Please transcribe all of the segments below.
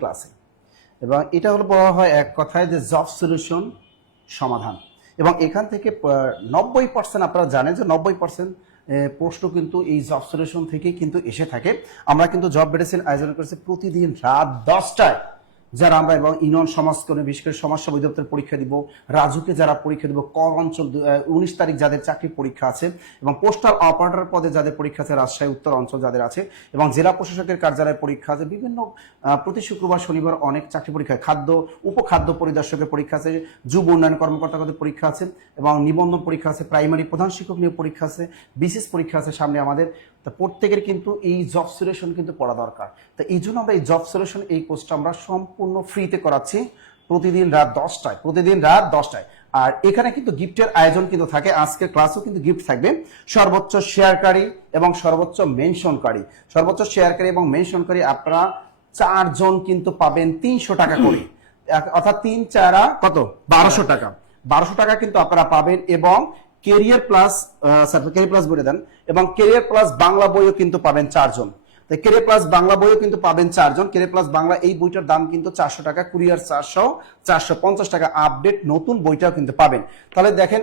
ক্লাসে, এবং এটা হলো বলা হয় এক কথায় যে জব সলিউশন সমাধান। এবং এখান থেকে 90% আপনারা জানেন যে 90% প্রশ্ন কিন্তু এই জব সলিউশন থেকেই কিন্তু এসে থাকে। আমরা কিন্তু জব মেডিসিন আয়োজন করেছি প্রতিদিন রাত 10টায়, যারা আমরা এবং ইউনিয়ন সমাজকর্মী বিশেষ করে সমাজসেবা অধিদপ্তর পরীক্ষা দিব, রাজুকে যারা পরীক্ষা দিব, কর অঞ্চল 19 তারিখ যাদের চাকরি পরীক্ষা আছে, এবং পোস্টাল অপারেটর পদে যাদের পরীক্ষা আছে রাজশাহী উত্তর অঞ্চল যাদের আছে, এবং জেলা প্রশাসকের কার্যালয়ে পরীক্ষা আছে, বিভিন্ন প্রতি শুক্রবার শনিবার অনেক চাকরি পরীক্ষা, খাদ্য উপখাদ্য পরিদর্শকের পরীক্ষা আছে, যুব উন্নয়ন কর্মকর্তাদের পরীক্ষা আছে, এবং নিবন্ধন পরীক্ষা আছে, প্রাইমারি প্রধান শিক্ষক নিয়োগ পরীক্ষা আছে, বিশেষ পরীক্ষা আছে সামনে আমাদের। তা প্রত্যেকের কিন্তু এই জব সলিউশন কিন্তু পড়া দরকার। তো এই জন্য আমরা এই জব সলিউশন এই কোর্সটা আমরা সম্পূর্ণ ফ্রিতে করাচ্ছি প্রতিদিন রাত 10টায়, প্রতিদিন রাত 10টায়। আর এখানে কিন্তু গিফটের আয়োজন কিন্তু থাকে, আজকের ক্লাসও কিন্তু গিফট থাকবে, সর্বোচ্চ শেয়ারকারী এবং সর্বোচ্চ মেনশনকারী। সর্বোচ্চ শেয়ারকারী এবং মেনশনকারী আপনারা 4 জন কিন্তু পাবেন 300 টাকা করে, অর্থাৎ 3 4 কত 1200 টাকা, 1200 টাকা কিন্তু আপনারা পাবেন। এবং কেরিয়ার প্লাস কেরিয়ার প্লাস বলে দেন, এবং কেরিয়ার প্লাস বাংলা বইও কিন্তু পাবেন 4 জন। কেরিয়ার প্লাস বাংলা বইও কিন্তু পাবেন 4 জন। কেরিয়ার প্লাস বাংলা এই বইটার দাম কিন্তু 400 টাকা, কুরিয়ার 450 টাকা, আপডেট নতুন বইটাও কিন্তু পাবেন। তাহলে দেখেন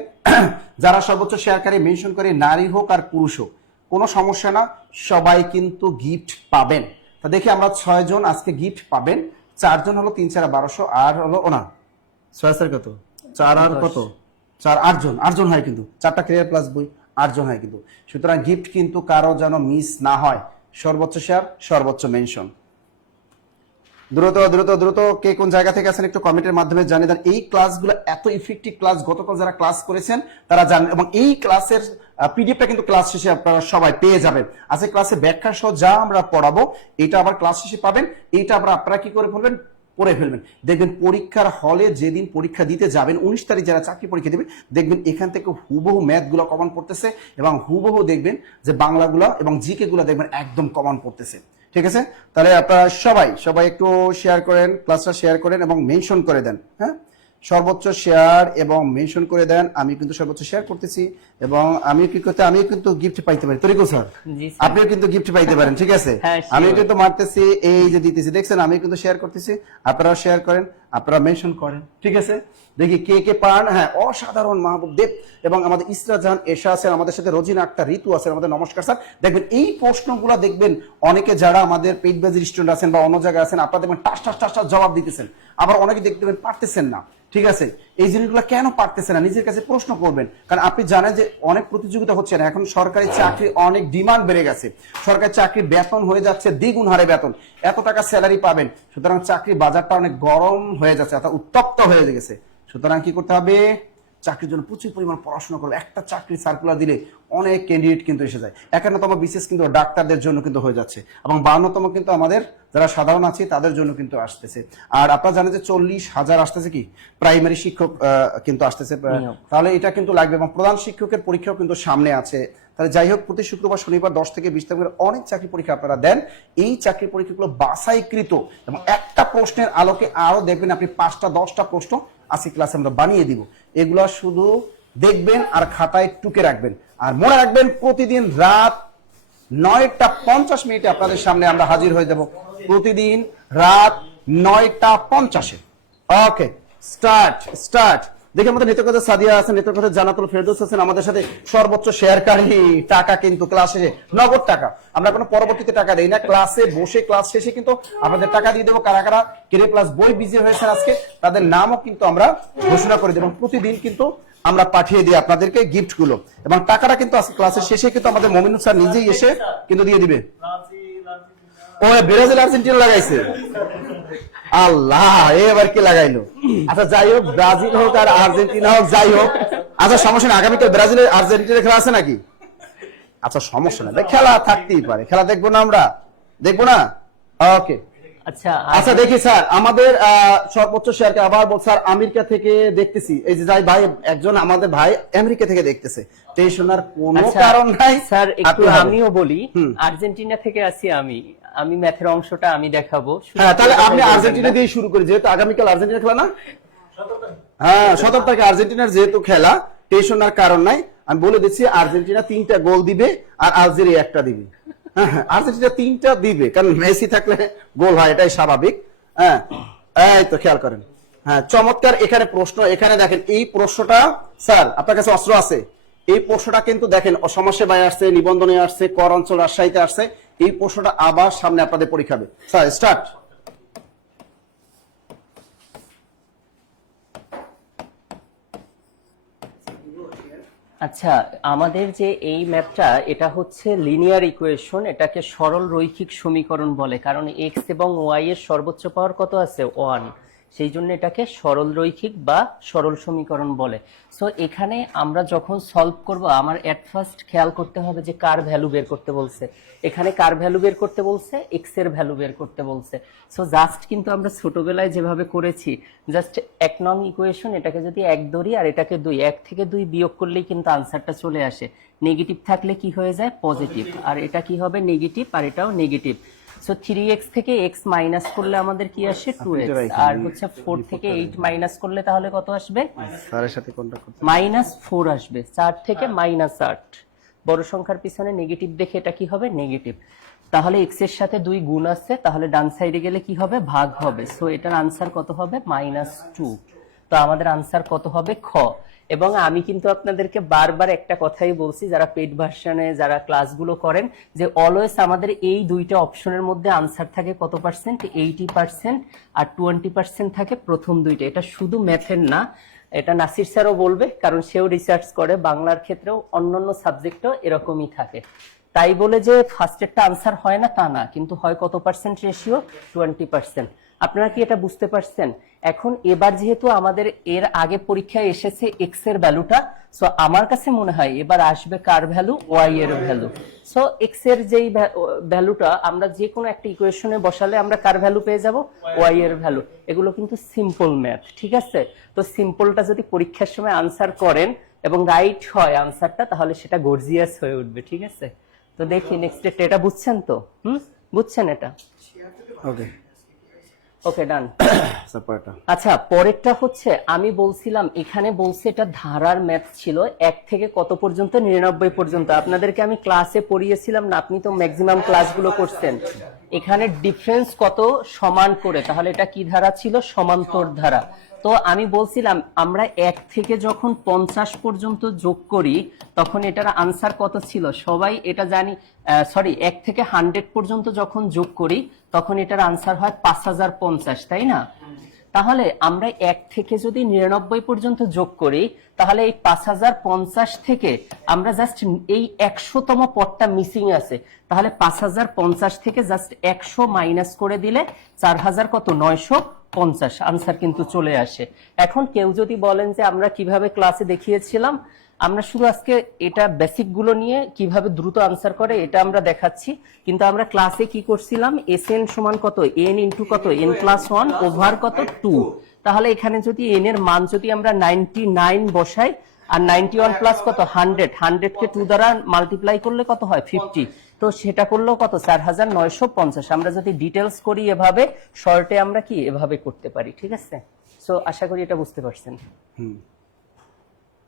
যারা সর্বোচ্চ শেয়ারকারী মেনশন করে, নারী হোক আর পুরুষ হোক কোনো সমস্যা না, সবাই কিন্তু গিফট পাবেন। তা দেখি আমরা 6 জন আজকে গিফট পাবেন। 4 জন হলো 3 4 1200, আর হলো না 6 4 কত 4 আর কত 4 8 জন, 8 জন হয় কিন্তু, 4টা কেরিয়ার প্লাস বই 8 জন হয় কিন্তু। সুতরাং গিফট কিন্তু কারো যেন মিস না হয়, সর্বোচ্চ শেয়ার সর্বোচ্চ মেনশন। দ্রুত দ্রুত দ্রুত কে কোন জায়গা থেকে আছেন একটু কমেন্টের মাধ্যমে জানিয়ে দেন। এই ক্লাসগুলো এত ইফেক্টিভ ক্লাস, গতকাল যারা ক্লাস করেছেন তারা জানেন, এবং এই ক্লাসের পিডিএফটা কিন্তু ক্লাস শেষে আপনারা সবাই পেয়ে যাবেন। আজকে ক্লাসে ব্যাখ্যা সহ যা আমরা পড়াবো এটা আবার ক্লাস শেষে পাবেন। এইটা আবার আপনারা কি করে ফেলবেন, পড়ে ফেলবেন। দেখবেন পরীক্ষার হলে যেদিন পরীক্ষা দিতে যাবেন 19 তারিখ যারা চাকরি পরীক্ষা দেবেন, দেখবেন এখান থেকে হুবহু ম্যাথগুলো কমন পড়তেছে, এবং হুবহু দেখবেন যে বাংলাগুলো এবং জিকে গুলো দেখবেন একদম কমন পড়তেছে। ঠিক আছে, তাহলে আপনারা সবাই একটু শেয়ার করেন, ক্লাসটা শেয়ার করেন এবং মেনশন করে দেন। হ্যাঁ, সর্বোচ্চ শেয়ার এবং মেনশন করে দেন। আমি কিন্তু সর্বোচ্চ শেয়ার করতেছি, এবং আমি কি করতে, আমি কিন্তু গিফট পাইতে পারি। তরিকুল স্যার আপনিও কিন্তু গিফট পাইতে পারেন। ঠিক আছে, আমি কিন্তু মারতেছি, এই যে দিতেছি দেখছেন, আমি কিন্তু শেয়ার করতেছি, আপনারাও শেয়ার করেন, আপনারা মেনশন করেন। ঠিক আছে, দেখি কে কে পান। হ্যাঁ, অসাধারণ মাহবুব দেব এবং আমাদের ইসরা জাহান এশা আছেন, আমাদের সাথে রোজিনা আক্তার ঋতু আছেন, আমাদের নমস্কার স্যার। দেখবেন এই প্রশ্নগুলো দেখবেন অনেকে যারা আমাদের পেইড ব্যাচের স্টুডেন্ট আছেন বা অন্য জায়গায় আছেন, আপনারা দেখবেন টাস টাস টাস টাস জবাব দিতেছেন, আবার অনেকে দেখবেন পারতেছেন না। ঠিক আছে, এই জিনিসগুলো কেন পারতেছে না নিজের কাছে প্রশ্ন করবেন, কারণ আপনি জানেন যে অনেক প্রতিযোগিতা হচ্ছে না, এখন সরকারি চাকরি অনেক ডিমান্ড বেড়ে গেছে, সরকারি চাকরির বেতন হয়ে যাচ্ছে দ্বিগুণ হারে বেতন, এত টাকা স্যালারি পাবেন। সুতরাং চাকরি বাজারটা অনেক গরম হয়ে যাচ্ছে, অর্থাৎ উত্তপ্ত হয়ে গেছে। সুতরাং কি করতে হবে, চাকরির জন্য প্রচুর পরিমাণ পড়াশোনা করবে। একটা চাকরি সার্কুলার দিলে অনেক ক্যান্ডিডেট কিন্তু এসে যায়। 51তম বিশেষ কিন্তু ডাক্তারদের জন্য কিন্তু হয়ে যাচ্ছে, এবং 52তম কিন্তু আমাদের যারা সাধারণ আছে তাদের জন্য কিন্তু আসতেছে। আর আপনারা জানেন যে 40,000 আসতেছে কি প্রাইমারি শিক্ষক কিন্তু আসতেছে, তাহলে এটা কিন্তু লাগবে। এবং প্রধান শিক্ষকের পরীক্ষাও কিন্তু সামনে আছে। তাহলে যাই হোক, প্রতি শুক্রবার শনিবার 10 থেকে 20 তারিখ অনেক চাকরি পরীক্ষা আপনারা দেন। এই চাকরি পরীক্ষাগুলো বাছাইকৃত, এবং একটা প্রশ্নের আলোকে আরো দেখবেন আপনি 5টা 10টা প্রশ্ন আজকে ক্লাসে আমরা বানিয়ে দিব। এগুলা শুধু দেখবেন আর খাতায় টুকে রাখবেন, আর মনে রাখবেন প্রতিদিন রাত 9টা 50 মিনিটে আপনাদের সামনে আমরা হাজির হয়ে যাব, প্রতিদিন রাত 9টা 50-এ। ওকে, স্টার্ট। দেখে আমাদের নেতৃত্ব সাদিয়া আছেন, নেতৃত্ব জানাতুল ফেরদৌস আছেন আমাদের সাথে। সর্বোচ্চ শেয়ারকারী, টাকা কিন্তু ক্লাসে নগদ টাকা, আমরা কোনো পরবর্তীতে টাকা দেই না, ক্লাসে বসে ক্লাস শেষে কিন্তু আপনাদের টাকা দিয়ে দেবো। কারা কারা কেরিয়ার প্লাস বই বিজয়ী হয়েছেন আজকে তাদের নামও কিন্তু আমরা ঘোষণা করে দেবো। প্রতিদিন কিন্তু আমরা পাঠিয়ে দিই আপনাদেরকে গিফট গুলো, এবং টাকাটা কিন্তু আজকে ক্লাসের শেষে কিন্তু আমাদের মমিনুল স্যার নিজেই এসে কিন্তু দিয়ে দিবে। ও ব্রাজিল আর্জেন্টিনা লাগাইছে, আল্লাহ এবার কি লাগাইলো। আচ্ছা যাই হোক, ব্রাজিল হোক আর আর্জেন্টিনা হোক, যাই হোক, আচ্ছা সমস্যা না। আগামীকাল ব্রাজিলের আর্জেন্টিনার খেলা আছে নাকি? আচ্ছা সমস্যা না, খেলা থাকতেই পারে, খেলা দেখবো না আমরা, দেখবো না। ওকে, আচ্ছা দেখি স্যার আমাদের সর্বোচ্চ শেয়ারকে আবার বল স্যার, আমেরিকা থেকে দেখতেছি, এই যে যাই ভাই একজন আমাদের ভাই আমেরিকা থেকে দেখতেছে, টেনশনের কোনো কারণ নাই স্যার। একটু আমিও বলি, আর্জেন্টিনা থেকে আছি আমি ম্যাথের অংশটা আমি দেখাবো। হ্যাঁ, তাহলে আপনি আর্জেন্টিনা দিয়ে শুরু করি, যেহেতু আগামীকাল আর্জেন্টিনা খেলা না। হ্যাঁ 17 তারিখে আর্জেন্টিনার যেহেতু খেলা, টেনশনের কারণ নাই। আমি বলে দিচ্ছি আর্জেন্টিনা 3টা গোল দিবে আর আলজেরিয়া 1টা দিবে। আর্জেন্টিনা 3টা দিবে, কারণ মেসি থাকলে গোল হয়, এটাই স্বাভাবিক। হ্যাঁ, এই তো খেয়াল করেন। হ্যাঁ, চমৎকার। এখানে প্রশ্ন, এখানে দেখেন এই প্রশ্নটা, স্যার আপনার কাছে অস্ত্র আছে। এই প্রশ্নটা কিন্তু দেখেন সমাজসেবায় আসছে, নিবন্ধনে আসছে, কর অঞ্চল রাজশাহীতে আসছে। এই প্রশ্নটা আবার সামনে আপনাদের পরীক্ষা হবে। Sir start. আচ্ছা, আমাদের যে এই ম্যাথটা, এটা হচ্ছে লিনিয়ার ইকুয়েশন, এটাকে সরল রৈখিক সমীকরণ বলে, কারণ এক্স এবং ওয়াই এর সর্বোচ্চ পাওয়ার কত আছে? 1। সেই জন্য এটাকে সরল রৈখিক বা সরল সমীকরণ বলে। সো এখানে আমরা যখন সলভ করব, আমার এট ফার্স্ট খেয়াল করতে হবে যে কার ভ্যালু বের করতে বলছে। এখানে কার ভ্যালু বের করতে বলছে? এক্স এর ভ্যালু বের করতে বলছে। সো জাস্ট কিন্তু আমরা ছোটবেলায় যেভাবে করেছি, জাস্ট 1 নং ইকুয়েশন, এটাকে যদি 1 ধরি আর এটাকে 2, 1 থেকে 2 বিয়োগ করলেই কিন্তু আনসারটা চলে আসে। নেগেটিভ থাকলে কি হয়ে যায়? পজিটিভ। আর এটা কি হবে? নেগেটিভ, আর এটাও নেগেটিভ। সো 3x থেকে x মাইনাস করলে আমাদের কি আসে? 2x। আর হচ্ছে 4 থেকে 8 মাইনাস করলে তাহলে কত আসবে? স্যারের সাথে কোনটা করতে? -4 আসবে। 4 থেকে -8। বড় সংখ্যার পিছনে নেগেটিভ দেখে এটা কি হবে? নেগেটিভ। তাহলে x এর সাথে 2 গুণ আছে, তাহলে ডান সাইডে গেলে কি হবে? ভাগ হবে। সো এটার আনসার কত হবে? -2। তো আমাদের আনসার কত হবে? খ। এবং আমি কিন্তু আপনাদেরকে বারবার একটা কথাই বলছি, যারা পেড ভার্সনে যারা ক্লাসগুলো করেন, যে অলওয়েজ আমাদের এই দুইটা অপশনের মধ্যে আনসার থাকে কত পার্সেন্ট? 80%। আর 20% থাকে প্রথম দুইটা। এটা শুধু ম্যাথের না, এটা নাসির স্যারও বলবে, কারণ সেও রিসার্চ করে। বাংলার ক্ষেত্রেও অন্যান্য সাবজেক্টও এরকমই থাকে। তাই বলে যে ফার্স্টেরটা আনসার হয় না তা না, কিন্তু হয় কত পার্সেন্ট রেশিও? 20%। আপনারা কি এটা বুঝতে পারছেন? এখন এবার যেহেতু আমাদের এর আগে পরীক্ষায় এসেছে এক্স এর ভ্যালুটা, সো আমার কাছে মনে হয় এবার আসবে কার ভ্যালু? ওয়াই এর ভ্যালু। সো এক্স এর যেই ভ্যালুটা আমরা যে কোনো একটা ইকুয়েশনে বসালে আমরা কার ভ্যালু পেয়ে যাব? ওয়াই এর ভ্যালু। এগুলো কিন্তু সিম্পল ম্যাথ, ঠিক আছে? তো সিম্পলটা যদি পরীক্ষার সময় আনসার করেন এবং রাইট হয় আনসারটা, তাহলে সেটা গর্জিয়াস হয়ে উঠবে, ঠিক আছে? তো দেখি নেক্সট এটা বুঝছেন তো? বুঝছেন এটা? ওকে ওকে, ডান। সাপোর্টটা। আচ্ছা, পরেরটা হচ্ছে আমি বলছিলাম, এখানে বলছে এটা ধারার ম্যাথ ছিল 1 থেকে কত পর্যন্ত? 99 পর্যন্ত। আপনাদেরকে আমি ক্লাসে পড়িয়েছিলাম না? আপনি তো ম্যাক্সিমাম ক্লাসগুলো করছেন। এখানে ডিফারেন্স কত? সমান করে। তাহলে এটা কি ধারা ছিল? সমান্তর ধারা। তো আমি বলছিলাম আমরা 1 থেকে যখন 50 পর্যন্ত যোগ করি, তখন এটার আনসার কত ছিল? সবাই এটা জানি। সরি, 1 থেকে 100 পর্যন্ত যখন যোগ করি, তখন এটার আনসার হয় 5050, তাই না? তাহলে আমরা 1 থেকে যদি 99 পর্যন্ত যোগ করি, তাহলে এই 5050 থেকে আমরা জাস্ট এই 100তম পদটা মিসিং আছে। তাহলে 5050 থেকে জাস্ট 100 মাইনাস করে দিলে 4000 কত? 950। আনসার কিন্তু চলে আসে। এখন কেউ যদি বলেন যে আমরা কিভাবে ক্লাসে দেখিয়েছিলাম, আমরা শুধু আজকে এটা বেসিক গুলো নিয়ে কিভাবে দ্রুত আনসার করে এটা আমরা দেখাচ্ছি। কিন্তু আমরা ক্লাসে কি করছিলাম? এসএন সমান কত? এন ইন্টু কত? n+1 ওভার কত? 2। তাহলে এখানে যদি এন এর মান যদি আমরা 99 বসাই, আর 91 প্লাস কত? 100 কে 2 দ্বারা মাল্টিপ্লাই করলে কত হয়? 50। তো সেটা করলেও কত? 4950। আমরা যদি ডিটেলস করি এভাবে, শর্টে আমরা কি এভাবে করতে পারি, ঠিক আছে? সো আশা করি এটা বুঝতে পারছেন।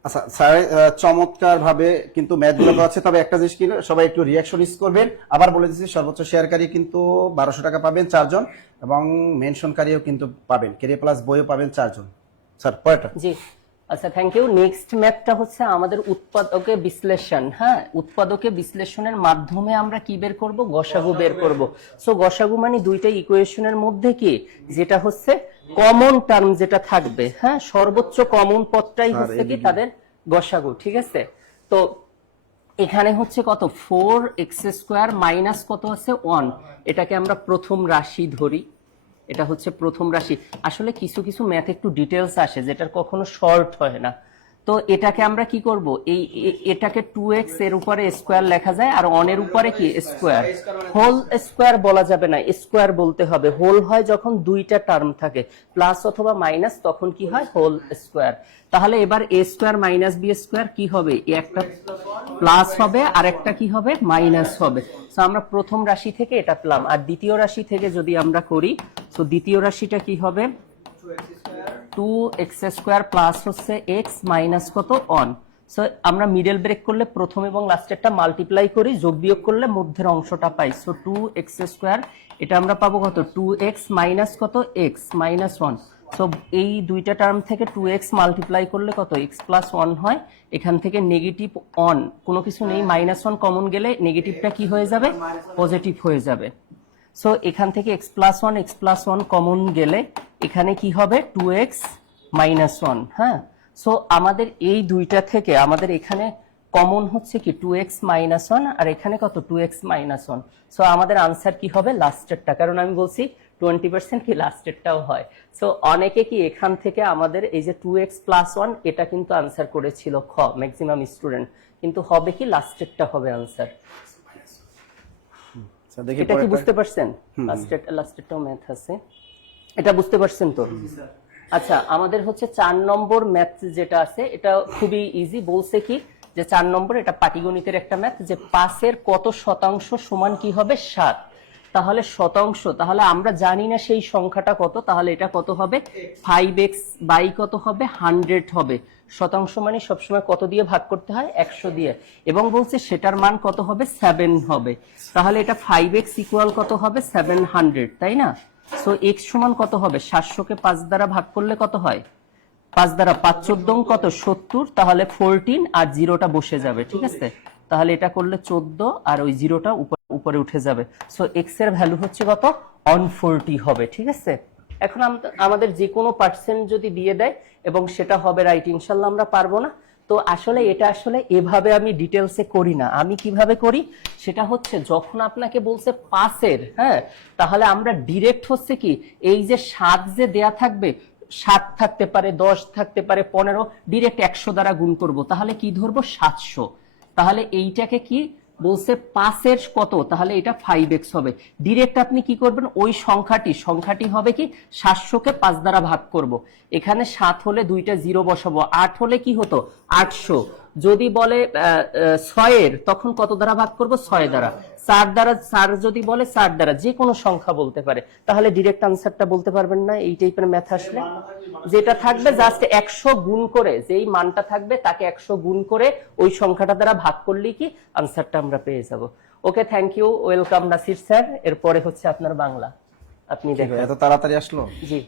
আচ্ছা স্যার, চমৎকার ভাবে কিন্তু ম্যাথগুলো আছে। তবে একটা জিনিস কি, সবাই একটু রিয়াকশন করবেন। আবার বলে দিচ্ছি, সর্বোচ্চ শেয়ারকারী কিন্তু 1200 টাকা পাবেন 4 জন, এবং মেনশনকারীও কিন্তু পাবেন। কেরিয়ার প্লাস বইও পাবেন 4 জন। স্যার পরেরটা। জি, আচ্ছা, থ্যাংক ইউ। নেক্সট ম্যাথটা হচ্ছে আমাদের উৎপাদকে বিশ্লেষণ। হ্যাঁ, উৎপাদকে বিশ্লেষণের মাধ্যমে আমরা কি বের করব? গসাগু বের করব। সো গসাগু মানে দুইটা ইকুয়েশনের মধ্যে কি, যেটা হচ্ছে কমন টার্ম যেটা থাকবে, হ্যাঁ, সর্বোচ্চ কমন পদটাই হচ্ছে কি তাদের গসাগু, ঠিক আছে? তো এখানে হচ্ছে কত? 4x² মাইনাস কত আছে? 1। এটাকে আমরা প্রথম রাশি ধরি। এটা হচ্ছে প্রথম রাশি। আসলে কিছু কিছু ম্যাথ একটু ডিটেলস আসে, যেটার কখনো শর্ট হয় না। তো এটাকে আমরা কি করব? এটাকে 2x এর উপরে স্কোয়ার লেখা যায়, আর 1 এর উপরে কি? স্কোয়ার। হোল স্কোয়ার বলা যাবে না, স্কোয়ার বলতে হবে। হোল হয় যখন দুইটা টার্ম থাকে, প্লাস অথবা মাইনাস, তখন কি হয়? Whole square. তাহলে এবার a² মাইনাস b² কি হবে? একটা প্লাস হবে আর একটা কি হবে? মাইনাস হবে। তো আমরা প্রথম রাশি থেকে এটা পেলাম। আর দ্বিতীয় রাশি থেকে যদি আমরা করি, তো দ্বিতীয় রাশিটা কি হবে? 2x² প্লাস হচ্ছে x মাইনাস কত? 1। সো আমরা মিডল ব্রেক করলে প্রথম এবং লাস্টেরটা মাল্টিপ্লাই করি, যোগ বিয়োগ করলে মধ্যের অংশটা পাই। সো 2x², এটা আমরা পাবো কত, 2x মাইনাস কত, x মাইনাস 1। সো এই দুইটা টার্ম থেকে 2x মাল্টিপ্লাই করলে কত, x প্লাস 1 হয়। এখান থেকে নেগেটিভ 1 কোনো কিছু নেই, -1 কমন গেলে নেগেটিভটা কি হয়ে যাবে, পজিটিভ হয়ে যাবে। সো এখান থেকে x প্লাস 1 কমন গেলে এখানে কি হবে, 2x মাইনাস 1। হ্যাঁ, সো আমাদের এই দুইটা থেকে আমাদের এখানে কমন হচ্ছে কি 2x মাইনাস 1, আর এখানে কত, 2x মাইনাস 1। সো আমাদের আনসার কি হবে, লাস্টেরটা, কারণ আমি বলছি 20% কি লাস্টেরটাও হয়। সো অনেকে কি এখান থেকে আমাদের এই যে 2x প্লাস 1 এটা কিন্তু আনসার করেছিল খ, ম্যাক্সিমাম স্টুডেন্ট, কিন্তু হবে কি লাস্টেরটা হবে আনসার। এটা কি বুঝতে পারছেন, লাস্টেরটাও ম্যাথ আছে, এটা বুঝতে পারছেন তো? আচ্ছা, আমাদের হচ্ছে 4 নম্বর ম্যাথ যেটা আছে এটা খুবই ইজি। বলছে কি যে 4 নম্বর এটা পাটিগণিতের একটা ম্যাথ, যে 5-এর কত শতাংশ সমান কি হবে, 7। তাহলে শতাংশ, তাহলে আমরা জানি না সেই সংখ্যাটা কত, তাহলে এটা কত হবে, 5x বাই কত হবে, 100 হবে। শতাংশ মানে সবসময় কত দিয়ে ভাগ করতে হয়, 100 দিয়ে, এবং বলছে সেটার মান কত হবে, 7 হবে। তাহলে এটা 5x ইকুয়াল কত হবে, 700, তাই না? সো x সমান কত হবে, 700-কে 5 দ্বারা ভাগ করলে কত হয়, 5 দ্বারা 5 14 কত, 70, তাহলে 14 আর জিরোটা বসে যাবে, ঠিক আছে? তাহলে এটা করলে 14 আর ওই জিরোটা উপরে উঠে যাবে। সো x এর ভ্যালু হচ্ছে কত, 140 হবে, ঠিক আছে? এখন আমাদের যে কোনো পার্সেন্ট যদি দিয়ে দেয় এবং সেটা হবে রাইট, ইনশাল্লাহ আমরা পারবো না। তো আসলে এটা আসলে এভাবে আমি ডিটেলসে করি না, আমি কিভাবে করি সেটা হচ্ছে যখন আপনাকে বলছে 5-এর, হ্যাঁ, তাহলে আমরা ডিরেক্ট হচ্ছে কি এই যে 7 যে দেয়া থাকবে, 7 থাকতে পারে, 10 থাকতে পারে, 15, ডিরেক্ট 100 দ্বারা গুণ করব, তাহলে কি ধরবো, 700। তাহলে এইটাকে কি বলছে 5-এর কত, তাহলে এটা 5x হবে। ডিরেক্ট আপনি কি করবেন, ওই সংখ্যাটি হবে কি 700-কে 5 দ্বারা ভাগ করব। এখানে 7 হলে 2টা 0 বসাবো, 8 হলে কি হতো, 800। যদি বলে 6-এর, তখন কত দ্বারা ভাগ করব, 6 দ্বারা। 4 দ্বারা, 4 যদি বলে 4 দ্বারা, যে কোনো সংখ্যা বলতে পারে। তাহলে ডিরেক্ট আনসারটা বলতে পারবেন না এই টাইপের ম্যাথ আসলে। যেটা থাকবে জাস্ট 100 গুণ করে, যেই মানটা থাকবে তাকে 100 গুণ করে ওই সংখ্যাটা দ্বারা ভাগ করলেই কি আনসারটা আমরা পেয়ে যাব। Okay, thank you, welcome Nasir sir. এরপরে হচ্ছে আপনার বাংলা, আপনি দেখেন। এত তাড়াতাড়ি আসলো, জি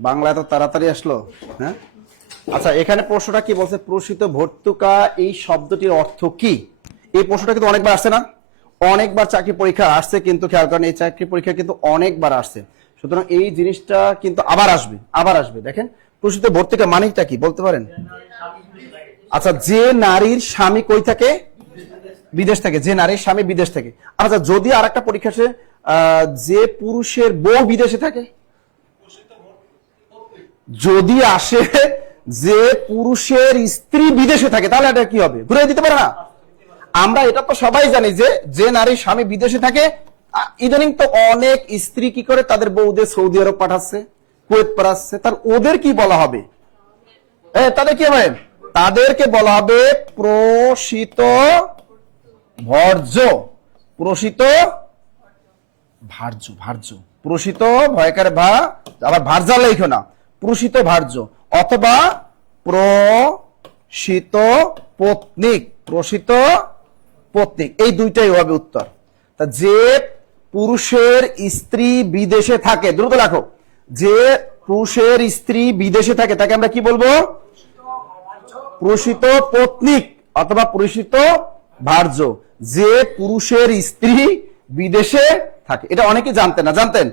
বাংলা এত তাড়াতাড়ি আসলো, হ্যাঁ? আচ্ছা, এখানে প্রশ্নটা কি বলছে, প্রসিত ভর্তুকা এই শব্দটির অর্থ কি? এই প্রশ্নটা কিন্তু অনেকবার আসছে না, অনেকবার চাকরি পরীক্ষা আসছে, কিন্তু খেয়াল করেন এই চাকরি পরীক্ষা কিন্তু অনেকবার আসছে, সুতরাং এই জিনিসটা কিন্তু আবার আসবে। দেখেন, প্রসিত ভর্তুকা মানেটা কি বলতে পারেন? আচ্ছা, যে নারীর স্বামী কই থাকে, বিদেশ থাকে, যে নারীর স্বামী বিদেশ থাকে। আচ্ছা, যদি আর একটা পরীক্ষা আসে, যে পুরুষের বউ বিদেশে থাকে, যদি আসে যে পুরুষের স্ত্রী বিদেশে থাকে, তাহলে এটা কি হবে, ঘুরে দিতে পারে না? আমরা এটা তো সবাই জানি যে নারীর স্বামী বিদেশে থাকে, ইদানিং তো অনেক স্ত্রী কি করে তাদের বউদের সৌদি আরব পাঠাচ্ছে, কুয়েত পাঠাচ্ছে, তার ওদের কি বলা হবে, তাদের কি হবে, তাদেরকে বলা হবে প্রসিত ভর্য, প্রসিত ভার্য, প্রসিত ভয়কার ভা, আবার ভার্যা লেখো না, প্রসিত ভার্য অথবা প্রসিত পত্নিক, প্রসিত পত্নিক, এই দুইটাই হবে উত্তর। তা যে পুরুষের স্ত্রী বিদেশে থাকে, দ্রুত লেখো, যে পুরুষের স্ত্রী বিদেশে থাকে তাকে আমরা কি বলবো, প্রসিত পত্নিক অথবা প্রসিত ভার্য। যে পুরুষের স্ত্রী বিদেশে থাকে, এটা অনেকে জানতেন না, জানতেন,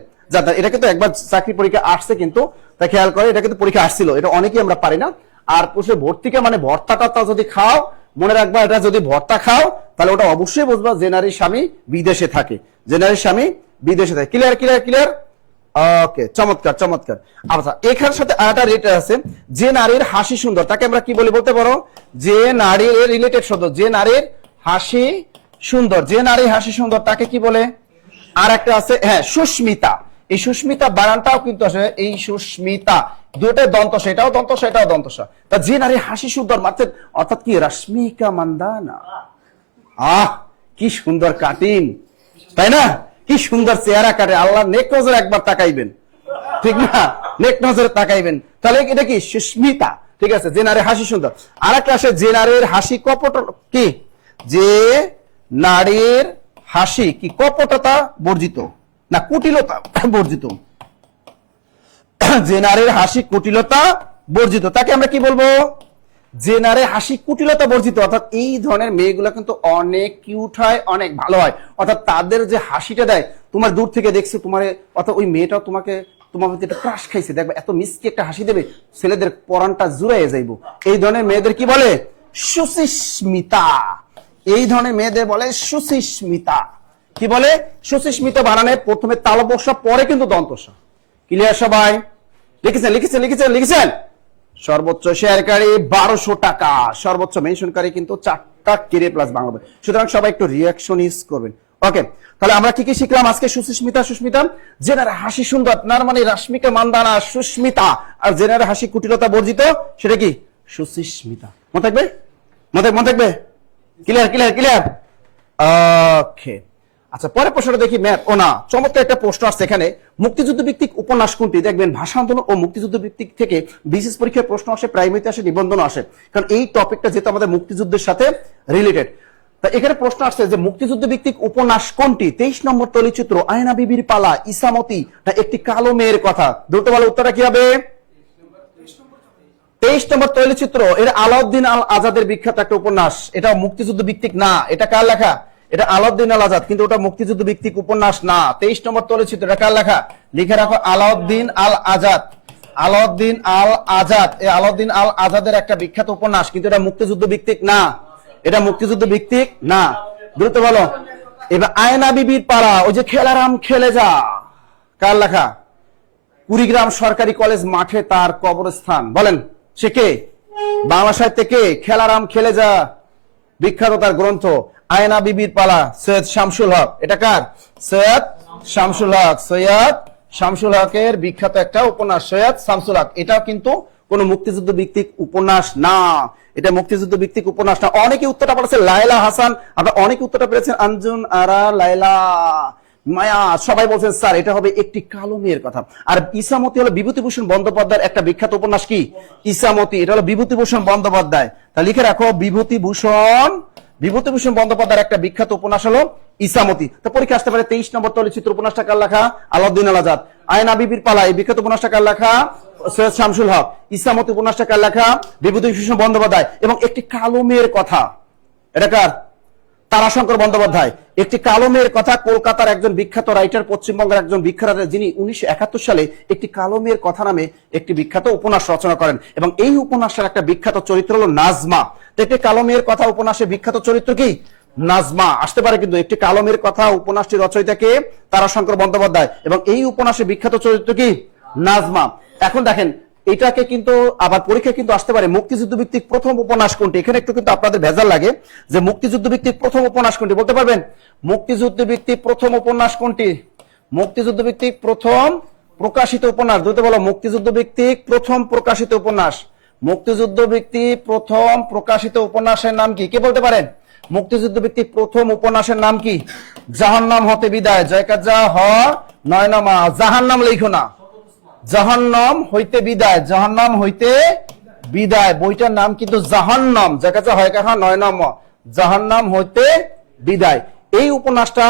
এটা কিন্তু একবার চাকরি পরীক্ষা আসছে, কিন্তু তা খেয়াল করে এটা কিন্তু পরীক্ষা আসছিল, এটা অনেকেই আমরা পারি না। আর পুরুষের ভর্তিকা মানে ভর্তাটা যদি খাও, মনে রাখবা এটা যদি ভর্তা খাও তাহলে ওটা অবশ্যই বুঝবা যে নারীর স্বামী বিদেশে থাকে, যে নারীর স্বামী বিদেশে থাকে। ক্লিয়ার? ওকে, চমৎকার। আচ্ছা, এখানের সাথে আরেকটা রেট আছে, যে নারীর হাসি সুন্দর তাকে আমরা কি বলি বলতে পারো, যে নারীর রিলেটেড শব্দ, যে নারীর হাসি সুন্দর, যে নারী হাসি সুন্দর তাকে কি বলে? আর একটা আছে, হ্যাঁ, সুস্মিতা। এই সুস্মিতা বানানটাও কিন্তু আসে, এই সুস্মিতা দুটোই দন্তস্ব, এটাও দন্তস্ব, এটাও দন্তস্ব। তা যে নারী হাসি সুন্দর মাত্র, অর্থাৎ কি, রশ্মিকা মান্দানা। কি সুন্দর কাটিং, তাই না? কি সুন্দর চেহারা কাটে, আল্লাহ নেক নজরে একবার তাকাইবেন, ঠিক না? নেক নজরে তাকাইবেন, তাহলে এটা কি সুস্মিতা, ঠিক আছে, যে নারীর হাসি সুন্দর। আর একটা আসে যে নারীর হাসি কপট কি, যে নারীর হাসি কি কপটতা বর্জিত না কুটিলতা বর্জিত, যে নারীর হাসি কুটিলতা বর্জিত তাকে আমরা কি বলবো, যে নারীর হাসি কুটিলতা বর্জিত। অর্থাৎ এই ধরনের মেয়েগুলো কিন্তু অনেক কিউট হয়, অনেক ভালো হয়। অর্থাৎ তাদের যে হাসিটা দেয়, তোমার দূর থেকে দেখছো তোমার, অর্থাৎ ওই মেয়েটাও তোমাকে তোমার প্রতি একটা ক্রাশ খাইছে, দেখবে এত মিষ্টি একটা হাসি দেবে, ছেলেদের পরানটা জুড়াইয়ে যাইবো। এই ধরনের মেয়েদের কি বলে, সুচিস্মিতা। এই ধরনের মেয়েদের বলে সুচিস্মিতা। কি বলে, সুচিস্মিতা বানানে প্রথমে তালবস্য, পরে কিন্তু দন্তস্ব। ক্লিয়ার সবাই? লিখেছেন লিখেছেন লিখেছেন লিখেছেন। সর্বোচ্চ শেয়ারকারী 1200 টাকা, সর্বোচ্চ মেনশনকারী কিন্তু 4টা কেরিয়ার প্লাস বাংলা বই। সুতরাং সবাই একটু রিঅ্যাকশনিস করবেন। ওকে, তাহলে আমরা কি কি শিখলাম আজকে? সুস্মিতা, সুস্মিতা জেনার হাসি সুন্দর, তার মানে রাশ্মিকা মান্দানা সুস্মিতা, আর জেনার হাসি কুটিলতা বর্জিত সেটা কি সুস্মিতা। মনে থাকবে, মনে থাকবে? Clear clear clear. ওকে, আচ্ছা পরের প্রশ্নটা দেখি। ম্যাথ ও না, চমৎকার একটা প্রশ্ন আসছে এখানে। মুক্তিযুদ্ধ ভিত্তিক উপন্যাস কোনটি? দেখবেন ভাষা আন্দোলন ও মুক্তিযুদ্ধ ভিত্তিক থেকে বিশেষ পরীক্ষার প্রশ্ন আসে, প্রাইমারিতে আসে, নিবন্ধন আসে, কারণ এই টপিকটা যেহেতু আমাদের মুক্তিযুদ্ধের সাথে রিলেটেড। তা এখানে প্রশ্ন আসছে যে মুক্তিযুদ্ধ ভিত্তিক উপন্যাস কোনটি? 23 নম্বর তৈলচিত্র, আয়না বিবির পালা, ইসামতি না একটি কালো মেয়ের কথা? দ্রুত বলো উত্তরটা কি হবে? 23 নম্বর তৈলচিত্র, এর আলাউদ্দিন আল আজাদের বিখ্যাত একটা উপন্যাস। এটা মুক্তিযুদ্ধ ভিত্তিক না। এটা কার লেখা? এটা আলাউদ্দিন আল আজাদ, কিন্তু ওটা মুক্তিযুদ্ধ ভিত্তিক উপন্যাস না। 23 নম্বর তৈলচিত্র, এটা কার লেখা? লিখে রাখো, আলাউদ্দিন আল আজাদ। আলাউদ্দিন আল আজাদ, এই আলাউদ্দিন আল আজাদের একটা বিখ্যাত উপন্যাস, কিন্তু এটা মুক্তিযুদ্ধ ভিত্তিক না। এটা মুক্তিযুদ্ধ ভিত্তিক না। দ্রুত বলো। এবার আয়না বিবির পাড়া, ওই যে খেলারাম খেলে যা, কার লেখা? কুড়িগ্রাম সরকারি কলেজ মাঠে তার কবরস্থান। বলেন সে কে? বাংলা সাহিত্যে কে? খেলারাম খেলে যা বিখ্যাত তার গ্রন্থ। আয়না বিবির পালা, সৈয়দ শামসুল হক। এটা কার? সৈয়দ শামসুল হক। সৈয়দ শামসুল হকের বিখ্যাত একটা উপন্যাস, সৈয়দ শামসুল হক। এটা কিন্তু কোন মুক্তিযুদ্ধ ভিত্তিক উপন্যাস না। এটা মুক্তিযুদ্ধ ভিত্তিক উপন্যাস না। অনেকে উত্তরটা পেরেছে লায়লা হাসান, আপনারা অনেকে উত্তরটা পেরেছেন আঞ্জুন আরা, লায়লা, মায়া, সবাই বলছেন স্যার এটা হবে একটি কালো মেয়ের কথা। আর ইসামতি হলো বিভূতিভূষণ বন্দ্যোপাধ্যায়ের একটা বিখ্যাত উপন্যাস। কি ইসামতি? এটা হলো বিভূতিভূষণ বন্দ্যোপাধ্যায়। তা লিখে রাখো, বিভূতিভূষণ বন্দ্যোপাধ্যায়ের একটা বিখ্যাত উপন্যাস হলো ইসামতি। তো পরীক্ষা আসতে পারে 23 নম্বর তৈলচিত্র উপন্যাসটা কার লেখা? আলাউদ্দিন আল আজাদ। আয়না বিবির পালা, এই বিখ্যাত উপন্যাসটা কার লেখা? সৈয়দ শামসুল হক। ইসামতি উপন্যাসটা কার লেখা? বিভূতিভূষণ বন্দ্যোপাধ্যায়। এবং একটি কালো মেয়ের কথা, এটা কার? তারাশঙ্কর বন্দ্যোপাধ্যায়। একটি কালো মেয়ের কথা কলকাতার একজন বিখ্যাত রাইটার, পশ্চিমবঙ্গের একজন বিখ্যাত রাইটার, যিনি 1971 সালে একটি কালো মেয়ের কথা নামে একটি বিখ্যাত উপন্যাস রচনা করেন। এবং এই উপন্যাসের একটা বিখ্যাত চরিত্র হলো নাজমা। একটি কালো মেয়ের কথা উপন্যাসের বিখ্যাত চরিত্র কি? নাজমা আসতে পারে। কিন্তু একটি কালো মেয়ের কথা উপন্যাসটি রচয়িতা কে? তারাশঙ্কর বন্দ্যোপাধ্যায়। এবং এই উপন্যাসের বিখ্যাত চরিত্র কি? নাজমা। এখন দেখেন এটাকে কিন্তু আবার পরীক্ষা কিন্তু আসতে পারে মুক্তিযুদ্ধ ভিত্তিক প্রথম উপন্যাস কোনটি। এখানে একটু কিন্তু আপনাদের ভেজাল লাগে যে মুক্তিযুদ্ধ ভিত্তিক প্রথম উপন্যাস কোনটি, বলতে পারবেন? মুক্তিযুদ্ধ ভিত্তিক প্রথম উপন্যাস কোনটি? মুক্তিযুদ্ধ ভিত্তিক প্রথম প্রকাশিত উপন্যাস, দ্রুত বলো। মুক্তিযুদ্ধ ভিত্তিক প্রথম প্রকাশিত উপন্যাস, মুক্তিযুদ্ধ ভিত্তিক প্রথম প্রকাশিত উপন্যাসের নাম কি? কে বলতে পারেন? মুক্তিযুদ্ধ ভিত্তিক প্রথম উপন্যাসের নাম কি? জাহান্নাম হতে বিদায়। জয়কাজা হ নয় নামা, জাহান্নাম লেখো না, জাহান্নাম হইতে বিদায়। জাহান্নাম হইতে বিদায়, বইটার নাম কিন্তু জাহান্নাম। জয়কাজা হয় কাহা নয় নাম, জাহান্নাম হইতে বিদায়। এই উপন্যাসটা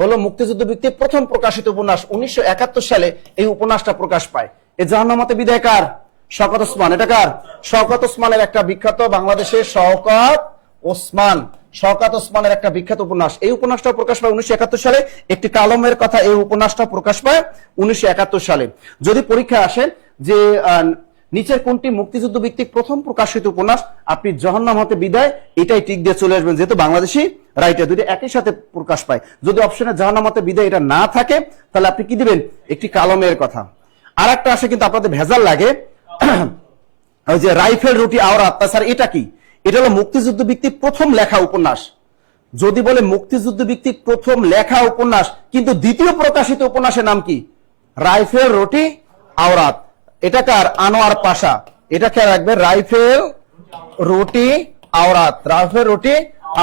হলো মুক্তিযুদ্ধ ভিত্তিক প্রথম প্রকাশিত উপন্যাস। 1971 সালে এই উপন্যাসটা প্রকাশ পায়। এই জাহান্নাম হতে বিদায় কার? শওকত ওসমান। এটা কার? শওকত ওসমানের একটা বিখ্যাত, বাংলাদেশের শওকত ওসমান, শওকত ওসমানের একটা বিখ্যাত উপন্যাস। এই উপন্যাসটা প্রকাশ পায় 1971 সালে। একটি কালমের কথা, এই উপন্যাসটা প্রকাশ পায় 1971 সালে। যদি পরীক্ষা আসে যে নিচের কোনটি মুক্তিযুদ্ধ ভিত্তিক প্রথম প্রকাশিত উপন্যাস, আপনি জাহান্নাম হতে বিদায় এটাই টিক দিয়ে চলে আসবেন, যেহেতু বাংলাদেশি রাইটার, দুটো একই সাথে প্রকাশ পায়। যদি অপশনে জাহান্নাম হতে বিদায় এটা না থাকে, তাহলে আপনি কি দিবেন? একটি কালমের কথা। আর একটা আসে কিন্তু আপনাদের ভেজাল লাগে, ওই যে রাইফেল রুটি আওরাত। তাছাড়া এটা কি? এটা হলো মুক্তিযুদ্ধ ভিত্তিক প্রথম লেখা উপন্যাস। যদি বলে মুক্তিযুদ্ধ ভিত্তিক প্রথম লেখা উপন্যাস, কিন্তু দ্বিতীয় প্রকাশিত উপন্যাসের নাম কি? রাইফেল রুটি আওরাত। এটা কার? আনোয়ার পাশা। এটা খেয়াল রাখবে, রাইফেল রুটি আওরাত। রাইফেল রুটি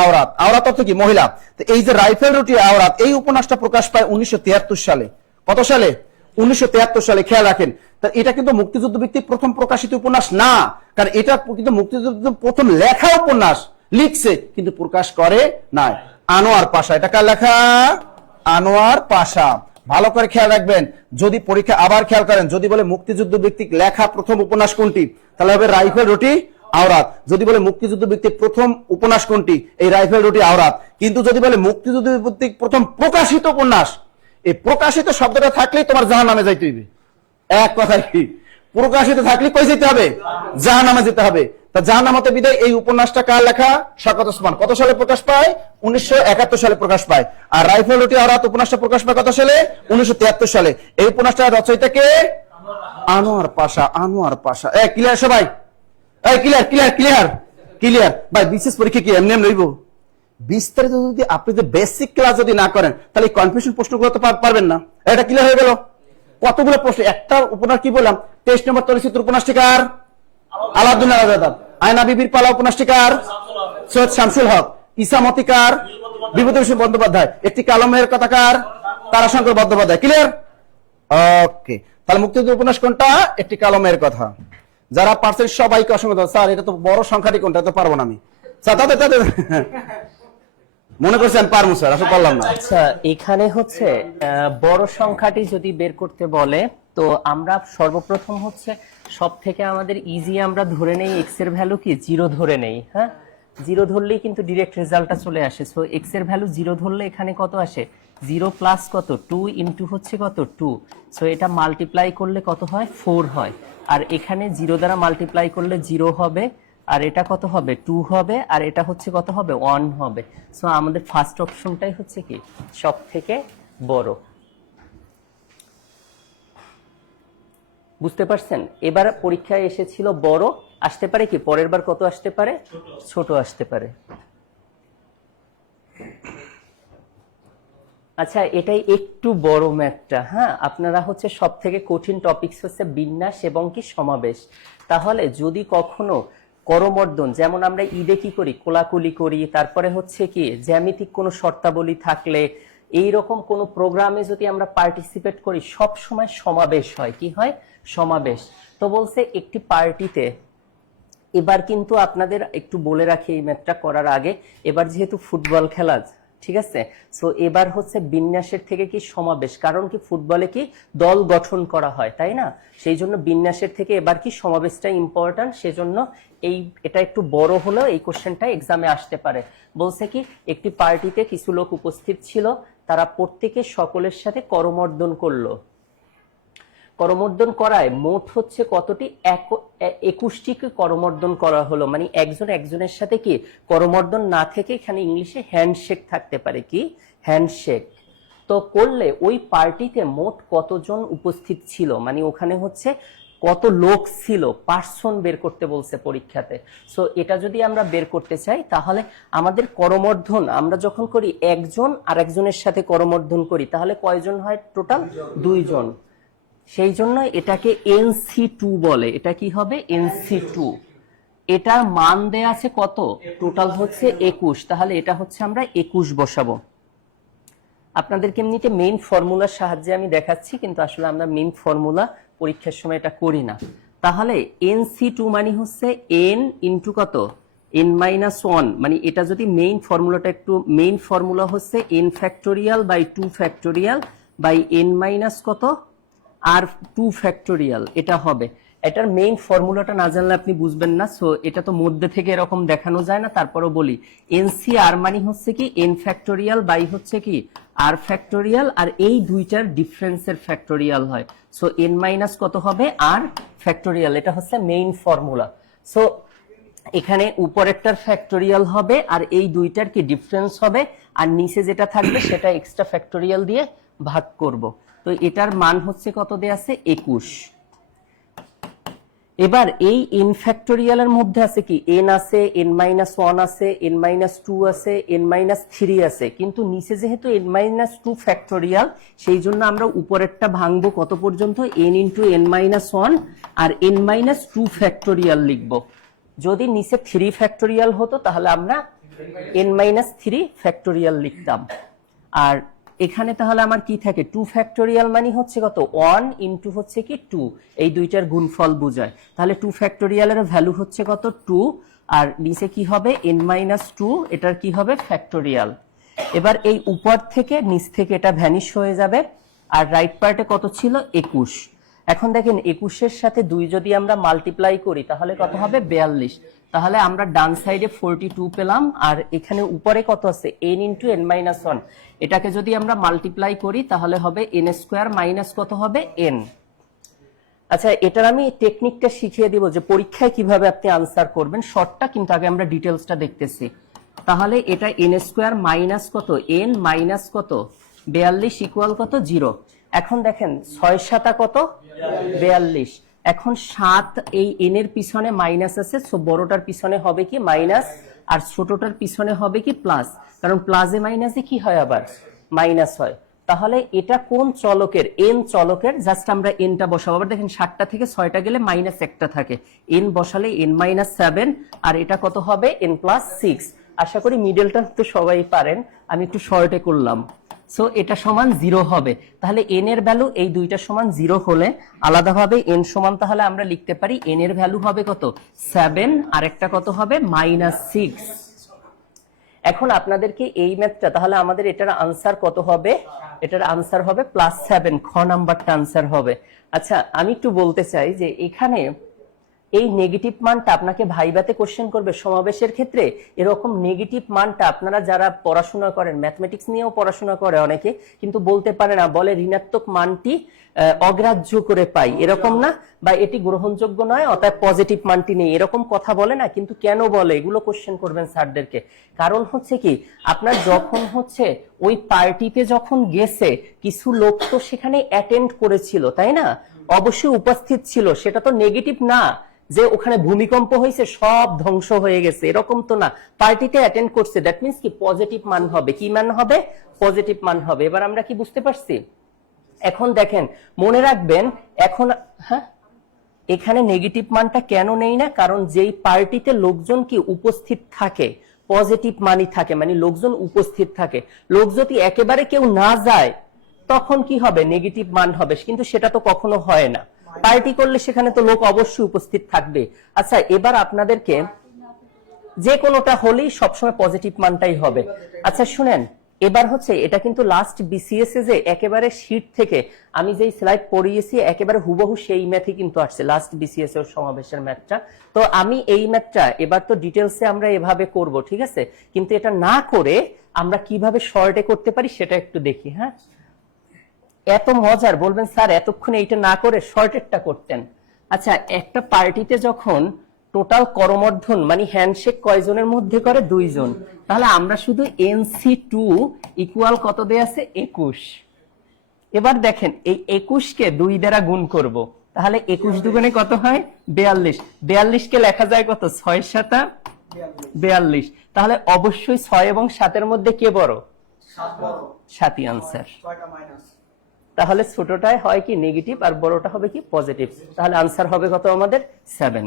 আওরাত, আওরাত অর্থ কি? মহিলা। তো এই যে রাইফেল রুটি আওরাত, এই উপন্যাসটা প্রকাশ পায় 1973 সালে। কত সালে? 1973 সালে, খেয়াল রাখেন। তা এটা কিন্তু মুক্তিযুদ্ধ ভিত্তিক প্রথম প্রকাশিত উপন্যাস না, কারণ এটা কিন্তু মুক্তিযুদ্ধ প্রথম লেখা উপন্যাস, লিখছে কিন্তু প্রকাশ করে নাই। আনোয়ার পাশা, এটা কার লেখা? আনোয়ার পাশা। ভালো করে খেয়াল রাখবেন, যদি পরীক্ষা আবার খেয়াল করেন, যদি বলে মুক্তিযুদ্ধ ভিত্তিক লেখা প্রথম উপন্যাস কোনটি, তাহলে হবে রাইফেল রুটি আওরাত। যদি বলে মুক্তিযুদ্ধ ভিত্তিক প্রথম উপন্যাস কোনটি, এই রাইফেল রুটি আওরাত। কিন্তু যদি বলে মুক্তিযুদ্ধ ভিত্তিক প্রথম প্রকাশিত উপন্যাস, এই প্রকাশিত শব্দটা থাকলেই তোমার জাহান্নামে যাইতে হইবে। এক কথায় কি, প্রকাশিত থাকলে কই যেতে হবে? জাহান্নামে যেতে হবে। তা জাহান্নামতে বিদায় এই উপন্যাসটা কার লেখা? শওকত ওসমান। কত সালে প্রকাশ পায়? 1971 সালে প্রকাশ পায়। আর রাইফেল রুটি আওরাত উপন্যাসটা প্রকাশ পায় কত সালে? 1973 সালে। এই উপন্যাসটা রচয়িতা কে? আনোয়ার পাশা। আনোয়ার পাশা। ক্লিয়ার সবাই? ক্লিয়ার ক্লিয়ার ক্লিয়ার ক্লিয়ার ভাই। বিশেষ পরীক্ষা কি এমনি এমনি হইব? বিস্তারিত যদি আপনি যে বেসিক ক্লাস যদি না করেন, তাহলে এই কনফিউশন প্রশ্নগুলো তো পারবেন না। এটা ক্লিয়ার হয়ে গেল? কতগুলো প্রশ্ন, একটা উপন্যাস কি বললাম, টেস্ট নম্বর 33 উপন্যাসটি কার? আলাউদ্দিন আজাদ। আয়না বিবির পালা উপন্যাসটি কার? সৈয়দ শামসুল হক। ইসামতি কার? বিভূতিভূষণ বন্দ্যোপাধ্যায়। একটি কালমের কথা কার? তারাশঙ্কর বন্দ্যোপাধ্যায়। ক্লিয়ার? ওকে, তাহলে মুক্তিযুদ্ধ উপন্যাস কোনটা? একটি কালমের কথা। যারা পারছেন সবাইকে অসংখ্য ধন্যবাদ। স্যার এটা তো বড় সংখ্যাটি কোনটা, তো পারবো না আমি। স্যার তাদের মনে করছেন পারবো স্যার, আসলে পারলাম না। আচ্ছা, এখানে হচ্ছে বড় সংখ্যাটি যদি বের করতে বলে, তো আমরা সর্বপ্রথম হচ্ছে সব থেকে আমাদের ইজি আমরা ধরে নেই এক্স এর ভ্যালু কি 0 ধরে নেই। হ্যাঁ, 0 ধরলেই কিন্তু ডিরেক্ট রেজাল্টটা চলে আসে। সো এক্স এর ভ্যালু 0 ধরলে এখানে কত আসে? 0 প্লাস কত 2 ইনটু হচ্ছে কত 2। সো এটা মাল্টিপ্লাই করলে কত হয়? 4 হয়। আর এখানে 0 দ্বারা মাল্টিপ্লাই করলে 0 হবে, আর এটা কত হবে? 2 হবে, আর এটা হচ্ছে কত হবে? 1 হবে। সো আমাদের ফার্স্ট অপশনটাই হচ্ছে কি সব থেকে বড়। বুঝতে পারছেন? এবার পরীক্ষায় এসেছিল বড়, আসতে পারে কি পরের বার কত আসতে পারে? ছোট আসতে পারে। আচ্ছা, এটাই একটু বড় ম্যাথটা। হ্যাঁ, আপনারা হচ্ছে সব থেকে কঠিন টপিকস হচ্ছে বিন্যাস এবং কি সমাবেশ। তাহলে যদি কখনো করমর্দন, যেমন আমরা ঈদে কি করি? কোলাকুলি করি। তারপরে হচ্ছে কি জ্যামিতিক কোনো শর্তাবলী থাকলে, এইরকম কোনো প্রোগ্রামে যদি আমরা পার্টিসিপেট করি, সব সময় সমাবেশ হয়। কি হয়? সমাবেশ। তো বলছে একটি পার্টিতে, এবার কিন্তু আপনাদের একটু বলে রাখি এই ম্যাথটা করার আগে, এবার যেহেতু ফুটবল খেলা, ঠিক আছে, সো এবার হচ্ছে বিন্যাসের থেকে কি সমাবেশ, কারণ কি ফুটবলে কি দল গঠন করা হয়, তাই না? সেই জন্য বিন্যাসের থেকে এবার কি সমাবেশটা ইম্পর্টেন্ট। সেজন্য এটা একটু বড় হলেও এই কোশ্চেনটা এক্সামে আসতে পারে। বলছে কি একটি পার্টিতে কিছু লোক উপস্থিত ছিল, তারা প্রত্যেকে সকলের সাথে করমর্দন করলো। করমর্দন করায় মোট হচ্ছে কতটি? 21টিকে করমর্দন করা হলো। মানে একজন একজনের সাথে কি করমর্দন না থেকে এখানে ইংলিশে হ্যান্ডশেক থাকতে পারে। কি হ্যান্ডশেক? তো করলে ওই পার্টিতে মোট কতজন উপস্থিত ছিল, মানে ওখানে হচ্ছে কত লোক ছিল, পার্সন বের করতে বলছে পরীক্ষাতে। সো এটা যদি আমরা বের করতে চাই, তাহলে আমাদের করমর্দন আমরা যখন করি একজন আর একজনের সাথে করমর্দন করি, তাহলে কয়জন হয়? টোটাল 2 জন। সেই জন্য এটাকে NC2 বলে। এটা কি হবে? NC2। এটার মান দেয়া আছে কত? টোটাল হচ্ছে 21। তাহলে এটা হচ্ছে আমরা 21 বসাবো। আপনাদেরকে এমনিতে মেইন ফর্মুলার সাহায্যে আমি দেখাচ্ছি, কিন্তু আসলে আমরা মেইন ফর্মুলা পরীক্ষার সময় এটা করি না। তাহলে NC2 মানে হচ্ছে n ইন্টু কত? n-1। মানে এটা যদি মেইন ফর্মুলাটা একটু, মেইন ফর্মুলা হচ্ছে n factorial by 2 factorial by n- কত? আর 2 ফ্যাক্টোরিয়াল। এটা হবে। এটার মেইন ফর্মুলাটা না জানলে আপনি বুঝবেন না। সো এটা তো মধ্যে থেকে এরকম দেখানো যায় না, তারপরও বলি NCR মানে হচ্ছে কি n ফ্যাক্টোরিয়াল বাই হচ্ছে কি r ফ্যাক্টোরিয়াল, আর এই দুইটার ডিফারেন্সের ফ্যাক্টোরিয়াল হয়। সো n- কত হবে? r factorial. এটা হচ্ছে মেইন ফর্মুলা। সো এখানে উপরেরটার ফ্যাক্টোরিয়াল হবে, আর এই দুইটার কি ডিফারেন্স হবে, আর নিচে যেটা থাকবে সেটা এক্সট্রা ফ্যাক্টোরিয়াল দিয়ে ভাগ করব। তো এটার মান হচ্ছে কত দেয়া আছে? 21। এবার এই n ফ্যাক্টোরিয়ালের মধ্যে আছে কি n আছে, n-1 আছে, n-2 আছে, n-3 আছে, কিন্তু নিচে যেহেতু n-2 ফ্যাক্টোরিয়াল, সেই জন্য আমরা উপরেরটা ভাঙবো কত পর্যন্ত? n ইন্টু n-1 আর n-2 ফ্যাক্টোরিয়াল লিখবো। যদি নিচে 3 ফ্যাক্টোরিয়াল হতো তাহলে আমরা n-3 ফ্যাক্টোরিয়াল লিখতাম। আর এখানে তাহলে আমার কি থাকে 2 ফ্যাক্টোরিয়াল মানে হচ্ছে কত 1 ইনটু হচ্ছে কি 2, এই দুইটার গুণফল বোঝায়। তাহলে 2 ফ্যাক্টোরিয়ালের ভ্যালু হচ্ছে কত 2, আর নিচে কি হবে n-2, এটার কি হবে ফ্যাক্টোরিয়াল। এবার এই উপর থেকে নিচ থেকে এটা ভ্যানিশ হয়ে যাবে, আর রাইট পার্টে কত ছিল 21। এখন দেখেন 21-এর সাথে 2 যদি আমরা মাল্টিপ্লাই করি তাহলে কত হবে 42। তাহলে আমরা ডান সাইডে 42 পেলাম, আর এখানে উপরে কত আছে n ইন্টু n-1, এটাকে যদি আমরা মাল্টিপ্লাই করি তাহলে হবে n স্কোয়ার মাইনাস কত হবে n। আচ্ছা, এটার আমি টেকনিকটা শিখিয়ে দিব যে পরীক্ষায় কিভাবে আপনি আনসার করবেন, শর্টটা, কিন্তু আগে আমরা ডিটেলসটা দেখতেছি। তাহলে এটা n স্কোয়ার মাইনাস কত n মাইনাস কত 42 ইকুয়াল কত 0। এখন দেখেন 6 কত 42, এখন 7 এই n এর পিছনে মাইনাস আছে, সো বড়টার পিছনে হবে কি মাইনাস, আর ছোটটার পিছনে হবে কি প্লাস, কারণ প্লাসে মাইনাসে কি হয় আবার মাইনাস হয়। তাহলে এটা কোন চলকের n চলকের, জাস্ট আমরা nটা বসাবো। আবার দেখেন 7টা থেকে 6টা গেলে মাইনাস একটা থাকে, n বসালে n-7, আর এটা কত হবে n+6। আশা করি মিডলটা তো সবাই পারেন, আমি একটু শর্টে করলাম। সো এটা সমান 0 হবে। তাহলে n এর ভ্যালু এই দুইটা সমান 0 হলে আলাদাভাবে n সমান তাহলে আমরা লিখতে পারি n এর ভ্যালু হবে কত 7, আর একটা কত হবে -6। এখন আপনাদেরকে এই ম্যাথটা, তাহলে আমাদের এটার আনসার কত হবে, এটার আনসার হবে +7, খ নাম্বারটা আনসার হবে। আচ্ছা, আমি একটু বলতে চাই যে এখানে এই নেগেটিভ মানটা আপনাকে ভাইভাতে কোশ্চেন করবে সমাবেশের ক্ষেত্রে, এরকম নেগেটিভ মানটা আপনারা যারা পড়াশোনা করেন, ম্যাথমেটিক্স নিয়েও পড়াশোনা করে অনেকে, কিন্তু বলতে পারে না, বলে ঋণাত্মক মানটি অগ্রাহ্য করে পাই, এরকম না, বা এটি গ্রহণযোগ্য নয় অতএব পজিটিভ মানটি নেই, এরকম কথা বলে না। কিন্তু কেন বলে, এগুলো কোশ্চেন করবেন স্যারদেরকে। কারণ হচ্ছে কি, আপনার যখন হচ্ছে ওই পার্টিতে যখন গেছে, কিছু লোক তো সেখানে অ্যাটেন্ড করেছিল, তাই না, অবশ্যই উপস্থিত ছিল, সেটা তো নেগেটিভ না যে ওখানে ভূমিকম্প হয়েছে সব ধ্বংস হয়ে গেছে, এরকম তো না। পার্টিতে অ্যাটেন্ড করছে, দ্যাট মিন্স কি পজিটিভ মান হবে। কি মান হবে? পজিটিভ মান হবে। এবার আমরা কি বুঝতে পারছি? এখন দেখেন, মনে রাখবেন, এখন হ্যাঁ, এখানে নেগেটিভ মানটা কেন নেই না, কারণ যেই পার্টিতে লোকজন কি উপস্থিত থাকে, পজিটিভ মানই থাকে, মানে লোকজন উপস্থিত থাকে। লোক যদি একেবারে কেউ না যায় তখন কি হবে, নেগেটিভ মান হবে, কিন্তু সেটা তো কখনো হয় না। পার্টি করলে সেখানে তো লোক অবশ্যই উপস্থিত থাকবে। আচ্ছা, এবার আপনাদেরকে যে কোনোটা হলেই সবসময় পজিটিভ মানটাই হবে। আচ্ছা শুনেন, এবার হচ্ছে এটা কিন্তু লাস্ট বিসিএস এ যে একেবারে শীট থেকে আমি যেই স্লাইড পড়িয়েছি একেবারে হুবহু সেই ম্যাথই কিন্তু আসছে, লাস্ট বিসিএস এর সমাবেশের ম্যাথটা। তো আমি এই ম্যাথটা এবার তো ডিটেলসে আমরা এভাবে করব, ঠিক আছে, কিন্তু এটা না করে আমরা কিভাবে শর্টে করতে পারি সেটা একটু দেখি। হ্যাঁ, এত মজার, বলবেন স্যার এতক্ষণ এইটা না করে শর্টেরটা করতেন। আচ্ছা, একটা পার্টিতে যখন টোটাল করমর্ধন মানে হ্যান্ডশেক কয়জনের মধ্যে করে? 2 জন। তাহলে আমরা শুধু NC2 ইকুয়াল কত দেয়া আছে? 21। এবার দেখেন এই 21 কে 2 দ্বারা গুণ করব, তাহলে 21 দুগুণে কত হয়? 42। 42 কে লেখা যায় কত? 6 7 42। তাহলে অবশ্যই 6 এবং 7 এর মধ্যে কে বড়? 7 বড়। 7ই আনসার। 6টা মাইনাস। তাহলে ছোটটায় হয় কি নেগেটিভ, আর বড়টা হবে কি পজিটিভ। তাহলে আনসার হবে কত আমাদের? 7।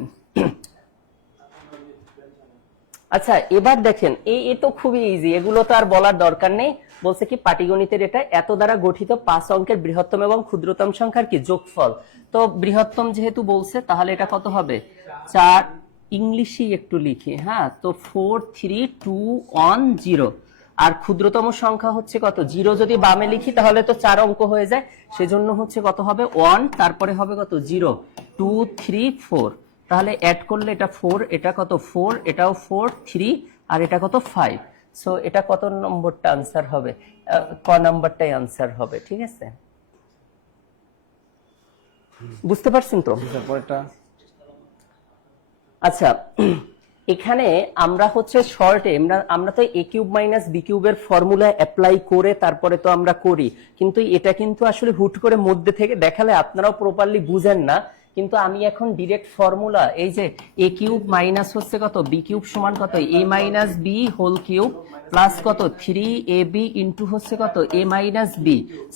আচ্ছা, এবার দেখেন, এই তো খুবই ইজি, এগুলো তো আর বলার দরকার নেই। বলছে কি পাটিগণিতের এটা এত দ্বারা গঠিত 5 অঙ্কের বৃহত্তম এবং ক্ষুদ্রতম সংখ্যার কি যোগফল। তো বৃহত্তম যেহেতু বলছে, তাহলে এটা কত হবে? 4, ইংলিশই একটু লিখি, হ্যাঁ, তো 4 3 2 1 0। আর ক্ষুদ্রতম সংখ্যা হচ্ছে কত? 0 যদি বামে লিখি তাহলে তো 4 অঙ্ক হয়ে যায়, সেজন্য হচ্ছে কত হবে? 1, তারপরে হবে কত? 0 2 3 4। তাহলে অ্যাড করলে এটা 4, এটা কত? 4, এটাও 4 3, আর এটা কত? 5। সো এটা কত নম্বরটা আনসার হবে? ক নাম্বারটাই আনসার হবে, ঠিক আছে? বুঝতে পারছেন তো? তারপরটা আচ্ছা, এখানে আমরা হচ্ছে শর্টে আমরা তো a কিউব মাইনাস b কিউবের ফর্মুলা অ্যাপ্লাই করে তারপরে তো আমরা করি, কিন্তু এটা কিন্তু আসলে হুট করে মধ্যে থেকে দেখালে আপনারাও প্রপারলি বুঝেন না। কিন্তু আমি এখন ডিরেক্ট ফর্মুলা, এই যে a কিউব মাইনাস হচ্ছে কত? b কিউব সমান কত? a minus b whole cube plus কত? 3ab ইন্টু হচ্ছে কত? a minus b।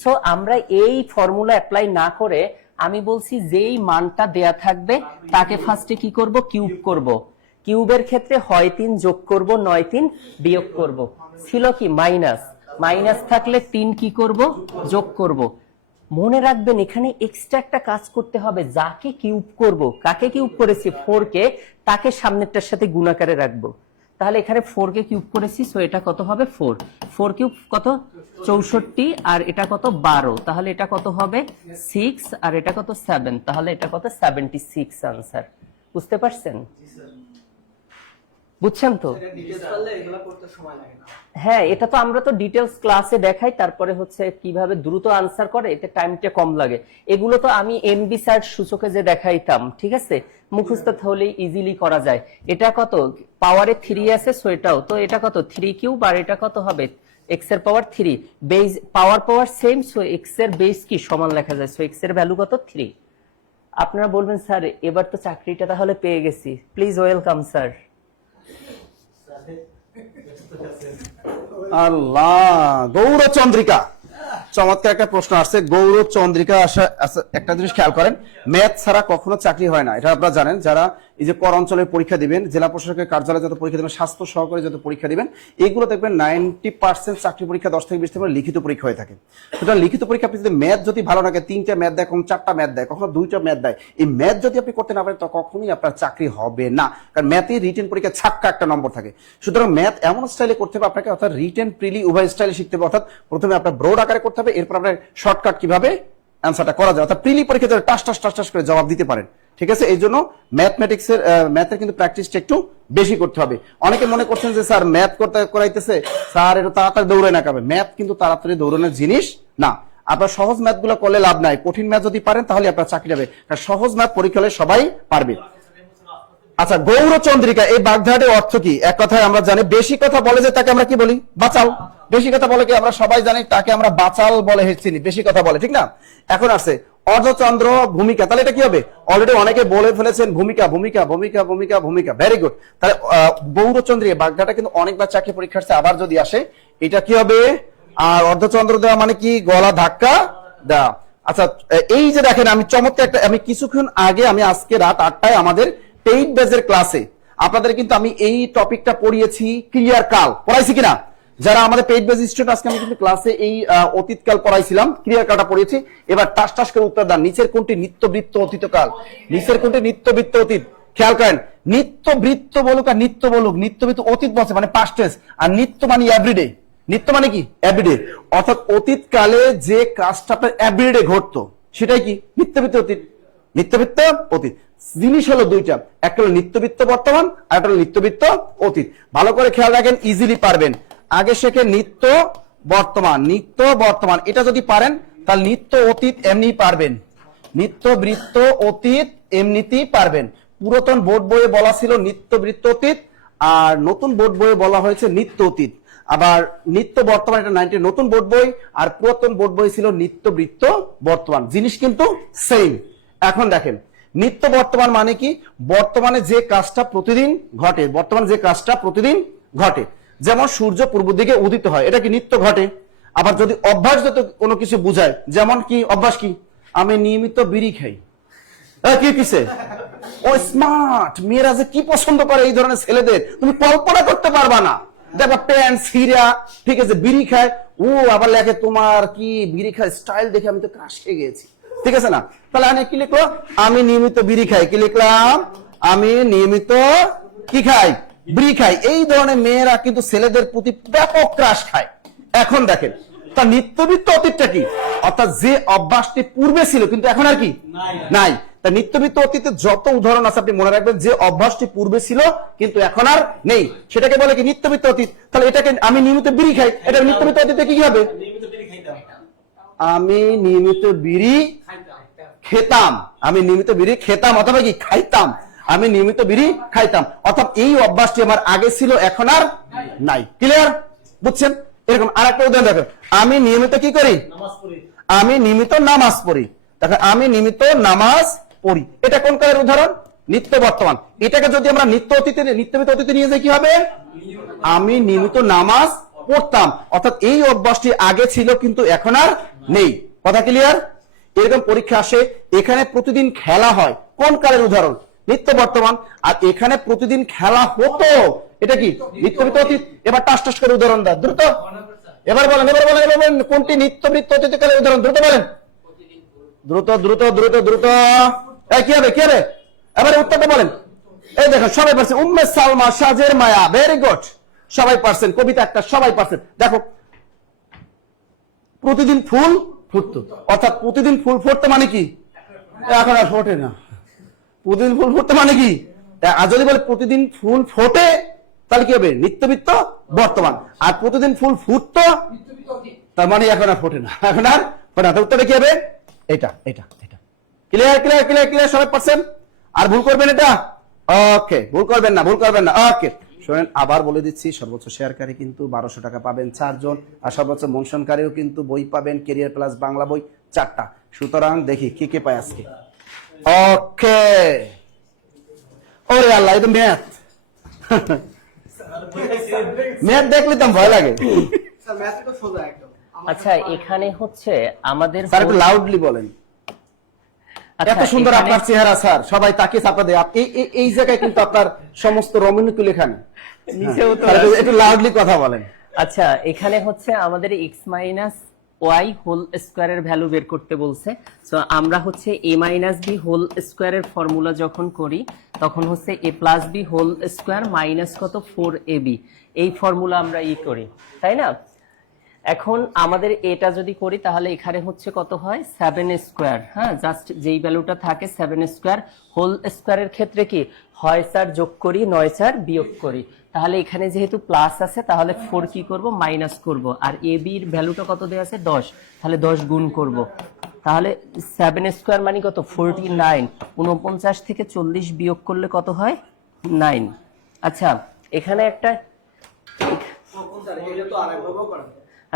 সো আমরা এই ফর্মুলা অ্যাপ্লাই না করে আমি বলছি যেই মানটা দেয়া থাকবে তাকে ফার্স্টে কি করব? কিউব করব। কিউবের ক্ষেত্রে হয় 3 যোগ করব, নয় 3 বিয়োগ করব। ছিল কি মাইনাস, মাইনাস থাকলে 3 কি করব, যোগ করব। মনে রাখবেন এখানে এক্সট্রা একটা কাজ করতে হবে, যাকে কিউব করব, কাকে কিউব করেছি 4 কে, তাকে সামনেরটার সাথে গুণাকারে রাখবো। তাহলে এখানে 4 কে কিউব করেছি, সো এটা কত হবে 4, 4 কিউব কত 64, আর এটা কত 12, তাহলে এটা কত হবে 6, আর এটা কত 7, তাহলে এটা কত 76 আনসার। বুঝতে পারছেন? বুঝছেন তো? হ্যাঁ, এটা তো আমরা তো ডিটেলস ক্লাসে দেখাই, তারপরে হচ্ছে কিভাবে দ্রুত আনসার করে, এতে টাইমটা কম লাগে। এগুলো তো আমি এমবি সার্চ সূচকে যে দেখাইতাম, ঠিক আছে, মুখস্থ হলেই ইজিলি করা যায়। এটা কত পাওয়ারে 3 আছে, সো এটাও তো, এটা কত 3 কিউব, আর এটা কত হবে x এর পাওয়ার 3, বেস পাওয়ার সেম, সো x এর বেস কি সমান লেখা যায়, সো x এর ভ্যালু কত 3। আপনারা বলবেন স্যার এবার তো চাকরিটা তাহলে পেয়ে গেছি, প্লিজ ওয়েলকাম স্যার। আল্লাহ, গৌরচন্দ্রিকা, চমৎকার একটা প্রশ্ন আসছে। গৌরচন্দ্রিকা একটা জিনিস খেয়াল করেন, ম্যাথ ছাড়া কখনো চাকরি হয় না, এটা আপনারা জানেন। যারা এই যে কর অঞ্চলের পরীক্ষা দিবেন, জেলা প্রশাসকের কার্যালয়ে যত পরীক্ষা দিবেন, স্বাস্থ্য সহকারী যত পরীক্ষা দিবেন, এইগুলো দেখবেন 90% চাকরি পরীক্ষা 10 থেকে 20 লিখিত পরীক্ষা হয়ে থাকে। সুতরাং লিখিত পরীক্ষা আপনি যদি ম্যাথ যদি ভালো লাগে, 3টা ম্যাথ দেয়, কখনো 4টা ম্যাথ দেয়, কখনো 2টা ম্যাথ দেয়, এই ম্যাথ যদি আপনি করতে না পারেন তো কখনোই আপনার চাকরি হবে না। কারণ ম্যাথে রিটেন পরীক্ষা ছাক্কা একটা নম্বর থাকে। সুতরাং ম্যাথ এমন স্টাইলে করতে হবে আপনাকে, অর্থাৎ রিটেন প্রিলি উভয় স্টাইলে শিখতে হবে। অর্থাৎ প্রথমে আপনার ব্রড আকারে করতে হবে, এরপর আপনার শর্টকাট কিভাবে অ্যান্সারটা করা যায়, অর্থাৎ প্রিলি পরীক্ষা যাতে টাস টাস টাস টাস করে জবাব দিতে পারেন। ঠিক আছে, এই জন্য ম্যাথের কিন্তু প্র্যাকটিসটা একটু বেশি করতে হবে। অনেকে মনে করছেন যে স্যার ম্যাথ করতে করাইতেছে, স্যার এটা তাড়াতাড়ি দৌড়ে না কাবে। ম্যাথ কিন্তু তাড়াতাড়ি দৌড়ানোর জিনিস না। আপনার সহজ ম্যাথ গুলো করলে লাভ নাই, কঠিন ম্যাথ যদি পারেন তাহলে আপনার চাকরি হবে। কারণ সহজ ম্যাথ পরীক্ষা হলে সবাই পারবে। আচ্ছা, গৌরচন্দ্রিকা এই বাগধারাটির অর্থ কি? এক কথায় আমরা জানি, বেশি কথা বলে যে তাকে আমরা কি বলি, বাচাল। বেশি কথা বলে কি আমরা সবাই জানি, তাকে আমরা বাচাল বলে চিনি, বেশি কথা বলে, ঠিক না? এখন আছে অর্ধচন্দ্র ভূমিকা, তাহলে এটা কি হবে? অলরেডি অনেকে বলে ফেলেছেন ভূমিকা ভূমিকা ভূমিকা ভূমিকা ভূমিকা, ভেরি গুড। তাহলে গৌরচন্দ্রিকা বাগধারাটা কিন্তু অনেকবার চাকরি পরীক্ষা আসছে, আবার যদি আসে এটা কি হবে? আর অর্ধচন্দ্র দেওয়া মানে কি, গলা ধাক্কা দেওয়া। আচ্ছা, এই যে দেখেন, আমি চমৎকার একটা, আমি কিছুক্ষণ আগে, আমি আজকে রাত 8টায় আমাদের পেইড বেজের ক্লাসে আপনাদের কিন্তু আমি এই টপিকটা পড়িয়েছি, ক্রিয়ার কাল পড়াইছি কিনা? যারা আমাদের পেইড বেজ স্টুডেন্ট, আজকে আমি কিন্তু ক্লাসে এই অতীতকাল পড়াইছিলাম, ক্রিয়ার কালটা পড়িয়েছি। এবার টাস টাস করে উত্তর দেন, নিচের কোনটি নিত্যবৃত্ত অতীতকাল, নিচের কোনটি নিত্যবৃত্ত অতীত? খেয়াল করেন, নিত্যবৃত্ত বলুক আর নিত্য বলুক, নিত্যবৃত্ত অতীত বলছে মানে পাস্ট টেন্স, আর নিত্য মানে এভরিডে। নিত্য মানে কি? এভরিডে। অর্থাৎ অতীতকালে যে কাজটা আপনার এভরিডে ঘটতো সেটাই কি নিত্যবৃত্ত অতীত। নিত্যবৃত্ত অতীত জিনিস হলো দুইটা, একটা হলো নিত্যবৃত্ত বর্তমান, আর একটা হলো নিত্যবৃত্ত অতীত। ভালো করে খেয়াল রাখেন, ইজিলি পারবেন। আগে শেখে নিত্য বর্তমান, নিত্য বর্তমান, এটা যদি পারেন তাহলে নিত্য অতীত এমনি পারবেন, নিত্যবৃত্ত অতীত এমনিতেই পারবেন। পুরাতন বোর্ড বইয়ে বলা ছিল নিত্যবৃত্ত অতীত, আর নতুন বোর্ড বইয়ে বলা হয়েছে নিত্য অতীত। আবার নিত্য বর্তমান এটা 90 নতুন বোর্ড বই, আর পুরাতন বোর্ড বই ছিল নিত্যবৃত্ত বর্তমান, জিনিস কিন্তু সেম। এখন দেখেন, নিত্য বর্তমান মানে কি? বর্তমানে যে কাজটা প্রতিদিন ঘটে, বর্তমানে যে কাজটা প্রতিদিন ঘটে। যেমন সূর্য পূর্ব দিকে উদিত হয়, এটা কি নিত্য ঘটে। আবার যদি অভ্যাসগত কোনো কিছু বোঝায়, যেমন কি অভ্যাস কি? আমি নিয়মিত বিড়ি খাই। কি কিসে? ও স্মার্ট, মেয়েরা যে কি পছন্দ করে এই ধরনের ছেলেদের, তুমি কল্পনা করতে পারবা না। দেখো প্যান্ট ছিঁড়া, ঠিক আছে, বিড়ি খায়, ও আবার লেখে তোমার কি বিড়ি খায় স্টাইল দেখে আমি তো ক্রাশ খেয়ে গেছি, ঠিক আছে না? তাহলে আমি কি লিখলো? আমি নিয়মিত বিড়ি খাই। কি লিখলাম? আমি নিয়মিত কি খাই? বিড়ি খাই। এই ধরনের মেয়েরা কিন্তু ছেলেদের প্রতি ব্যাপক ক্রাশ খায়। এখন দেখেন, তা নিত্যবৃত্ত অতীতটা কি? অর্থাৎ যে অভ্যাসটি পূর্বে ছিল কিন্তু এখন আর কি নাই। তা নিত্যবৃত্ত অতীতে যত উদাহরণ আছে আপনি মনে রাখবেন, যে অভ্যাসটি পূর্বে ছিল কিন্তু এখন আর নেই, সেটাকে বলে কি নিত্যবৃত্ত অতীত। তাহলে এটাকে আমি নিয়মিত বিড়ি খাই, এটা নিত্যবৃত্ত অতীতে কি হবে? আমি নিয়মিত বিড়ি খেতাম, আমি নিয়মিত বিড়ি খেতাম, অথবা কি খাইতাম, আমি নিয়মিত বিড়ি খাইতাম। অর্থাৎ এই অভ্যাসটি আমার আগে ছিল, এখন আর নাই। ক্লিয়ার? বুঝছেন? এরকম আর একটা উদাহরণ দেখেন, আমি নিয়মিত কি করি? আমি নিয়মিত নামাজ পড়ি। দেখেন, আমি নিয়মিত নামাজ পড়ি, এটা কোন কালের উদাহরণ? নিত্য বর্তমান। এটাকে যদি আমরা নিত্য অতীতে, নিত্যবৃত্ত অতীতে নিয়ে যাই কি হবে? আমি নিয়মিত নামাজ পড়তাম। অর্থাৎ এই অভ্যাসটি আগে ছিল কিন্তু এখন আর নেই। কথা ক্লিয়ার? এরকম পরীক্ষা আসে। এখানে প্রতিদিন খেলা হয়, কোন কালের উদাহরণ? নিত্য বর্তমান। আর এখানে প্রতিদিন খেলা হতো, এটা কি নিত্যবৃত্ত অতীত। এবার টাস টাস করে উদাহরণ দাও দ্রুত। এবার বলেন কোনটি নিত্য বৃত্ত অতীতকালের উদাহরণ? দ্রুত বলেন, দ্রুত দ্রুত দ্রুত দ্রুত। কি হবে কি হবে? এবারে উত্তরটা বলেন। এই দেখো সবাই পারছেন, উম্মে সালমা সাজের মায়া, ভেরি গুড, সবাই পারছেন। কবিতা একটা সবাই পারছেন। দেখো প্রতিদিন ফুল ফুটতো, অর্থাৎ প্রতিদিন ফুল ফুটতো মানে কি? এখন আর ফোটে না। প্রতিদিন ফুল ফুটতো মানে কি? আর যদি বলে প্রতিদিন ফুল ফোটে তাহলে কি হবে? নিত্যবৃত্ত বর্তমান। আর প্রতিদিন ফুল ফুটতো তার মানে এখন আর ফোটে না, এখন আর ফোটে না। উত্তরটা কি হবে? এটা এটা এটা। ক্লিয়ার ক্লিয়ার ক্লিয়ার ক্লিয়ার, সবাই পারছেন? আর ভুল করবেন এটা? ওকে, ভুল করবেন না, ভুল করবেন না। ওকে, শোনেন আবার বলে দিচ্ছি, সর্বোচ্চ শেয়ারকারী কিন্তু 1200 টাকা পাবেন 4 জন, আর সর্বোচ্চ মনসনকারীও কিন্তু বই পাবেন, কেরিয়ার প্লাস বাংলা বই 4টা। সুতরাং দেখি কে কে পায় আজকে। ওকে, ওরে আল্লাহ, এটা ম্যাথ। ম্যাথ দেখলে তো ভয় লাগে। আচ্ছা এখানে হচ্ছে আমাদের স্যার একটু লাউডলি বলেন। আচ্ছা, এত সুন্দর এখানে- আপনার চেহারা স্যার, সবাই তাকে চাপা দেয়। এই জায়গায় কিন্তু আপনার সমস্ত রমণী তুলে খান। নিচেও তো একটু লাউডলি কথা বলেন। আচ্ছা এখানে হচ্ছে আমাদের এক্স মাইনাস ওয়াই হোল স্কোয়ারের ভ্যালু বের করতে বলছে। সো আমরা হচ্ছে এ মাইনাস বি হোল স্কোয়ারের ফর্মুলা যখন করি তখন হচ্ছে A plus B whole square minus কত 4ab, এই ফর্মুলা আমরা করি, তাই না? এখন আমাদের এটা যদি করি তাহলে এখানে হচ্ছে কত হয় 7 স্কোয়ার। হ্যাঁ, জাস্ট যেই ভ্যালুটা থাকে 7 স্কোয়ার। হোল স্কোয়ারের ক্ষেত্রে কি হয় 4 যোগ করি, 9 4 বিয়োগ করি। তাহলে এখানে যেহেতু প্লাস আছে তাহলে 4 কি করব? মাইনাস করব। আর এ বির ভ্যালুটা কত দেওয়া আছে? 10, তাহলে 10 গুণ করব। তাহলে 7 স্কোয়ার মানে কত? 49। 49 থেকে 40 বিয়োগ করলে কত হয়? 9। আচ্ছা এখানে একটা,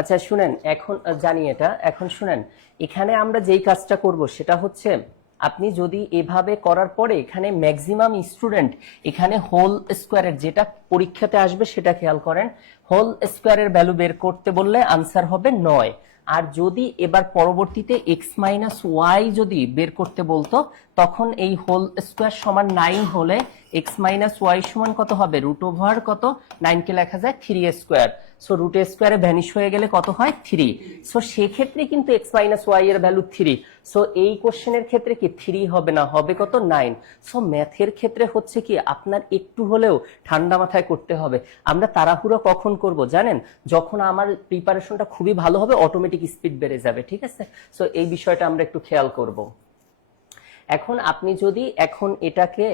আচ্ছা শুনেন, এখন জানি এটা, এখন শুনেন এখানে আমরা যেই কাজটা করব সেটা হচ্ছে আপনি যদি এভাবে করার পরে এখানে ম্যাক্সিমাম স্টুডেন্ট এখানে হোল স্কোয়ারের যেটা পরীক্ষাতে আসবে সেটা খেয়াল করেন। হোল স্কোয়ারের ভ্যালু বের করতে বললে আনসার হবে 9। আর যদি এবার পরবর্তীতে এক্স মাইনাস ওয়াই যদি বের করতে বলতো তখন এই হোল স্কোয়ার সমান 9 হলে এক্স মাইনাস ওয়াই সমান কত হবে? রুট ওভার কত? 9 কে লেখা যায় 3 স্কোয়ার। সো রুট স্কোয়ারে ভ্যানিশ হয়ে গেলে কত হয়? 3। সো সেক্ষেত্রে কিন্তু এক্স মাইনাস ওয়াই এর ভ্যালু 3। সো এই কোশ্চেনের ক্ষেত্রে কি 3 হবে না, হবে কত? 9। সো ম্যাথের ক্ষেত্রে হচ্ছে কি আপনার একটু হলেও ঠান্ডা মাথায় করতে হবে। আমরা তাড়াহুড়ো কখন করব জানেন? যখন আমার প্রিপারেশনটা খুবই ভালো হবে, অটোমেটিক স্পিড বেড়ে যাবে, ঠিক আছে? সো এই বিষয়টা আমরা একটু খেয়াল করব। এখন আপনি যদি এখন এটাকে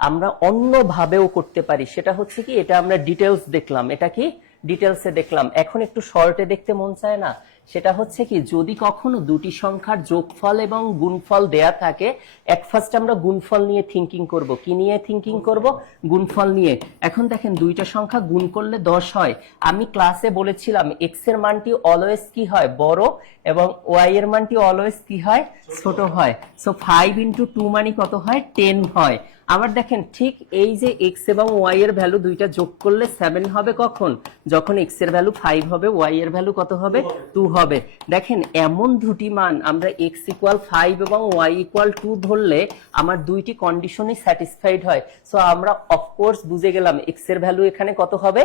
আমরা অন্যভাবেও করতে পারি, সেটা হচ্ছে কি এটা আমরা ডিটেলস দেখলাম, এটা কি ডিটেলসে দেখলাম, এখন একটু শর্টে দেখতে মন চায় না? সেটা হচ্ছে কি যদি কখনো দুটি সংখ্যার যোগফল এবং গুণফল দেয়া থাকে, এক ফার্স্ট আমরা গুণফল নিয়ে থিঙ্কিং করব। কি নিয়ে থিঙ্কিং করব? গুণফল নিয়ে। এখন দেখেন দুইটা সংখ্যা গুণ করলে 10 হয়। আমি ক্লাসে বলেছিলাম এক্স এর মানটি অলওয়েজ কি হয়? বড়, এবং ওয়াই এর মানটি অলওয়েজ কি হয়? ছোট হয়। সো 5 ইন্টু 2 মানে কত হয়? 10 হয়। আবার দেখেন ঠিক এই যে এক্স এবং ওয়াই এর ভ্যালু দুইটা যোগ করলে 7 হবে কখন? যখন এক্স এর ভ্যালু 5 হবে, ওয়াই এর ভ্যালু কত হবে? 2 হবে। দেখেন এমন দুটি মান আমরা এক্স ইকুয়াল 5 এবং ওয়াই ইকুয়াল 2 ধরলে আমার দুইটি কন্ডিশনই স্যাটিসফাইড হয়। সো আমরা অফকোর্স বুঝে গেলাম এক্স এর ভ্যালু এখানে কত হবে?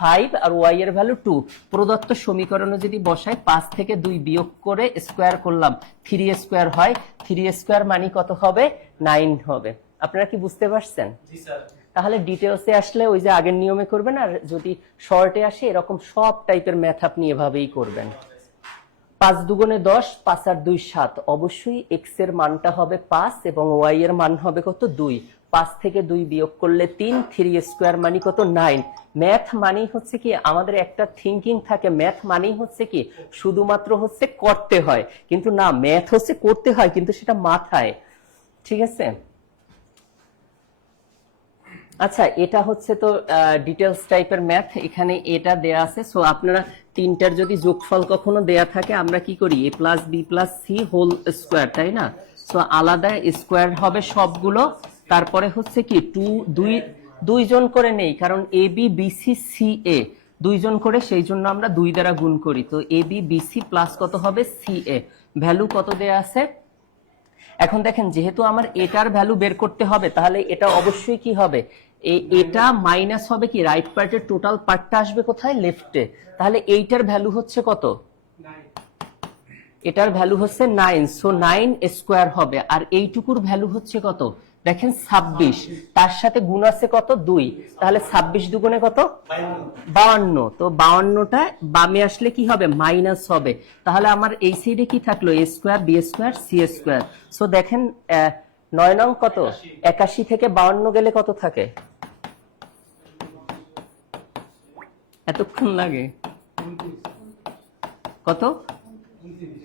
5 আর ওয়াই এর ভ্যালু 2। প্রদত্ত সমীকরণে যদি বসাই 5 থেকে 2 বিয়োগ করে স্কোয়ার করলাম, 3 স্কোয়ার হয়। 3 স্কোয়ার মানে কত হবে? 9 হবে। আপনারা কি বুঝতে পারছেন? জি স্যার। তাহলে ডিটেলসে আসলে ওই যে আগের নিয়মে করবেন, আর যদি শর্টে আসে এরকম সব টাইপের ম্যাথ আপনি এভাবেই করবেন। 5 দুগুণে 10, 5 আর 2 7। অবশ্যই এক্স এর মানটা হবে 5 এবং ওয়াই এর মান হবে কত? 2। 5 থেকে 2 বিয়োগ করলে 3। 3 স্কোয়ার মানে কত? 9। ম্যাথ মানেই হচ্ছে কি আমাদের একটা থিঙ্কিং থাকে, ম্যাথ মানেই হচ্ছে কি শুধুমাত্র হচ্ছে করতে হয়, কিন্তু না, ম্যাথ হচ্ছে করতে হয় কিন্তু সেটা মাথায়, ঠিক আছে? আচ্ছা এটা হচ্ছে তো ডিটেলস টাইপের ম্যাথ, এখানে এটা দেয়া আছে। সো আপনারা তিনটার যদি যোগফল কখনো দেয়া থাকে আমরা কি করি? a plus B plus C whole square, তাই না? সো আলাদা স্কোয়ার হবে সবগুলো। তারপরে হচ্ছে কি দুইজন করে নেই, কারণ A B B C C এ দুইজন করে, সেই জন্য আমরা 2 দ্বারা গুণ করি। তো A B B C plus কত হবে? সি এ। ভ্যালু কত দেয়া আছে? এখন দেখেন যেহেতু আমার এটার ভ্যালু বের করতে হবে তাহলে এটা অবশ্যই কি হবে? এটা মাইনাস হবে কি, রাইট পার্টের টোটাল পার্টটা আসবে কোথায়, লেফটে। তাহলে এইটার ভ্যালু হচ্ছে কত, এটার ভ্যালু হচ্ছে 9, সো 9 স্কোয়ার হবে। আর এইটুকুর ভ্যালু হচ্ছে কত, দেখেন 26, তার সাথে গুণ আছে কত 2, তাহলে 26 দুগুণে কত 52। তো 52টা বামে আসলে কি হবে, মাইনাস হবে। তাহলে আমার এই সাইডে কি থাকলো, a square b square c square. So দেখেন 9 নং কত, 81 থেকে 52 গেলে কত থাকে, এতক্ষণ লাগে কত,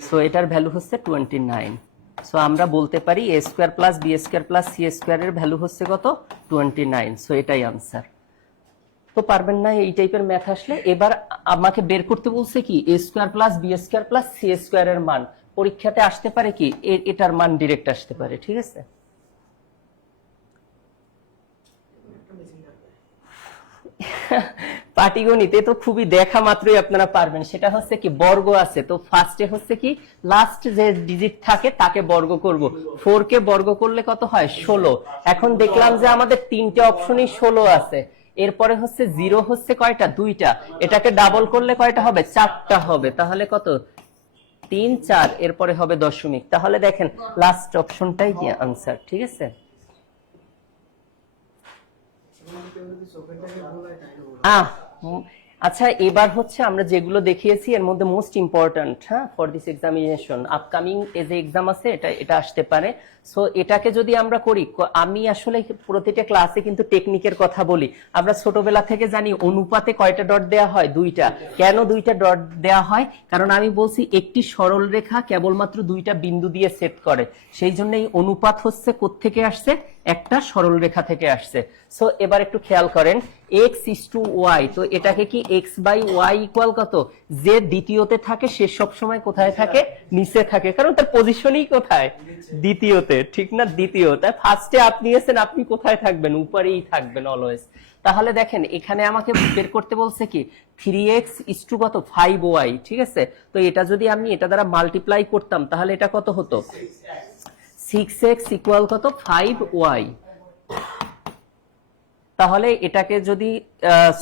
সো এটার ভ্যালু হচ্ছে 29। সো আমরা বলতে পারি a square plus b square plus c স্কোয়ারের ভ্যালু হচ্ছে কত 29। সো এটাই আনসার। তো পারবেন না এই টাইপের ম্যাথ আসলে। এবার আমাকে বের করতে বলছে কি, a square plus b square plus c স্কোয়ারের মান। পরীক্ষাতে আসতে পারে কি, এটার মান ডিরেক্ট আসতে পারে, ঠিক আছে। পাটিগণিতে তো খুবই দেখা মাত্রই আপনারা পারবেন। সেটা হচ্ছে কি, বর্গ আছে, তো ফার্স্টে হচ্ছে কি লাস্ট যে ডিজিট থাকে তাকে বর্গ করব। 4 কে বর্গ করলে কত হয় 16। এখন দেখলাম যে আমাদের তিনটে অপশনই 16 আছে। এরপরে হচ্ছে 0 হচ্ছে কয়টা, 2টা। এটাকে ডাবল করলে কয়টা হবে, 4টা হবে। তাহলে কত 3 4, এরপরে হবে দশমিক। তাহলে দেখেন লাস্ট অপশনটাই কি আনসার, ঠিক আছে। আচ্ছা, এবার হচ্ছে আমরা যেগুলো দেখিয়েছি এর মধ্যে মোস্ট ইম্পর্টেন্ট, হ্যাঁ, ফর দিস এক্সামিনেশন, আপকামিং যে এক্সাম আছে এটা আসতে পারে। সো এটাকে যদি আমরা করি, আমি আসলে প্রতিটা ক্লাসে কিন্তু টেকনিকের কথা বলি। আমরা ছোটবেলা থেকে জানি অনুপাতে কয়টা ডট দেয়া হয়, 2টা। কেন 2টা ডট দেয়া হয়, কারণ আমি বলছি একটি সরল রেখা কেবলমাত্র 2টা বিন্দু দিয়ে সেট করে। সেই জন্য এই অনুপাত হচ্ছে কোত্থেকে আসছে, একটা সরল রেখা থেকে আসছে। সো এবার একটু খেয়াল করেন, x is to y, তো এটাকে কি x by y ইকুয়াল কত, যে দ্বিতীয়তে থাকে সে সব সময় কোথায় থাকে, নিচে থাকে, কারণ তার পজিশনই কোথায়, দ্বিতীয়তে, ঠিক না, দ্বিতীয়। তাই ফার্স্টে আপনি এসেন, আপনি কোথায় থাকবেন, উপরেই থাকবেন অলওয়েজ। তাহলে দেখেন এখানে আমাকে বের করতে বলছে কি 3x is to কত 5y, ঠিক আছে। তো এটা যদি আমি এটা দ্বারা মাল্টিপ্লাই করতাম তাহলে এটা কত হতো, 6x ইকুয়াল কত 5y। তাহলে এটাকে যদি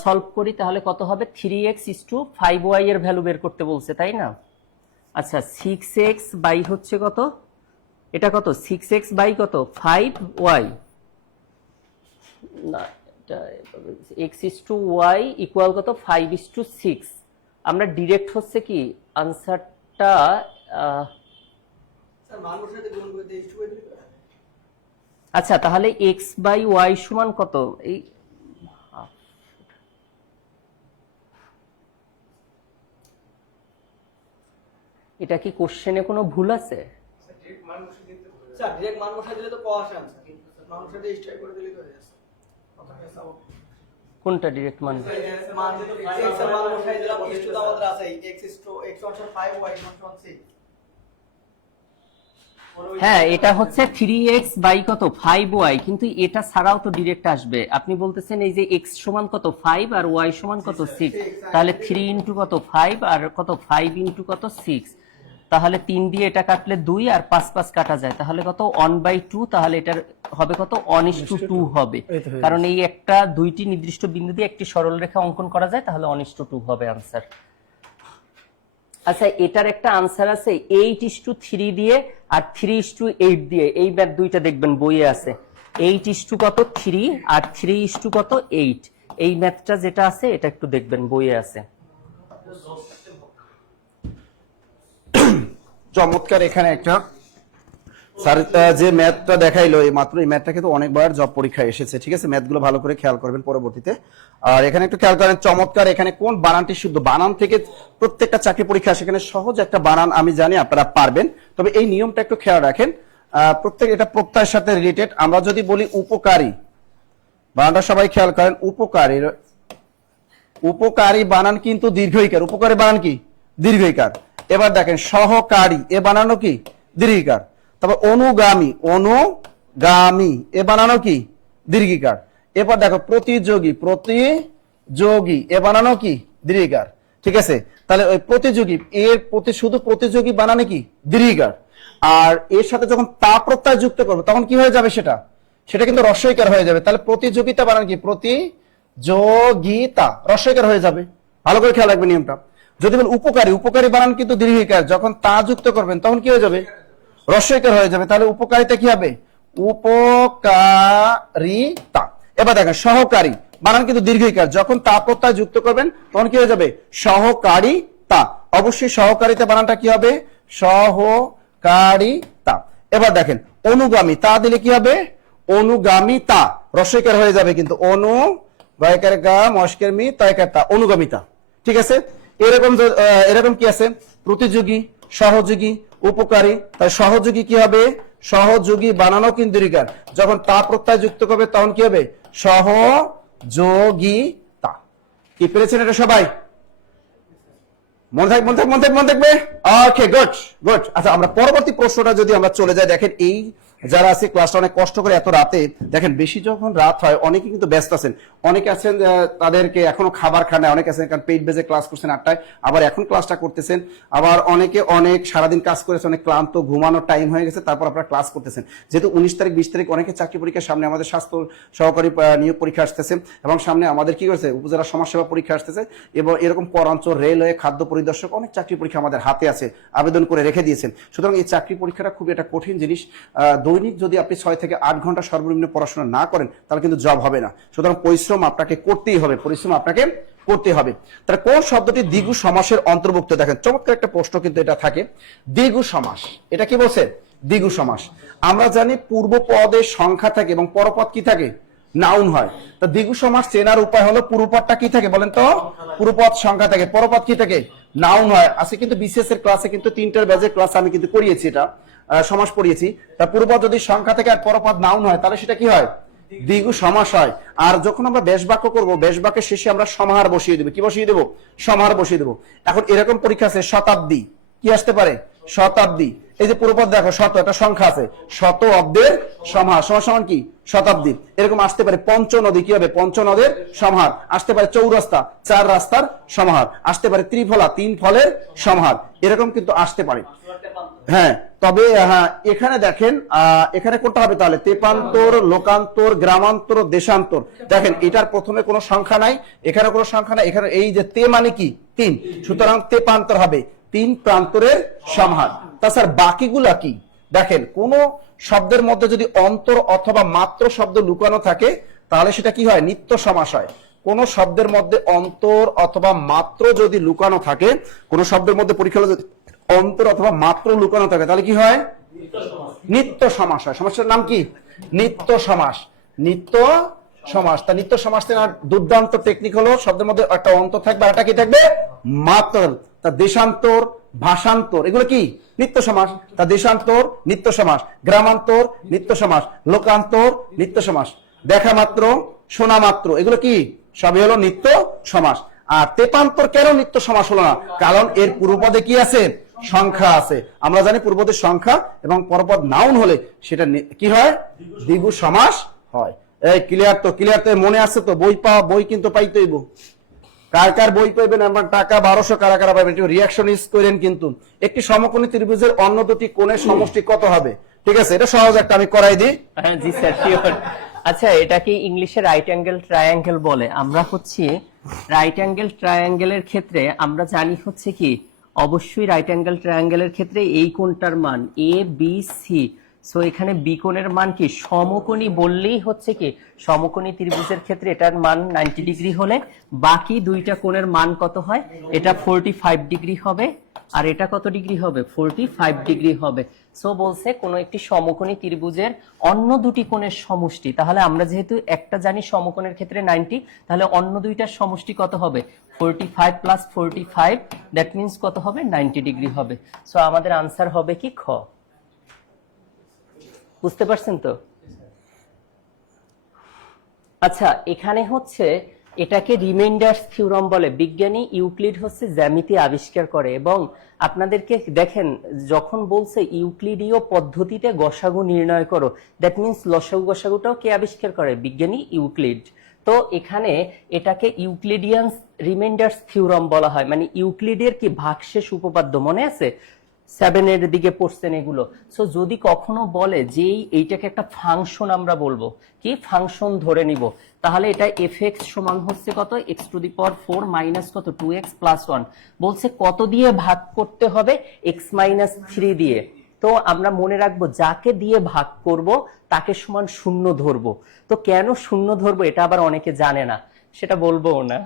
সলভ করি তাহলে কত হবে, 3x is to 5y এর ভ্যালু বের করতে বলছে, তাই না। আচ্ছা 6x বাই হচ্ছে কত, এটা কত 6x বাই কত 5y, না এটা x is to y equal কত 5 is to 6। আমরা ডিরেক্ট হচ্ছে কি আনসারটা আচ্ছা, তাহলে x বাই y সমান কত, এই এটা কি কোশ্চেনে কোনো ভুল আছে, কোনটা ডিরেক্ট মান, হ্যাঁ এটা হচ্ছে 3x বাই কত 5y, কিন্তু এটা ছাড়াও তো ডিরেক্ট আসবে। আপনি বলতেছেন এই যে x সমান কত 5 আর y সমান কত 6, তাহলে 3 ইন্টু কত 5 আর কত 5 ইন্টু কত 6, তাহলে 3 দিয়ে এটা কাটলে 2 আর 5 5 কাটা যায়, তাহলে কত 1/2, তাহলে এটার হবে কত 1:2 হবে, কারণ এই একটা দুইটি নির্দিষ্ট বিন্দু দিয়ে একটি সরল রেখা অঙ্কন করা যায়, তাহলে 1:2 হবে আনসার। আচ্ছা এটার একটা আনসার আছে 8:3 দিয়ে আর 3:8 দিয়ে, এই ম্যাথ দুইটা দেখবেন বইয়ে আছে, 8 কত 3 আর 3 কত 8, এই ম্যাথটা যেটা আছে এটা একটু দেখবেন বইয়ে আছে। চমৎকার। এখানে একটা স্যার যে ম্যাথটা দেখাইলো এই মাত্র, এই ম্যাথটা কিন্তু অনেকবার জব পরীক্ষায় এসেছে, ঠিক আছে। ম্যাথগুলো ভালো করে খেয়াল করবেন পরবর্তীতে। আর এখানে একটু খেয়াল করেন, চমৎকার, এখানে কোন বানানটি শুদ্ধ, বানান থেকে প্রত্যেকটা চাকরি পরীক্ষা সেখানে সহজ একটা বানান আমি জানি আপনারা পারবেন, তবে এই নিয়মটা একটু খেয়াল রাখেন। প্রত্যেক এটা প্রত্যয়ের সাথে রিলেটেড। আমরা যদি বলি উপকারী, বানানটা সবাই খেয়াল করেন, উপকারী, উপকারী বানান কিন্তু দীর্ঘইকার, উপকারী বানান কি দীর্ঘইকার। এবার দেখেন সহকারী, এ বানানো কি দীর্ঘিকার। তবে অনুগামী, অনুগামী এ বানানো কি দীর্ঘিকার। এবার দেখো প্রতিযোগী, প্রতিযোগী এ বানানো কি দীর্ঘিকার, ঠিক আছে। তাহলে ওই প্রতিযোগী এর প্রতি শুধু প্রতিযোগী বানানে কি দীর্ঘিকার, আর এর সাথে যখন তা প্রত্যয় যুক্ত করবো তখন কি হয়ে যাবে, সেটা সেটা কিন্তু রস্বইকার হয়ে যাবে। তাহলে প্রতিযোগিতা বানান কি? প্রতিযোগিতা রস্বইকার হয়ে যাবে। ভালো করে খেয়াল রাখবেন নিয়মটা। যদি বলেন উপকারী, উপকারী বানান কিন্তু দীর্ঘিকার, যখন তা যুক্ত করবেন তখন কি হয়ে যাবে? রস্বইকার হয়ে যাবে। তাহলে উপকারিতা কি হবে? উপকারিতা। এবার দেখেন সহকারী বানান কিন্তু দীর্ঘিকার, যখন তা প্রত্যয় যুক্ত করবেন তখন কি হয়ে যাবে? সহকারিতা। অবশ্যই সহকারিতা বানানটা কি হবে? সহকারিতা। এবার দেখেন অনুগামী, তা দিলে কি হবে? অনুগামিতা রস্বইকার হয়ে যাবে কিন্তু, অনু গয়কার গা মস্কের মি তয়কার তা, অনুগামিতা। ঠিক আছে। এরকম কি আছে? প্রতিযোগী, সহযোগী, উপকারী। তাই সহযোগী কি হবে? সহযোগী বানানো কিন্তু দীর্ঘিকার, যখন তা প্রত্যয় যুক্ত করবে তখন কি হবে? সহযোগিতা। কি পেরেছেন এটা সবাই? মনে থাকবে। ওকে, গুড গুড। আচ্ছা, আমরা পরবর্তী প্রশ্নটা যদি আমরা চলে যাই, দেখেন এই যারা আছে ক্লাসটা অনেক কষ্ট করে এত রাতে, দেখেন বেশি যখন রাত হয় অনেকে কিন্তু ব্যস্ত আছেন, অনেকে আছেন তাদেরকে এখনো খাবার খান না, অনেকে আছেন কারণ পেট বেজে ক্লাস করছেন 8টায়, আবার এখন ক্লাসটা করতেছেন, আবার অনেকে অনেক সারাদিন কাজ করেছে, অনেক ক্লান্ত, ঘুমানোর টাইম হয়ে গেছে, তারপর আপনারা ক্লাস করতেছেন। যেহেতু 19 তারিখ 20 তারিখ অনেকে চাকরি পরীক্ষার সামনে, আমাদের স্বাস্থ্য সহকারী নিয়োগ পরীক্ষা আসতেছে, এবং সামনে আমাদের কি করেছে উপজেলা সমাজসেবা পরীক্ষা আসতেছে, এবং এরকম পরাঞ্চল, রেলওয়ে, খাদ্য পরিদর্শক অনেক চাকরি পরীক্ষা আমাদের হাতে আছে, আবেদন করে রেখে দিয়েছেন। সুতরাং এই চাকরি পরীক্ষাটা খুবই একটা কঠিন জিনিস। দৈনিক যদি আপনি 6 থেকে 8 ঘন্টা সর্বনিম্ন পড়াশোনা না করেন তাহলে কিন্তু জব হবে না। সুতরাং পরিশ্রম আপনাকে করতেই হবে, তাহলে কোন শব্দটি দ্বিগু সমাসের অন্তর্ভুক্ত? দেখেন চমৎকার একটা প্রশ্ন কিন্তু এটা থাকে। দ্বিগু সমাস, এটা কি বলছে? দ্বিগু সমাস। আমরা জানি পূর্ব পদের সংখ্যা থাকে এবং পরপদ কি থাকে? নাউন হয়। তা দ্বিগু সমাস চেনার উপায় হলো পূর্বপদটা কি থাকে বলেন তো? পূর্বপদ সংখ্যা থাকে, পরপদ কি থাকে? নাউন হয়। আজকে কিন্তু বিসিএস এর ক্লাসে কিন্তু 3টার ব্যাচের ক্লাস আমি কিন্তু করিয়েছি, এটা সমাস পড়িয়েছি। তা পূর্বপদ যদি সংখ্যা থেকে আর পরপদ নাউন হয় তাহলে সেটা কি হয়? দ্বিগু সমাস হয়। আর যখন আমরা বেশ বাক্য করবো, বেশ বাক্যের শেষে আমরা সমাহার বসিয়ে দেবো। কি বসিয়ে দেবো? সমাহার বসিয়ে দেবো। এখন এরকম পরীক্ষা আছে শতাব্দী, কি আসতে পারে? শতাব্দী। এই যে পূর্বপদ দেখো শত, একটা সংখ্যা আছে, শত অব্দের সমাহার, সমান কি? শতাব্দী। এরকম আসতে পারে পঞ্চনদী, কি হবে? পঞ্চনদের সমাহার। আসতে পারে চৌরাস্তা, 4 রাস্তার সমাহার। আসতে পারে ত্রিফলা, 3 ফলের সমাহার। এরকম কিন্তু আসতে পারে। হ্যাঁ, তবে হ্যাঁ এখানে দেখেন এখানে কোনটা হবে তাহলে? তেপান্তর, লোকান্তর, গ্রামান্তর, দেশান্তর। দেখেন এটার প্রথমে কোনো সংখ্যা নাই, এখানে কোনো সংখ্যা নাই, এখানে এই যে তে মানে কি? 3, সুতরাং তেপান্তর হবে 3 প্রান্তরের সমাহার। তাছাড়া বাকিগুলা কি? দেখেন কোন শব্দের মধ্যে যদি অন্তর অথবা মাত্র শব্দ লুকানো থাকে তাহলে সেটা কি হয়? নিত্য সমাস হয়। কোন শব্দের মধ্যে অন্তর অথবা মাত্র যদি লুকানো থাকে, কোন শব্দের মধ্যে পরীক্ষা অন্তর অথবা মাত্র লুকানো থাকে তাহলে কি হয়? নিত্য সমাস হয়। সমাসের নাম কি? নিত্য সমাস। নিত্য সমাস। তা নিত্য সমাস দুর্দান্ত টেকনিক হলো শব্দের মধ্যে একটা অন্তর থাকবে আর একটা কি থাকবে? মাত্র। তা দেশান্তর, ভাষান্তর এগুলো কি? নিত্য সমাস। তা দেশান্তর নিত্য সমাস, গ্রামান্তর নিত্য সমাস, লোকান্তর নিত্য সমাস, দেখা মাত্র, শোনা মাত্র এগুলো কি? সবই হলো নিত্য সমাস। আর তেপান্তর কেন নিত্য সমাস হলো না? কারণ এর পূর্বপদে কি আছে? সংখ্যা আছে। আমরা জানি পূর্বপদের সংখ্যা এবং পরপদ নাউন হলে সেটা কি হয়? দ্বিগু সমাস হয়। এই ক্লিয়ার তো? ক্লিয়ার তো? মনে আছে তো? বই কিন্তু পাইতে হইব। কার কার বই পাইবেন? আমার টাকা 1200 কারা কারা পাইবেন? একটু রিয়াকশন করেন কিন্তু। একটি সমকোণী ত্রিভুজের অন্য দুটি কোণের সমষ্টি কত হবে? ঠিক আছে, এটা সহজ একটা আমি করাই দিই। জি স্যার, শিওর। আচ্ছা, এটা কি ইংলিশে রাইট অ্যাঙ্গেল ট্রায়াঙ্গেল বলে। আমরা হচ্ছে রাইট অ্যাঙ্গেল ট্রায়াঙ্গেলের ক্ষেত্রে আমরা জানি হচ্ছে কি, অবশ্যই রাইট অ্যাঙ্গেল ট্রায়াঙ্গেলের ক্ষেত্রে এই কোণটার মান এ বি সি। সো এখানে বি কোণের মান কি? সমকোণী বললেই হচ্ছে কি, সমকোণী ত্রিভুজের ক্ষেত্রে এটার মান 90 ডিগ্রি হলে বাকি দুইটা কোণের মান কত হয়? এটা 45 ডিগ্রি হবে, আর এটা কত ডিগ্রি হবে? 45 ডিগ্রি হবে। সো বলছে কোন একটি সমকোণী ত্রিভুজের অন্য দুটি কোণের সমষ্টি। তাহলে আমরা যেহেতু একটা জানি সমকোণের ক্ষেত্রে 90, তাহলে অন্য দুইটার সমষ্টি কত হবে? 45 প্লাস 45, দ্যাট মিন্স কত হবে? 90 ডিগ্রি হবে। সো আমাদের আনসার হবে কি? খ। বুঝতে পারছেন তো? আচ্ছা, এখানে হচ্ছে এটাকে রিমাইন্ডার্স থিওরাম বলে। বিজ্ঞানী ইউক্লিড হচ্ছে জ্যামিতি আবিষ্কার করে, এবং আপনাদেরকে দেখেন যখন বলছে ইউক্লিডীয় পদ্ধতিতে গসাগু নির্ণয় করো, দ্যাট মিন্স লসাগু গসাগুটাও কে আবিষ্কার করে? বিজ্ঞানী ইউক্লিড। তো এখানে এটাকে ইউক্লিডিয়ান রিমাইন্ডার্স থিওরাম বলা হয়। মানে ইউক্লিডের কি ভাগশেষ উপপাদ্য মনে আছে? 7 এর দিকে পড়ছেন এগুলো। সো যদি কখনো বলে যে এইটাকে একটা ফাংশন আমরা বলবো কি ফাংশন ধরে নিব, তাহলে এটা এফ সমান হচ্ছে কত x⁴ মাইনাস কত 2x + 1 বলছে কত দিয়ে ভাগ করতে হবে x-3 দিয়ে। তো আমরা মনে রাখবো যাকে দিয়ে ভাগ করব তাকে সমান শূন্য ধরবো। তো কেন শূন্য ধরবো এটা আবার অনেকে জানে না, সেটা বলবো না।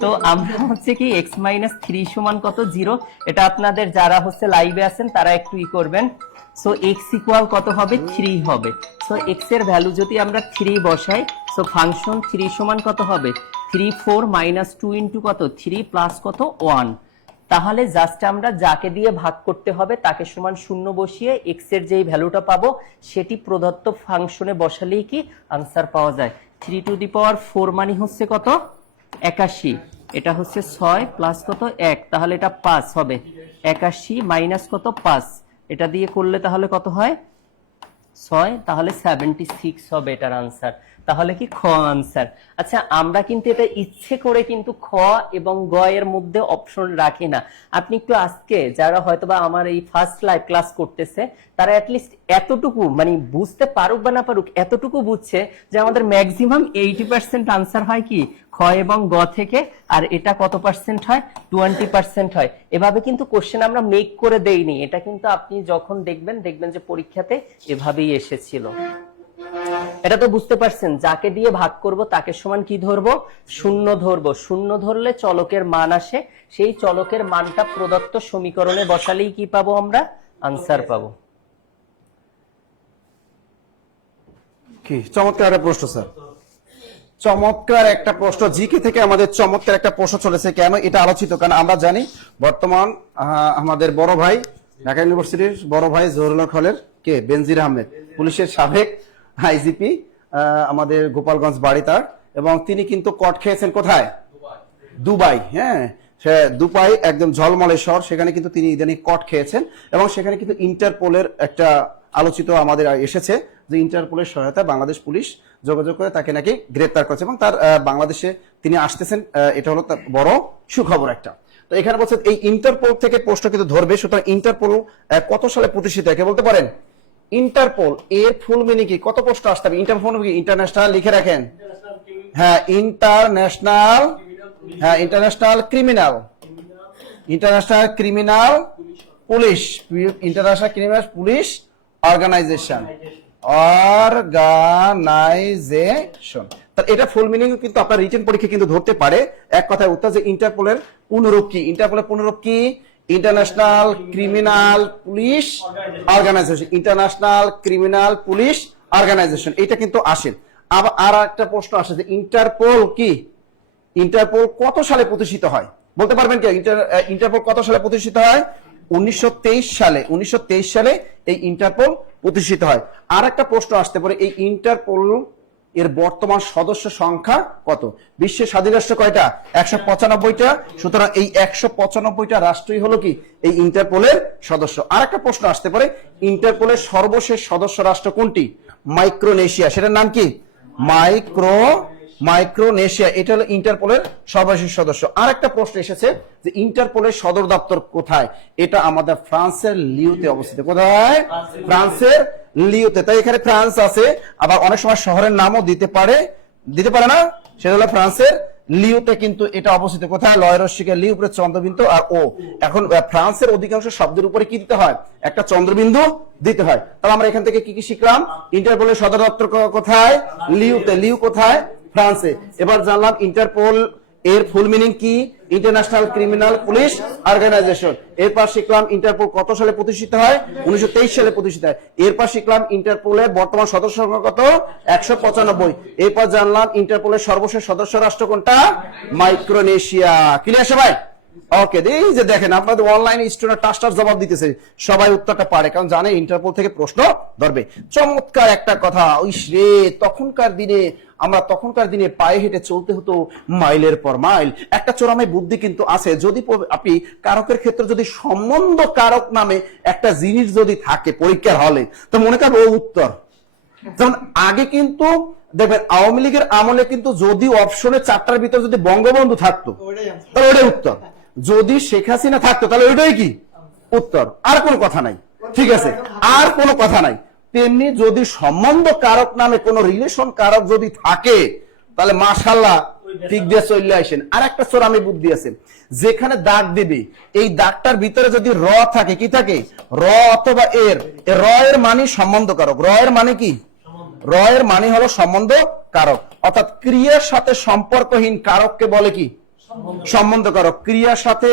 তো আমরা হচ্ছে কি x-3 সমান কত 0, এটা আপনাদের যারা হচ্ছে লাইভে আছেন তারা একটু করবেন। সো x ইকুয়াল কত হবে 3 হবে। সো x এর ভ্যালু যদি আমরা 3 বসাই, সো ফাংশন 3 সমান কত হবে 3 4 - 2 ইনটু কত 3 প্লাস কত 1। তাহলে জাস্ট আমরা যাকে দিয়ে ভাগ করতে হবে তাকে সমান শূন্য বসিয়ে x এর যেই ভ্যালুটা পাবো সেটি প্রদত্ত ফাংশনে বসালেই কি আনসার পাওয়া যায়। 3⁴ মানে হচ্ছে কত 81, এটা হচ্ছে 6 প্লাস কত 1, তাহলে এটা 5 হবে। 81 মাইনাস কত 5, এটা দিয়ে করলে তাহলে কত হয় 6, তাহলে 76 হবে এটার আনসার। তাহলে কি খ আনসার। আচ্ছা আমরা কিন্তু এটা ইচ্ছে করে কিন্তু খ এবং গ এর মধ্যে অপশন রাখি না। আপনি একটু আজকে যারা হয়তোবা আমার এই ফার্স্ট লাইভ ক্লাস করতেছে তারা অ্যাটলিস্ট এতটুকু মানে বুঝতে পারুক বা না পারুক এতটুকু বুঝছে যে আমাদের ম্যাক্সিমাম 80% আনসার হয় কি খ এবং গ থেকে, আর এটা কত পার্সেন্ট হয় 20% হয়। এভাবে কিন্তু কোশ্চেন আমরা মেক করে দেইনি, এটা কিন্তু আপনি যখন দেখবেন যে পরীক্ষাতে এভাবেই এসেছিল। এটা তো বুঝতে পারছেন, যাকে দিয়ে ভাগ করব তাকে সমান কি ধরবো শূন্য ধরবো। শূন্য ধরলে চলকের মান আসে, সেই চলকের মানটা প্রদত্ত সমীকরণে বসালেই কি পাবো আমরা আনসার পাবো। কি চমৎকার একটা প্রশ্ন স্যার, চমৎকার একটা প্রশ্ন। জিকে থেকে আমাদের চমৎকার একটা প্রশ্ন চলেছে। কেন এটা আলোচিত, কারণ আমরা জানি বর্তমান আমাদের বড় ভাই ঢাকা ইউনিভার্সিটির বড় ভাই জহুরুল হলের কে বেনজির আহমেদ, পুলিশের সাবেক আইজিপি, আমাদের গোপালগঞ্জ বাড়ি তার, এবং তিনি কিন্তু কট খেয়েছেন কোথায় দুবাই। হ্যাঁ, সে দুবাই একদম ঝলমলে শহর, সেখানে কিন্তু তিনি ইদানিং কট খেয়েছেন এবং সেখানে কিন্তু ইন্টারপোলের একটা আলোচিত আমাদের এসেছে যে ইন্টারপোলের সহায়তায় বাংলাদেশ পুলিশ যোগাযোগ করে তাকে নাকি গ্রেপ্তার করেছে এবং তার বাংলাদেশে তিনি আসতেছেন, এটা হলো তার বড় সুখবর একটা। তো এখানে বলছে এই ইন্টারপোল থেকে প্রশ্ন কিন্তু ধরবে। সুতরাং ইন্টারপোল কত সালে প্রতিষ্ঠিত হয় কে বলতে পারেন? ইন্টারপোল এর ফুল মিনিং কি? কত প্রশ্ন আসতে হবে? ইন্টারপোল কি ইন্টারন্যাশনাল, লিখে রাখেন। হ্যাঁ ইন্টারন্যাশনাল, হ্যাঁ international criminal, international criminal police, international criminal police organization, organization. এটা ফুল মিনিং কিন্তু আপনার রিটেন পরীক্ষা কিন্তু ধরতে পারে। এক কথায় উত্তর যে ইন্টারপোলের পুনরূপ কি? ইন্টারপোলের পুনরূপ কি? International criminal police organization, international criminal police organization, এটা কিন্তু আসে। আবার আর একটা প্রশ্ন আসে যে ইন্টারপোল কি? ইন্টারপোল কত সালে প্রতিষ্ঠিত হয় বলতে পারবেন কি? ইন্টারপোল কত সালে প্রতিষ্ঠিত হয়? 1923 সালে। 1923 সালে এই ইন্টারপোল প্রতিষ্ঠিত হয়। আর একটা প্রশ্ন আসতে পারে এই ইন্টারপোল এর বর্তমান সদস্য সংখ্যা কত? বিশ্বের স্বাধীন রাষ্ট্র কয়টা? 195টা। সুতরাং এই 195টা রাষ্ট্রই হলো কি এই ইন্টারপোলের সদস্য। আর একটা প্রশ্ন আসতে পারে ইন্টারপোলের সর্বশেষ সদস্য রাষ্ট্র কোনটি? মাইক্রোনেশিয়া। সেটার নাম কি? মাইক্রোনেশিয়া, এটা হলো ইন্টারপোলের সর্বশেষ সদস্য। আর একটা প্রশ্ন এসেছে যে ইন্টারপোলের সদর দপ্তর কোথায়? এটা আমাদের ফ্রান্সের লিওতে অবস্থিত। কোথায়? ফ্রান্সের লিওতে। তাই এখানে ফ্রান্স আছে, আবার অনেক সময় শহরের নামও দিতে পারে না, সেটা হলো ফ্রান্সের লিওতে কিন্তু এটা অবস্থিত। কোথায়? লয়রস্যিকে লি উপরে চন্দ্রবিন্দু আর ও। এখন ফ্রান্সের অধিকাংশ শব্দের উপরে কি দিতে হয়? একটা চন্দ্রবিন্দু দিতে হয়। তাহলে আমরা এখান থেকে কি কি শিখলাম? ইন্টারপোলের সদর দপ্তর কোথায়? লিওতে। লিও কোথায়? ফ্রান্সে। এবার জানলাম ইন্টারপোল এর ফুল মিনিং কি? International criminal police organization. এরপর শিখলাম ইন্টারপোল কত সালে প্রতিষ্ঠিত হয়? 1923 সালে প্রতিষ্ঠিত হয়। এরপর শিখলাম ইন্টারপোলের বর্তমান সদস্য সংখ্যা কত? 195। এরপর জানলাম ইন্টারপোলের সর্বশেষ সদস্য রাষ্ট্র কোনটা? মাইক্রোনেশিয়া। ক্লিয়ার সবাই? ওকে, এই যে দেখেন আপনাদের অনলাইনে স্টুডেন্ট টাস্টার জবাব দিতেছে, সবাই উত্তরটা পারে কারণ জানে ইন্টারপোল থেকে প্রশ্ন ধরবে। চমৎকার একটা কথা। ইস রে, তখনকার দিনে পায়ে হেঁটে চলতে হতো মাইলের পর মাইল। একটা চোরাময় বুদ্ধি কিন্তু আছে, যদি আপনি কারকের ক্ষেত্রে যদি সম্বন্ধ কারক নামে একটা জিনিস যদি থাকে পরীক্ষার হলে, তো মনে করেন ও উত্তর। যেমন আগে কিন্তু দেখবেন আওয়ামী লীগের আমলে কিন্তু যদি অপশনে 4টার ভিতরে যদি বঙ্গবন্ধু থাকতো তাহলে ওটাই উত্তর, যদি শেখ হাসিনা থাকতো তাহলে ওইটাই কি উত্তর। আর কোনো কথা নাই, ঠিক আছে, আর কোনো কথা নাই। তেমনি যদি সম্বন্ধ কারক নামে কোন রিলেশন কারক যদি থাকে তাহলে মাশাআল্লাহ ঠিক দিয়ে চলে আসেন। আর একটা ছোট আমি বুদ্ধি আছে, যেখানে দাগ দিবে এই দাগটার ভিতরে যদি র থাকে, কি থাকে, র অথবা এর, র এর মানে সম্বন্ধ কারক। র এর মানে কি? র এর মানে হলো সম্বন্ধ কারক। অর্থাৎ ক্রিয়ার সাথে সম্পর্কহীন কারককে বলে কি? সম্বন্ধ কারক। ক্রিয়ার সাথে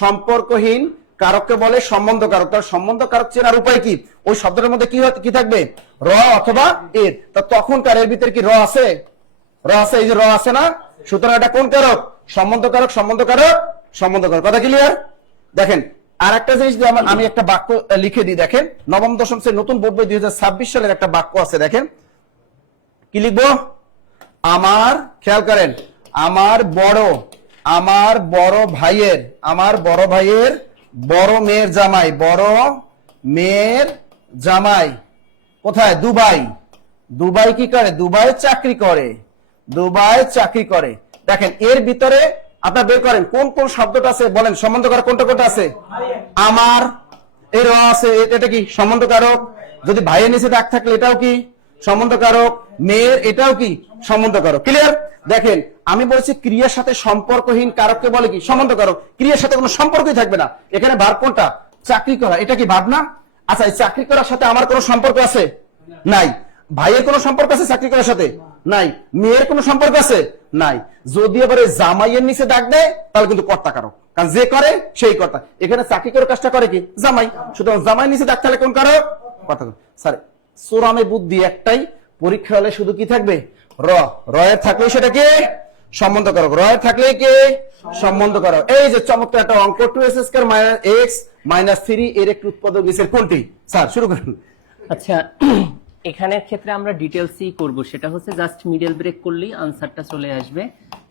সম্পর্কহীন কারককে বলে সম্বন্ধ কারক। তার সম্বন্ধ কারক চেনার উপায় কি? ওই শব্দের মধ্যে কি থাকবে? র অথবা এর। তা তখনকার এর ভিতরে কি র আছে? র আছে, এই যে র আছে না, সুতরাং এটা কোন কারক? সম্বন্ধ কারক, সম্বন্ধ কারক, সম্বন্ধ কারক। কথা ক্লিয়ার? দেখেন আর একটা জিনিস দিয়ে আমি একটা বাক্য লিখে দিই। দেখেন নবম দশম শ্রেণীর নতুন বোর্ড বই 2026 সালের একটা বাক্য আছে। দেখেন কি লিখবো? আমার, খেয়াল করেন, আমার বড় ভাইয়ের বড় মেয়ের জামাই কোথায়? দুবাই কি করে? দুবাই চাকরি করে। দেখেন এর ভিতরে আপনার বের করেন কোন কোন শব্দটা আছে, বলেন সম্বন্ধ কারক কোনটা কোনটা আছে? আমার, এই র আছে, এটা কি সম্বন্ধ কারক? যদি ভাইয়ের নিচে দাগ থাকলে এটাও কি সম্বন্ধ কারক? মেয়ের, এটাও কি সম্বন্ধ কারক? ক্লিয়ার? দেখেন আমি বলছি ক্রিয়ার সাথে সম্পর্কহীন কারককে বলে কি? সম্বন্ধ কারক। ক্রিয়ার সাথে কোনো সম্পর্কই থাকবে না। এখানে ভার্ব কোনটা? চাকরি করা। এটা কি ভার্ব না? আচ্ছা, এই চাকরি করার সাথে আমার কোনো সম্পর্ক আছে? নাই। ভাইয়ের কোনো সম্পর্ক আছে চাকরি করার সাথে? নাই। মেয়ের কোনো সম্পর্ক আছে? নাই। যদি আবার জামাইয়ের নিচে দাগ দেয় তাহলে কিন্তু কর্তা কারক, কারণ যে করে সেই কর্তা। এখানে চাকরি করার কাজটা করে কি? জামাই। সুতরাং জামাই নিচে দাগ থাকলে কোন কারক? কর্তা কারক। স্যার চোরামে বুদ্ধি একটাই, পরীক্ষা হলে শুধু কি থাকবে? র এর থাকলে সেটা কি? সম্বন্ধ কারক। র এর থাকলে কি? সম্বন্ধ কারক। এই যে চমৎকার একটা অঙ্ক, 2x² - x - 3 এর একটি উৎপাদক নিচের কোনটি? স্যার শুরু করেন। আচ্ছা, এখানের ক্ষেত্রে আমরা ডিটেলসই করব। সেটা হচ্ছে জাস্ট মিডল ব্রেক করলেই আনসারটা চলে আসবে।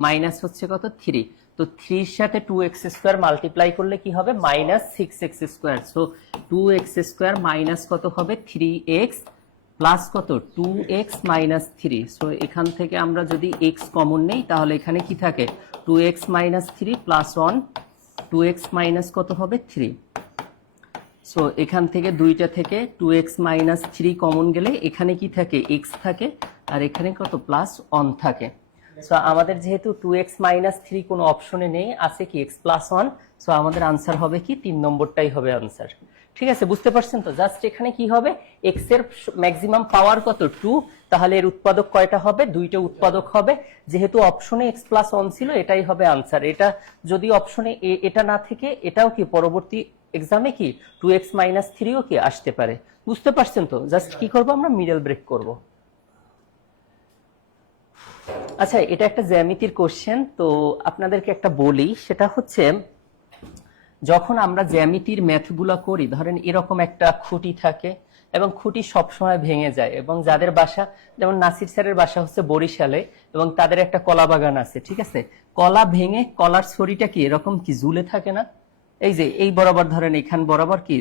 মাইনাস হচ্ছে কত? 3। তো 3 এর সাথে 2x² মাল্টিপ্লাই করলে কি হবে? -6x²। সো 2x² মাইনাস কত হবে? 3x প্লাস কত? 2x - 3। সো এখান থেকে আমরা যদি x কমন নেই তাহলে এখানে কি থাকে? 2x - 3 প্লাস 1, 2x মাইনাস কত হবে? 3। সো এখান থেকে দুইটা থেকে 2x - 3 কমন গেলে এখানে কি থাকে? x থাকে, আর এখানে কত? প্লাস 1 থাকে। সো আমাদের যেহেতু 2x - 3 কোনো অপশনে নেই, আছে কি? x plus 1। সো আমাদের আনসার হবে কি? 3 নম্বরটাই হবে আনসার। ঠিক আছে, বুঝতে পারছেন তো? জাস্ট এখানে কি হবে? x এর ম্যাক্সিমাম পাওয়ার কত? 2। তাহলে এর উৎপাদক কয়টা হবে? দুইটা উৎপাদক হবে। যেহেতু অপশনে x প্লাস 1 ছিল, এটাই হবে আনসার। এটা যদি অপশনে এটা না থেকে এটাও কি পরবর্তী এক্সামে কি 2x - 3ও কি আসতে পারে। বুঝতে পারছেন তো? জাস্ট কি করব আমরা? মিডল ব্রেক করব। আচ্ছা, এটা একটা জ্যামিতির কোশ্চেন, তো আপনাদেরকে একটা বলি। সেটা হচ্ছে যখন আমরা জ্যামিতির ম্যাথগুলো করি, ধরেন এরকম একটা খুঁটি থাকে এবং খুঁটি সবসময় ভেঙে যায়, এবং যাদের বাসা, যেমন নাসির স্যারের বাসা হচ্ছে বরিশালে, এবং তাদের একটা কলা বাগান আছে, ঠিক আছে? কলা ভেঙে কলার ছড়িটা কি এরকম কি ঝুলে থাকে না? এই যে এই বরাবর ধরেন এখান বরাবর কি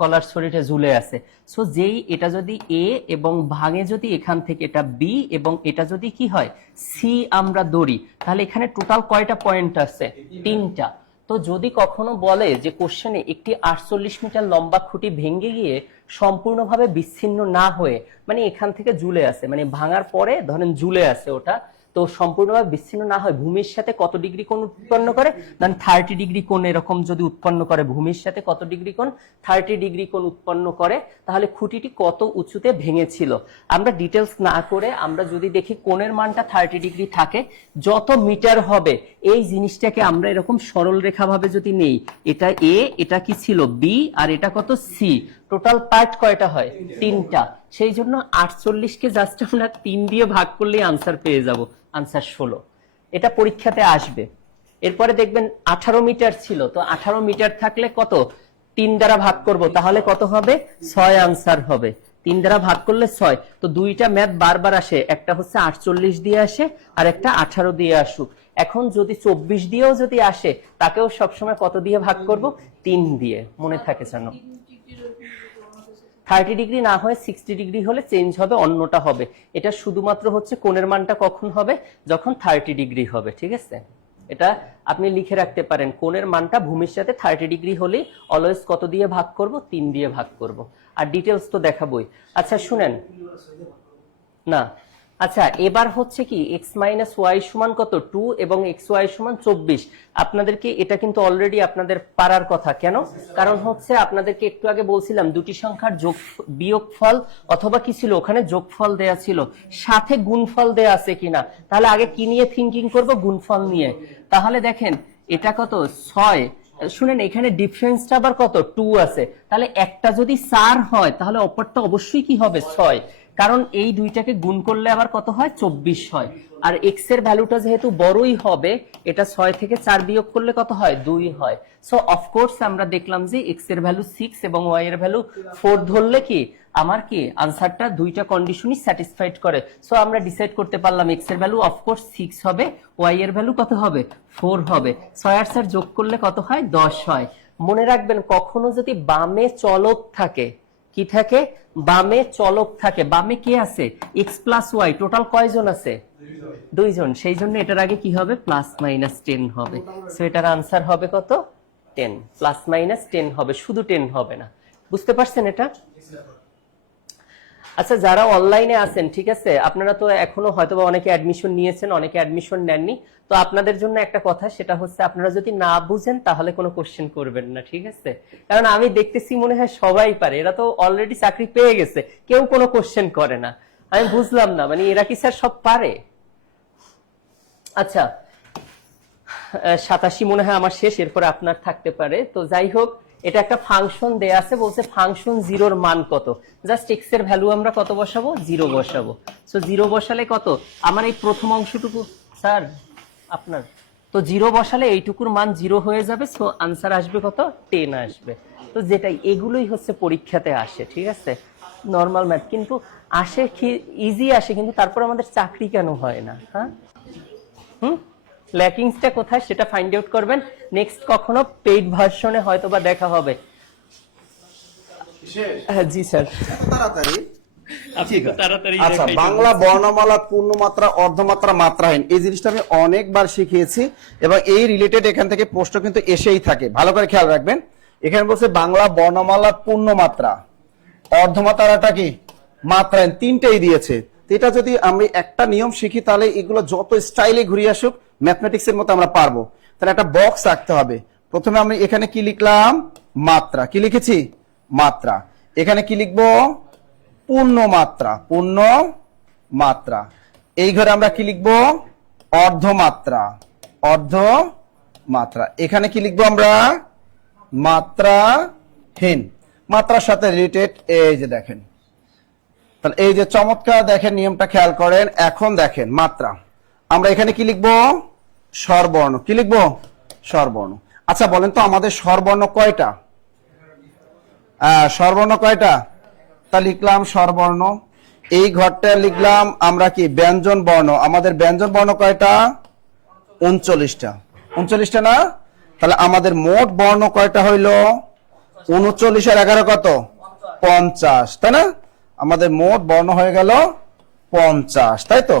কলার ছড়িটা ঝুলে আছে। সো যেই এটা যদি এ এবং ভাঙে যদি এখান থেকে এটা বি এবং এটা যদি কি হয় সি আমরা ধরি, তাহলে এখানে টোটাল কয়টা পয়েন্ট আছে? 3টা। তো যদি কখনো বলে যে কোশ্চেনে একটি 48 মিটার লম্বা খুঁটি ভেঙে গিয়ে সম্পূর্ণভাবে বিচ্ছিন্ন না হয়ে, মানে এখান থেকে ঝুলে আছে, মানে ভাঙার পরে ধরেন ঝুলে আছে ওটা, তো সম্পূর্ণভাবে বিচ্ছিন্ন না হয় ভূমির সাথে কত ডিগ্রি কোণ উৎপন্ন করে? ধরেন 30 ডিগ্রি কোণ এরকম যদি উৎপন্ন করে, ভূমির সাথে কত ডিগ্রি কোণ? 30 ডিগ্রি কোণ উৎপন্ন করে। তাহলে খুঁটিটি কত উঁচুতে ভেঙেছিল? আমরা ডিটেলস না করে আমরা যদি দেখি কোণের মানটা 30 ডিগ্রি থাকে, যত মিটার হবে এই জিনিসটাকে আমরা এরকম সরল রেখা ভাবে যদি নেই, এটা এ, এটা কি ছিল বি, আর এটা কত? সি। টোটাল পার্ট কয়টা হয়? 3টা। সেই জন্য 48কে জাস্ট আমরা 3 দিয়ে ভাগ করলেই আনসার পেয়ে যাব। আনসার 16। এটা পরীক্ষাতে আসবে। এরপরে দেখবেন 18 মিটার ছিল, তো 18 মিটার থাকলে কত? 3 দ্বারা ভাগ করব, তাহলে কত হবে? 6 আনসার হবে। 3 দ্বারা ভাগ করলে 6। তো দুইটা ম্যাথ বারবার আসে, একটা হচ্ছে 48 দিয়ে আসে আর একটা 18 দিয়ে আসুক। এখন যদি 24 দিয়েও যদি আসে, তাকেও সবসময় কত দিয়ে ভাগ করব? 3 দিয়ে। মনে থাকে জানো? 30 ডিগ্রি না হয় 60 ডিগ্রি হলে চেঞ্জ হবে, অন্যটা হবে। এটা শুধুমাত্র হচ্ছে কোণের মানটা কখন হবে? যখন 30 ডিগ্রি হবে। ঠিক আছে, এটা আপনি লিখে রাখতে পারেন, কোণের মানটা ভূমির সাথে 30 ডিগ্রি হলে অলওয়েজ কত দিয়ে ভাগ করব, 3 দিয়ে ভাগ করব। আর ডিটেলস তো দেখাবোই। আচ্ছা শুনেন না, আচ্ছা এবার হচ্ছে কি x মাইনাস ওয়াই সমান কত 2 এবং এক্স ওয়াই সমান 24। আপনাদেরকে এটা কিন্তু অলরেডি আপনাদের পারার কথা। কেন? কারণ হচ্ছে আপনাদেরকে একটু আগে বলছিলাম দুটি সংখ্যার যোগ বিয়োগফল অথবা কি ছিল ওখানে যোগফল দেয়া ছিল, সাথে গুণফল দেয়া আছে কিনা। তাহলে আগে কি নিয়ে থিঙ্কিং করব? গুণফল নিয়ে। তাহলে দেখেন এটা কত 6, শুনেন এখানে ডিফারেন্সটা আবার কত 2 আছে। তাহলে একটা যদি 4 হয় তাহলে অপরটা অবশ্যই কি হবে 6, কারণ এই দুইটাকে গুণ করলে আবার কত হয় 24 হয়। আর এক্স এর ভ্যালুটা যেহেতু বড়ই হবে, এটা 6 থেকে 4 বিয়োগ করলে কত হয় 2 হয়। সো অফকোর্স আমরা দেখলাম যে এক্স এর ভ্যালু 6 এবং ওয়াই এর ভ্যালু 4 ধরলে কি আমার কি আনসারটা দুইটা কন্ডিশনই স্যাটিসফাইড করে। সো আমরা ডিসাইড করতে পারলাম এক্স এর ভ্যালু অফকোর্স 6 হবে, ওয়াই এর ভ্যালু কত হবে 4 হবে। 6 আর 4 যোগ করলে কত হয় 10 হয়। মনে রাখবেন কখনো যদি বামে চলক থাকে, কি থাকে? বামে চলক থাকে। বামে কে আছে? X plus Y. টোটাল কয়জন আছে? 2 জন। সেই জন্য এটার আগে কি হবে প্লাস মাইনাস 10 হবে। সো এটার আনসার হবে কত 10, প্লাস মাইনাস 10 হবে, শুধু 10 হবে না। বুঝতে পারছেন এটা? আচ্ছা যারা অনলাইনে আছেন, ঠিক আছে, আপনারা তো এখনো হয়তোবা অনেকে অ্যাডমিশন নিয়েছেন, অনেকে অ্যাডমিশন নেননি। তো আপনাদের জন্য একটা কথা, সেটা হচ্ছে আপনারা যদি না বুঝেন তাহলে কোনো কোশ্চেন করবেন না, ঠিক আছে? কারণ আমি দেখতেছি মনে হয় সবাই পারে, এরা তো অলরেডি চাকরি পেয়ে গেছে, কেউ কোনো কোশ্চেন করে না। আমি বুঝলাম না, মানে এরা কি স্যার সব পারে? আচ্ছা 87 মনে হয় আমার শেষ, এরপরে আপনার থাকতে পারে। তো যাই হোক, এটা একটা ফাংশন দেয়া আছে, বলছে ফাংশন জিরোর মান কত। জাস্ট এক্স এর ভ্যালু আমরা কত বসাবো? 0 বসাবো। সো 0 বসালে কত? আমার এই প্রথম অংশটুকু স্যার আপনার তো 0 বসালে এইটুকুর মান 0 হয়ে যাবে। সো আনসার আসবে কত 10 আসবে। তো যেটাই এগুলোই হচ্ছে পরীক্ষাতে আসে, ঠিক আছে, নর্মাল ম্যাথ। কিন্তু আসে কি ইজি আসে, কিন্তু তারপর আমাদের চাকরি কেন হয় না? হ্যাঁ ল্যাকিংসটা কোথায় সেটা ফাইন্ড আউট করবেন। নেক্সট কখনো পেইড ভার্সনে হয়তো বা দেখা হবে। জি স্যার, তাড়াতাড়ি। ঠিক আছে। তাড়াতাড়ি আচ্ছা, বাংলা বর্ণমালা পূর্ণমাত্রা, অর্ধমাত্রা, মাত্রাহীন, এই জিনিসটা আমি অনেকবার শিখিয়েছি এবং এই রিলেটেড এখান থেকে প্রশ্ন কিন্তু এসেই থাকে, ভালো করে খেয়াল রাখবেন। এখানে বলছে বাংলা বর্ণমালা পূর্ণমাত্রা, অর্ধমাত্রাটা কি মাত্রাহীন, তিনটেই দিয়েছে। তো এটা যদি আমি একটা নিয়ম শিখি তাহলে এগুলো যত স্টাইলে ঘুরিয়ে আসুক ম্যাথমেটিক্স এর মতো আমরা পারবো। তাহলে একটা বক্স রাখতে হবে। প্রথমে আমি এখানে কি লিখলাম? মাত্রা। কি লিখেছি? মাত্রা। এখানে কি লিখবো? পূর্ণ মাত্রা। পূর্ণ মাত্রা। এই ঘরে আমরা কি লিখবো? অর্ধমাত্রা। অর্ধ মাত্রা। এখানে কি লিখবো আমরা? মাত্রাহীন। মাত্রার সাথে রিলেটেড এই যে দেখেন, তাহলে এই যে চমৎকার দেখেন, নিয়মটা খেয়াল করেন। এখন দেখেন মাত্রা, আমরা এখানে কি লিখবো? স্বরবর্ণ। কি লিখবো? স্বরবর্ণ। আচ্ছা বলেন তো আমাদের স্বরবর্ণ কয়টা? স্বরবর্ণ কয়টা? তা লিখলাম স্বরবর্ণ। এই ঘরটা লিখলাম আমরা কি ব্যঞ্জন বর্ণ। আমাদের ব্যঞ্জন বর্ণ কয়টা? 39টা। 39টা না? তাহলে আমাদের মোট বর্ণ কয়টা হইলো? 39 আর 11 কত? 50, তাই না? আমাদের মোট বর্ণ হয়ে গেল 50, তাই তো?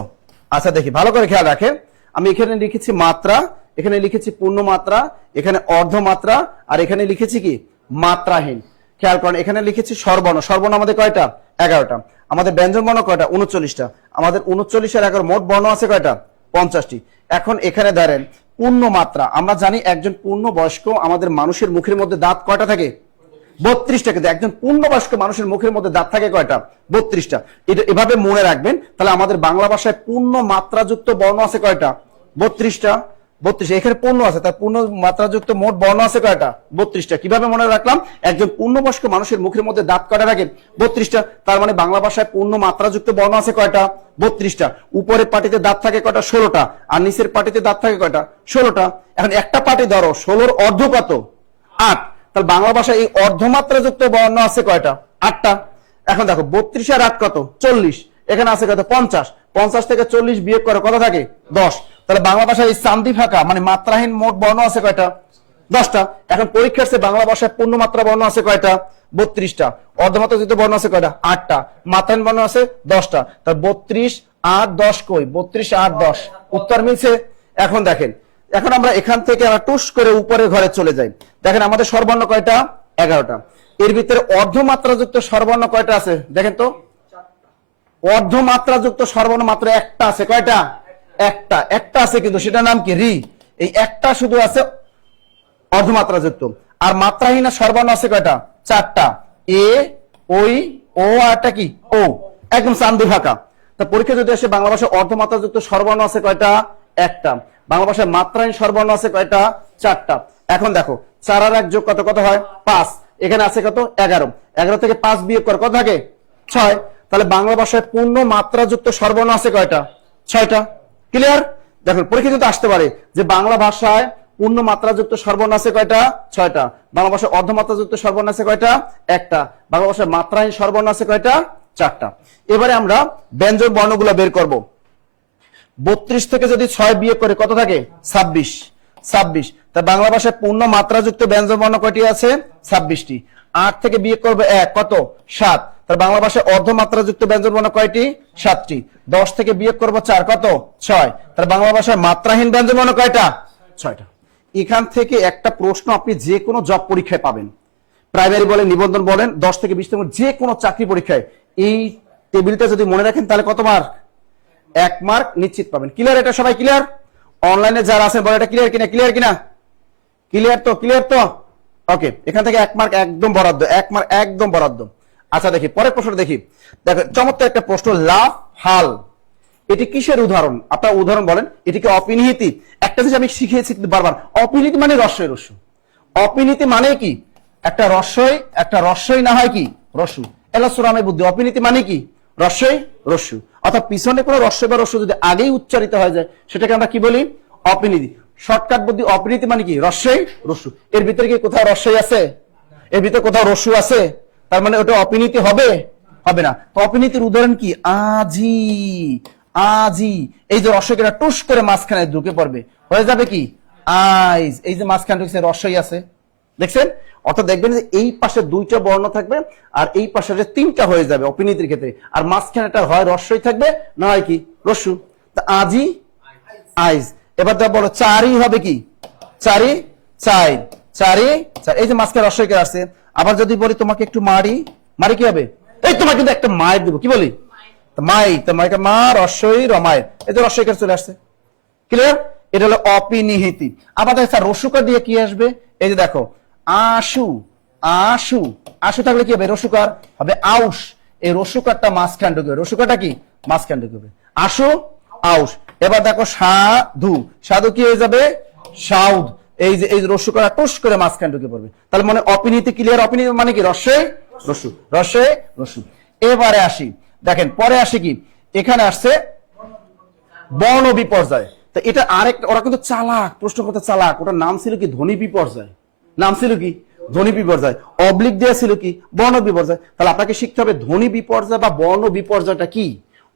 আচ্ছা দেখি, ভালো করে খেয়াল রাখেন। আমি এখানে লিখেছি মাত্রা, এখানে লিখেছি পূর্ণ মাত্রা, এখানে অর্ধমাত্রা, আর এখানে লিখেছি কি মাত্রাহীন। খেয়াল করেন, এখানে লিখেছি স্বরবর্ণ। স্বরবর্ণ আমাদের কয়টা? 11টা। আমাদের ব্যঞ্জন বর্ণ কয়টা? 39টা। আমাদের 39 আর 11 মোট বর্ণ আছে কয়টা? 50টি। এখন এখানে ধরেন পূর্ণ মাত্রা, আমরা জানি একজন পূর্ণ বয়স্ক আমাদের মানুষের মুখের মধ্যে দাঁত কয়টা থাকে? 32টা। কিন্তু একজন পূর্ণবয়স্ক মানুষের মুখের মধ্যে দাঁত থাকে কয়টা? 32টা। এটা এভাবে মনে রাখবেন। তাহলে আমাদের বাংলা ভাষায় পূর্ণ মাত্রাযুক্ত বর্ণ আছে কয়টা? 32টা। 32। এখানে পূর্ণ আছে, তার পূর্ণ মাত্রাযুক্ত মোট বর্ণ আছে কয়টা? 32টা। কিভাবে মনে রাখলাম? একজন পূর্ণবয়স্ক মানুষের মুখের মধ্যে দাঁত কয়টা থাকে? 32টা। তার মানে বাংলা ভাষায় পূর্ণ মাত্রাযুক্ত বর্ণ আছে কয়টা? 32টা। উপরের পাটিতে দাঁত থাকে কয়টা? 16টা। আর নিচের পাটিতে দাঁত থাকে কয়টা? 16টা। এখন একটা পাটি ধরো, 16-র অর্ধ কত? 8। তাহলে বাংলা ভাষায় এই অর্ধমাত্রাযুক্ত বর্ণ আছে কয়টা? 8টা। এখন দেখো 32 আর 8 কত? 40। এখানে আছে কত? 50। 50 থেকে 40 বিয়োগ করে কত থাকে? 10। তাহলে বাংলা ভাষায় এই চান্দি ফাঁকা মানে মাত্রাহীন মোট বর্ণ আছে কয়টা? 10টা। এখন পরীক্ষার চেয়ে বাংলা ভাষায় পূর্ণ মাত্রা বর্ণ আছে কয়টা? 32টা। অর্ধমাত্রাযুক্ত বর্ণ আছে কয়টা? 8টা। মাত্রাহীন বর্ণ আছে 10টা। তাহলে 32 আর 10 কই? 32 আর 10 উত্তর মিলছে। এখন দেখেন এখন আমরা এখান থেকে আমরা টুস করে উপরের ঘরে চলে যাই। দেখেন আমাদের স্বরবর্ণ কয়টা? 11টা। এর ভিতরে অর্ধমাত্রাযুক্ত স্বরবর্ণ কয়টা আছে দেখেন তো? অর্ধমাত্রাযুক্ত স্বরবর্ণ মাত্র একটা আছে। কয়টা? একটা আছে, কিন্তু সেটার নাম কি? রি। এই একটা শুধু আছে অর্ধমাত্রাযুক্ত। আর মাত্রাহীন স্বরবর্ণ আছে কয়টা? 4টা। এ, ওই, ও, আরটা কি? ও। একদম চান্দি ফাঁকা। তা পরীক্ষা যদি আসে বাংলা ভাষায় অর্ধমাত্রাযুক্ত স্বরবর্ণ আছে কয়টা? একটা। বাংলা ভাষায় মাত্রাহীন স্বরবর্ণ আছে কয়টা? 4টা। এখন দেখো 4 আর 1 যোগ কত কত হয়? 5। এখানে আছে কত? 11। 11 থেকে 5 বিয়োগ করে কত থাকে? 6। তাহলে বাংলা ভাষায় পূর্ণ মাত্রাযুক্ত স্বরবর্ণ আছে কয়টা? 6টা। ক্লিয়ার? দেখুন পরীক্ষা কিন্তু আসতে পারে যে বাংলা ভাষায় পূর্ণ মাত্রাযুক্ত স্বরবর্ণ আছে কয়টা? 6টা। বাংলা ভাষায় অর্ধমাত্রাযুক্ত স্বরবর্ণ আছে কয়টা? একটা। বাংলা ভাষায় মাত্রাহীন স্বরবর্ণ আছে কয়টা? 4টা। এবারে আমরা ব্যঞ্জন বর্ণগুলো বের করব। 32 থেকে যদি 6 বিয়োগ করে কত থাকে? 26। তা বাংলা ভাষায় পূর্ণ মাত্রাযুক্ত ব্যঞ্জন বর্ণ কয়টি আছে? 26টি। 8 থেকে বিয়োগ করবে 1 কত? 7। তার বাংলা ভাষায় অর্ধমাত্রাযুক্ত ব্যঞ্জন বর্ণ কয়টি? 7টি। 10 থেকে বিয়োগ করব 4 কত? 6। তার বাংলা ভাষায় মাত্রাহীন ব্যঞ্জন বর্ণ কয়টা? 6টা। এখান থেকে একটা প্রশ্ন আপনি যে কোনো জব পরীক্ষায় পাবেন, প্রাইমারি বলেন, নিবন্ধন বলেন, 10 থেকে 20 থেকে যে কোনো চাকরি পরীক্ষায় এই টেবিলটা যদি মনে রাখেন তাহলে কত মার্ক? 1 মার্ক নিশ্চিত পাবেন। ক্লিয়ার? এটা সবাই ক্লিয়ার? অনলাইনে যারা আছেন বলে এটা ক্লিয়ার কিনা? ক্লিয়ার কিনা? ক্লিয়ার তো? ওকে, এখান থেকে 1 মার্ক একদম বরাদ্দ, 1 মার্ক একদম বরাদ্দ। আচ্ছা দেখি পরের প্রশ্ন দেখি। দেখো চমৎকার একটা প্রশ্ন, লাভ হাল, এটি কিসের উদাহরণ? আপনার উদাহরণ বলেন। এটিকে অপিনিহিতি। একটা জিনিস আমি শিখিয়েছি বারবার, অপিনিহিতি মানে রস্যই রস্যু। অপিনিহিতি মানে কি? একটা রস্যই না হয় কি? রস্যু। এলা সুরামে বুদ্ধি। অপিনিহিতি মানে কি? রস্যই রস্যু। অর্থাৎ পিছনে কোনো রস্য বা রস্য যদি আগেই উচ্চারিত হয়ে যায় সেটাকে আমরা কি বলি? অপিনিহিতি। শর্টকাট বুদ্ধি, অপিনিহিতি মানে কি? রস্যই রস্যু। এর ভিতরে কি কোথাও রস্যই আছে? এর ভিতরে কোথাও রস্যু আছে? তার মানে ওটা অপিনিহিতি হবে? হবে না। তো অপিনিহিতির উদাহরণ কি? আজি। এই যে রস্যকেরা টুস করে মাঝখানে ঢুকে পড়বে, হয়ে যাবে কি? আইজ। এই যে মাঝখানে ঢুকছে রস্যই আছে, দেখছেন? অর্থাৎ দেখবেন যে এই পাশে 2টা বর্ণ থাকবে আর এই পাশে 3টা হয়ে যাবে অপিনিহিতির ক্ষেত্রে। আর মাঝখানেটা হয় রস্যই থাকবে, না হয় কি? রস্যু। তা আজি, আইজ। এবার তো বলো চারি হবে কি? চারি। এই যে মাঝখানে রস্যই আসছে। আবার যদি বলি তোমাকে একটু মারি কি হবে? এই তোমাকে কিন্তু একটা মায়ের দেবো, কি বলি? মাইকে মা রস্যই রমায়ের। এই যে রস্যই চলে আসছে। ক্লিয়ার? এটা হলো অপিনিহিতি। আবার দেখো স্যার রস্যকার দিয়ে কি আসবে? এই যে দেখো আশু থাকলে কি হবে? রস্যকার হবে আউশ। এই রস্যকারটা মাঝখান ঢুকবে। রস্যকারটা কি? মাঝখান ঢুকবে। আশু, আউশ। এবার দেখো সাধু কি হয়ে যাবে? সাউদ। এই যে রস্যকার টুস করে মাঝখান ঢুকে পড়বে। তাহলে মানে অপিনিহিতি ক্লিয়ার? অপিনিহিতি মানে কি? রস্যই রস্যু। এবারে আসি, দেখেন পরে আসি কি? এখানে আসছে বর্ণ বিপর্যয়। তো এটা আরেকটা, ওরা কিন্তু চালাক, প্রশ্ন করতে চালাক। ওটার নাম ছিল কি? ধ্বনি বিপর্যয়। নাম ছিল কি? ধ্বনি বিপর্যয়। অবলিক দেয়া ছিল কি? বর্ণ বিপর্যয়। তাহলে আপনাকে শিখতে হবে ধ্বনি বিপর্যয় বা বর্ণ বিপর্যয়টা কি।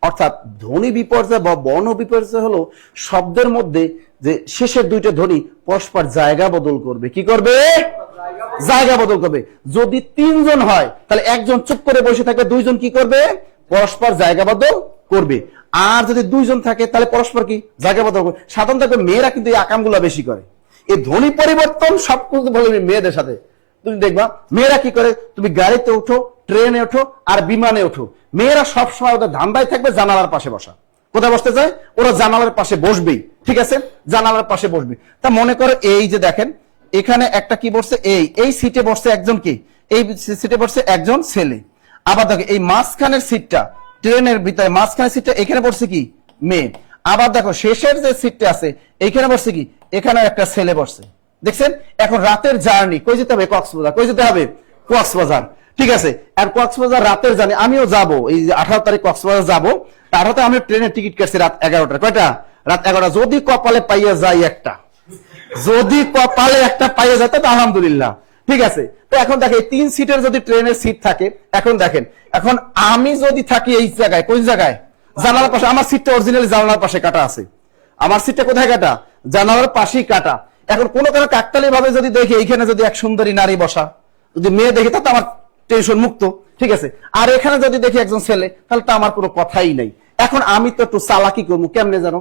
অর্থাৎ ধ্বনি বিপর্যয় বা বর্ণ বিপর্যয় হলো শব্দের মধ্যে যে শেষের 2টা ধ্বনি পরস্পর জায়গা বদল করবে। কি করবে? জায়গা বদল করবে। যদি 3 জন হয় তাহলে একজন চুপ করে বসে থাকবে, 2 জন কি করবে? পরস্পর জায়গা বদল করবে। আর যদি 2 জন থাকে তাহলে পরস্পর কি? জায়গা বদল করবে। সাধারণত মেয়েরা কিন্তু এই আকামগুলো বেশি করে। এই ধ্বনি পরিবর্তন সবকিছু বলবে মেয়েদের সাথে। তুমি দেখবা মেয়েরা কি করে, তুমি গাড়িতে ওঠো, ট্রেনে ওঠো আর বিমানে ওঠো, মেয়েরা সবসময় ওদের ধান্দায় থাকবে জানালার পাশে বসা। কোথায় বসতে চায়? ওরা জানালার পাশে বসবেই। ঠিক আছে, জানালার পাশে বসবে। তা মনে করো এই যে দেখেন এখানে একটা কি বসছে? এই সিটে বসছে একজন কি? এই সিটে বসছে একজন ছেলে। আবার দেখো এই মাঝখানের সিটটা, ট্রেনের ভিতরে মাঝখানের সিটটা, এখানে বসছে কি? মেয়ে। আবার দেখো শেষের যে সিটটা আছে এইখানে বসছে কি? এখানে একটা ছেলে বসছে। দেখছেন? এখন রাতের জার্নি, কই যেতে হবে? কক্সবাজার। কই যেতে হবে? কক্সবাজার। ঠিক আছে, আর কক্সবাজার রাতের জার্নি, আমিও যাবো এই 18 তারিখ কক্সবাজার যাবো। তার হাতে আমি ট্রেনের টিকিট কাটছি রাত 11টার। কয়টা? রাত 11টা। যদি কপালে পাইয়া যাই একটা, যদি কপালে একটা পাইয়া যায় তো আলহামদুলিল্লাহ। ঠিক আছে, তো এখন দেখেন 3 সিটের যদি ট্রেনের সিট থাকে, এখন দেখেন এখন আমি যদি থাকি এই জায়গায়, কোন জায়গায়? জানালার পাশে। আমার সিটটা অরিজিনালি জানালার পাশে কাটা আছে। আমার সিটটা কোথায় কাটা? জানালার পাশেই কাটা। এখন কোনো কারণে কাকতালি ভাবে যদি দেখি এইখানে যদি এক সুন্দরী নারী বসা, যদি মেয়ে দেখি তাতে আমার টেনশন মুক্ত। ঠিক আছে, আর এখানে যদি দেখি একজন ছেলে, তাহলে তো আমার কোনো কথাই নেই। এখন আমি তো একটু চালাকি করবো, কেমনে জানো,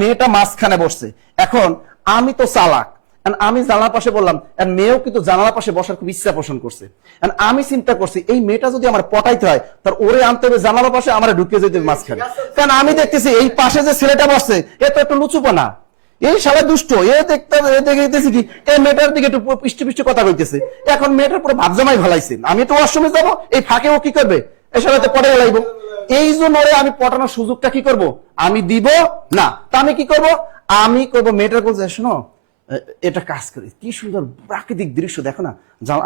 মেয়েটা মাঝখানে বসছে, এখন আমি তো চালাক, আমি জানালার পাশে বললাম, মেয়েও কিন্তু জানালার পাশে বসার খুব ইচ্ছা পোষণ করছে। আমি চিন্তা করছি এই মেয়েটা যদি আমার পটাইতে হয় তার ওরে আনতে হবে জানালার পাশে, আমার ঢুকে যেতে হবে মাঝখানে। কারণ আমি দেখতেছি এই পাশে যে ছেলেটা বসছে এ তো একটু লুচুপনা, এই শালা দুষ্ট, এ দেখতেছি কি এই মেয়েটার দিকে একটু পৃষ্ঠ পৃষ্ঠ কথা কইতেছে। এখন মেয়েটার পুরো ভাব জামাই ভালাইছে, আমি তো ওয়াশরুমে যাবো, এই ফাঁকে ও কি করবে, এই শালাতে পটে গেলাইবো। এই জন্য ওরে আমি পটানোর সুযোগটা কি করব, আমি দিব না। তা আমি কি করব, আমি করবো মেয়েটার বলছে শোনো এটা কাজ করে, কি সুন্দর প্রাকৃতিক দৃশ্য দেখো না,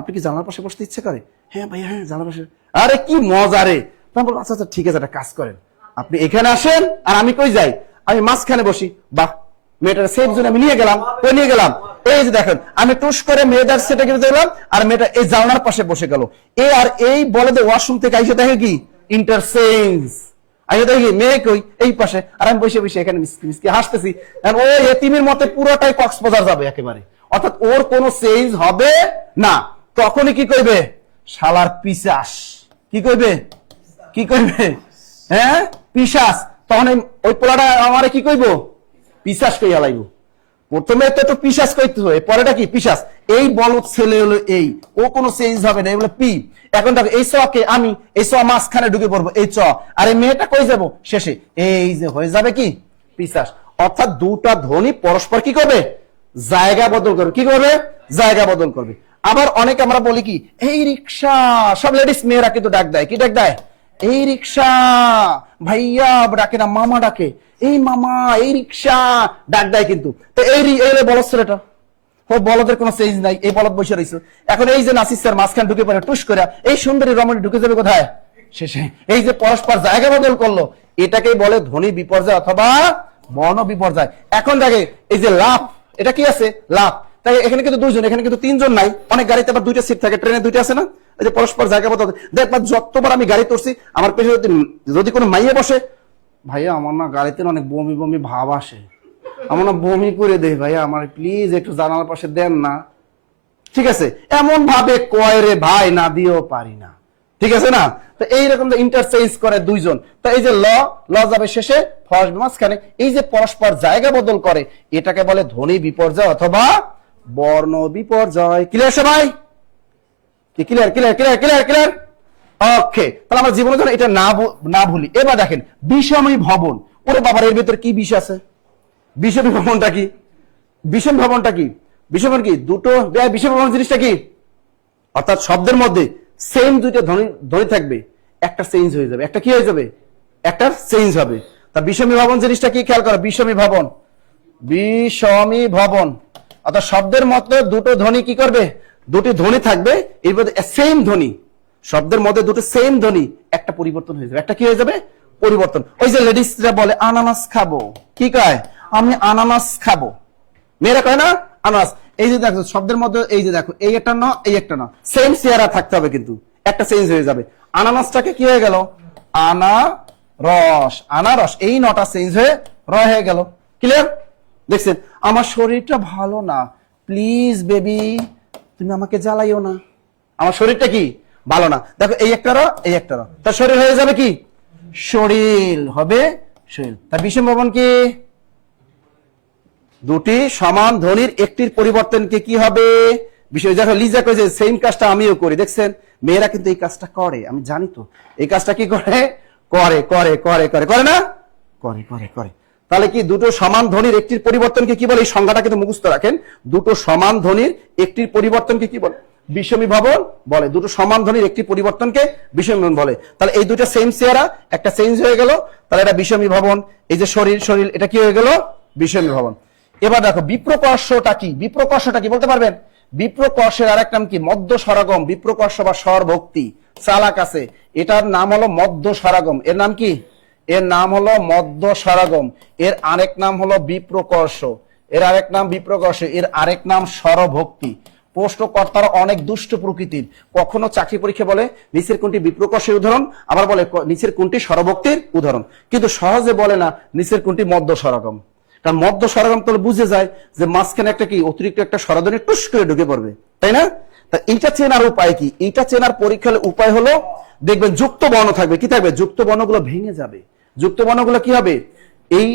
আপনি কি জানালার পাশে বসতে ইচ্ছে করে? হ্যাঁ ভাই, হ্যাঁ জানালার পাশে। আরে কি মজা রে। তখন বলবো আচ্ছা আচ্ছা ঠিক আছে, একটা কাজ করেন, আপনি এখানে আসেন আর আমি কই যাই, আমি মাঝখানে বসি। বাহ, মেয়েটার সেফ জোনে আমি নিয়ে গেলাম, কই নিয়ে গেলাম, এই যে দেখেন আমি টুস করে মেয়েটার সেটা কিন্তু দেখলাম, আর মেয়েটা এই জানলার পাশে বসে গেল। এ আর এই বলে যে ওয়াশরুম থেকে আইসে দেখে কি ইন্টারচেঞ্জ, আমি দেখি মেয়ে কই এই পাশে, আর আমি বসে বসে এখানে মিসকি হাসতেছি। ও এতিমের মতে পুরোটাই কক্সবাজার যাবে একেবারে, অর্থাৎ ওর কোনো চেঞ্জ হবে না। তখনই কি কইবে, শালার পিশাচ, কি কইবে, কি কইবে, হ্যাঁ পিশাচ। তখন ওই পোলাটা আমারে কি কইব, পিশাচ কইয়া লাইব। প্রথমে তো একটু পিশাচ কইতে হয়, পরেটা কি পিশাচ। এই বলদ ছেলে হলো এই, ও কোনো চেঞ্জ হবে না, এগুলো পি। এখন দেখো এই চকে আমি এই চ মাঝখানে ঢুকে পড়বো, এই চ, আর এই মেয়েটা কই যাবো শেষে, এই যে হয়ে যাবে কি পিশাচ। অর্থাৎ দুটা ধ্বনি পরস্পর কি করবে, জায়গা বদল করবে, কি করবে, জায়গা বদল করবে। আবার অনেকে আমরা বলি কি এই রিক্সা, সব লেডিস মেয়েরা কিন্তু ডাক দেয়, কি ডাক দেয়, এই রিক্সা, ভাইয়া ডাকে না, মামা ডাকে, এই মামা, এই রিক্সা ডাক দেয় কিন্তু। তো এই বলদ ছেলেটা, ও বলদের কোনো চেঞ্জ নাই, এই বলদ বসে রয়েছে। এখন এই যে নাসির স্যার মাঝখানে ঢুকে পড়ে টুস করে, এই সুন্দরী রমণী ঢুকে যাবে কোথায়, শেষে। এই যে পরস্পর জায়গা বদল করলো, এটাকেই বলে ধ্বনি বিপর্যয় অথবা বর্ণ বিপর্যয়। এখন দেখে এই যে লাভ, এটা কি আছে লাভ, তাই এখানে কিন্তু দুইজন, এখানে কিন্তু তিনজন নাই। অনেক গাড়িতে আবার দুইটা সিট থাকে, ট্রেনে দুইটা আছে না, এই যে পরস্পর জায়গা বদল। দেখবা যতবার আমি গাড়ি তুলছি আমার পেছনে যদি কোনো মাইয়ে বসে, ভাইয়া আমার না গাড়িতে অনেক বমি বমি ভাব আসে, আমার না বমি করে দেয় ভাইয়া, আমার প্লিজ একটু জানালার পাশে দেন না, ঠিক আছে, এমন ভাবে কয় রে ভাই, না দিয়েও পারি না, ঠিক আছে না। তো এইরকম ইন্টারচেঞ্জ করে দুইজন। তো এই যে ল যাবে শেষে, ফস মাঝখানে, এই যে পরস্পর জায়গা বদল করে, এটাকে বলে ধ্বনি বিপর্যয় অথবা বর্ণ বিপর্যয়। ক্লিয়ার সবাই, কি clear, clear clear clear clear okay. তাহলে আমরা জীবনের জন্য এটা না ভুলি। এবার দেখেন বিষমী ভবন, ওরে বাবার এর ভিতরে কি বিষ আছে, বিষমী ভবনটা কি, বিষম ভবনটা কি, বিষম কি দুটো বিষম ভবন জিনিসটা কি, অর্থাৎ শব্দের মধ্যে সেম দুইটা ধ্বনি থাকবে, একটা চেঞ্জ হয়ে যাবে, একটা কি হয়ে যাবে, একটা চেঞ্জ হবে। তা বিষমী ভবন জিনিসটা কি খেয়াল করো, বিষমী ভবন, বিষমী ভবন অর্থাৎ শব্দের মধ্যে দুটো ধ্বনি কি করবে, দুটি ধ্বনি থাকবে, এর মধ্যে সেম ধ্বনি, শব্দের মধ্যে দুটো সেম ধ্বনি, একটা পরিবর্তন হয়ে যাবে, একটা কি হয়ে যাবে, পরিবর্তন। ওই যে লেডিসরা বলে আনানাস খাবো, কি কয়, আমি আনানাস খাবো, মেয়েরা কয় না আনানাস। এই যে দেখো শব্দের মধ্যে এই যে দেখো এই একটা না এই একটা না, সেম চেহারা থাকতে হবে, কিন্তু একটা চেঞ্জ হয়ে যাবে। আনানাসটাকে কি হয়ে গেল, আনারস, আনারস, এই নটা চেঞ্জ হয়ে হয়ে গেল। ক্লিয়ার, দেখছেন। আমার শরীরটা ভালো না, প্লিজ বেবি তুমি আমাকে জ্বালাইও না, আমার শরীরটা কি ভালো না। দেখো এই একটা এই একটা তার শরীর হয়ে যাবে কি, শরীর হবে শরীর। তার বিষম ভবন কি, দুটি সমান ধ্বনির একটির পরিবর্তনকে কি হবে, বিষয়। দেখো লিজা কইছে সেম কাজটা আমিও করি, দেখছেন মেয়েরা কিন্তু এই কাজটা করে, আমি জানি তো এই কাজটা কি করে, করে করে করে করে করে না, করে করে করে। তাহলে কি দুটো সমান ধ্বনির একটির পরিবর্তনকে কি বলে, এই সংজ্ঞাটা কিন্তু মুখস্থ রাখেন, দুটো সমান ধ্বনির একটির পরিবর্তনকে কি বলে, বিষমী ভবন বলে। দুটো সমান ধ্বনির একটি পরিবর্তনকে বিষমী ভবন বলে। তাহলে এই দুটো সেম চেহারা, একটা চেঞ্জ হয়ে গেল, তাহলে এটা বিষমী ভবন। এই যে শরীর, শরীর এটা কি হয়ে গেল, বিষমী ভবন। এবার দেখো বিপ্রকর্ষটা কি, বিপ্রকর্ষটা কি বলতে পারবেন, বিপ্রকর্ষের আরেক নাম কি, মধ্য স্বরাগম। বিপ্রকর্ষ বা স্বরভক্তি চালাক আছে, এটার নাম হলো মধ্য স্বরাগম। এর নাম কি, এর নাম হলো মধ্য স্বরাগম, এর আরেক নাম হলো বিপ্রকর্ষ, এর আরেক নাম বিপ্রকর্ষ, এর আরেক নাম স্বরভক্তি। প্রশ্নকর্তারা অনেক দুষ্ট প্রকৃতির, কখনো চাকরি পরীক্ষা বলে নিচের কোনটি বিপ্রকর্ষের উদাহরণ, আবার বলে নিচের কোনটি স্বরভক্তির উদাহরণ, কিন্তু সহজে বলে না নিচের কোনটি মধ্য স্বরাগম। কারণ মধ্য স্বরাগম তাহলে বুঝে যায় যে মাঝখানে একটা কি অতিরিক্ত একটা স্বরধ্বনি টুস করে ঢুকে পড়বে, তাই না। তা এইটা চেনার উপায় কি, এইটা চেনার পরীক্ষার উপায় হলো দেখবেন যুক্ত বর্ণ থাকবে, কি থাকবে, যুক্ত বর্ণগুলো ভেঙে যাবে, যুক্ত বর্ণগুলো কি হবে, এই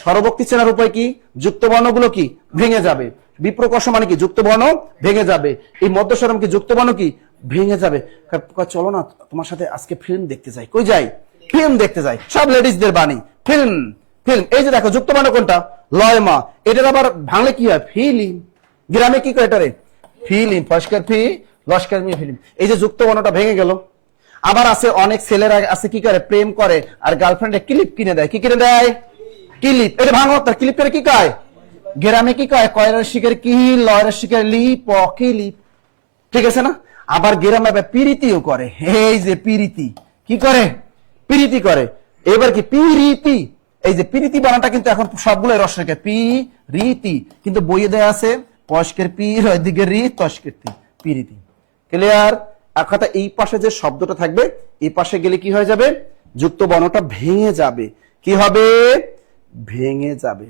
স্বরবর্তী চেনার উপায় কি, যুক্ত বর্ণগুলো কি ভেঙে যাবে, বিপ্রকর্ষ মানে কি যুক্ত বর্ণ ভেঙে যাবে, এই মধ্যস্বরম কি যুক্ত বর্ণ কি ভেঙে যাবে। চলো না তোমার সাথে আজকে ফিল্ম দেখতে যাই, কই যাই, ফিল্ম দেখতে যাই, সব লেডিসদের বাণী ফিল্ম ফিল্ম। এই যে দেখো যুক্ত বর্ণ কোনটা, লয় মা, এটার আবার ভাঙলে কি হয়, ফিলিম। গ্রামে কি করে এটারে, ফিলিম, ফস্কার ফি লস্কার মি ফিলিম। এই যে যুক্ত বর্ণটা ভেঙে গেল। আবার আছে অনেক ছেলেরা আছে কি করে, প্রেম করে আর গার্লফ্রেন্ডে ক্লিপ কিনে দেয়, কি কিনে দেয়, ক্লিপ। এটা ভাঙো, তার ক্লিপ করে কি কয়, গ্রামে কি কয়, কয়রার শিকার কি, লয়ের শিকার লিপ, ক্লিপ, ঠিক আছে না। আবার গ্রামে পিরিতিও করে, এই যে পিরিতি, কি করে, পিরিতি করে। এবার কি পিরিতি, এই যে পিরিতি বানানটা কিন্তু এখন সবগুলো রসকে পি রীতি, কিন্তু বইয়ে দেয়া আছে পস্কের পি, এদিকে রি, তস্কের তি, পিরিতি। ক্লিয়ার। এক কথা এই পাশে যে শব্দটা থাকবে এই পাশে গেলে কি হয়ে যাবে, যুক্ত বর্ণটা ভেঙে যাবে, কি হবে, ভেঙে যাবে।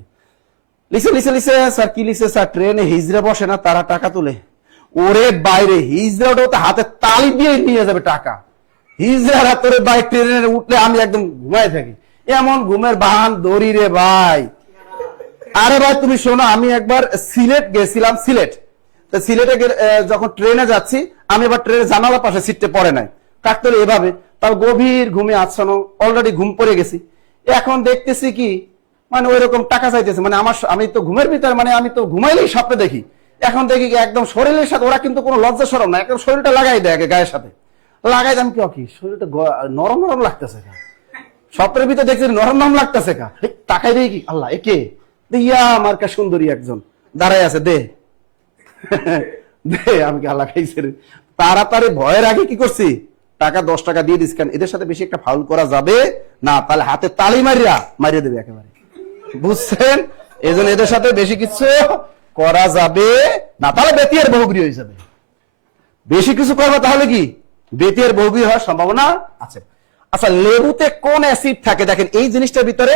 লিখে লিখে লিখে স্যার, কি লিখছে স্যার, ট্রেনে হিজড়া বসে না তারা টাকা তুলে। ওরে বাইরে, হিজড়াটা তো হাতে তালি দিয়ে নিয়ে যাবে টাকা। হিজড়ার হাতের বাইক ট্রেনে উঠলে আমি একদম ঘুমাই থাকি, এমন ঘুমের বাহান দড়ি রে ভাই। আরে ভাই তুমি শোনো, আমি একবার সিলেট গেছিলাম, সিলেটে যখন ট্রেনে যাচ্ছি, আমি এবার ট্রেনের জানালার পাশে সিটে পড়ে নাই, কাকতলে এভাবে, তার গভীর ঘুমে আচ্ছানো, অলরেডি ঘুম পড়ে গেছি। এখন দেখতেছি কি, মানে ওই রকম টাকা চাইতেছে, মানে আমি তো ঘুমের ভিতরে, মানে আমি তো ঘুমাইলেই স্বপ্নে দেখি। এখন দেখি কি একদম শরীরের সাথে, ওরা কিন্তু কোনো লজ্জা শরম না, একদম শরীরটা লাগাই দেয় গায়ের সাথে, লাগাই আমি কি শরীরটা নরম নরম লাগতেছে, স্বপ্নের ভিতরে দেখছি নরম নরম লাগতেছে, তাকাই দেখি কি, আল্লাহ একে ইয়া আমার কা সুন্দরী একজন দাঁড়াই আছে, দে দে, আমি কি আল্লাহ খাইছে রে। তাড়াতাড়ি ভয়ের আগে কি করছি, টাকা 10 টাকা দিয়ে দিস, কেন এদের সাথে বেশি একটা ফাউল করা যাবে না, তাহলে হাতে তালি মারিয়া দেবে একেবারে, বুঝছেন। এই জন্য এদের সাথে বেশি কিছু করা যাবে না, তাহলে বেতিয়ার বহুগ্রী হয়ে যাবে। বেশি কিছু করবে তাহলে কি বেতিয়ার বহুগ্রী হওয়ার সম্ভাবনা আছে। আচ্ছা, লেবুতে কোন অ্যাসিড থাকে, দেখেন এই জিনিসটার ভিতরে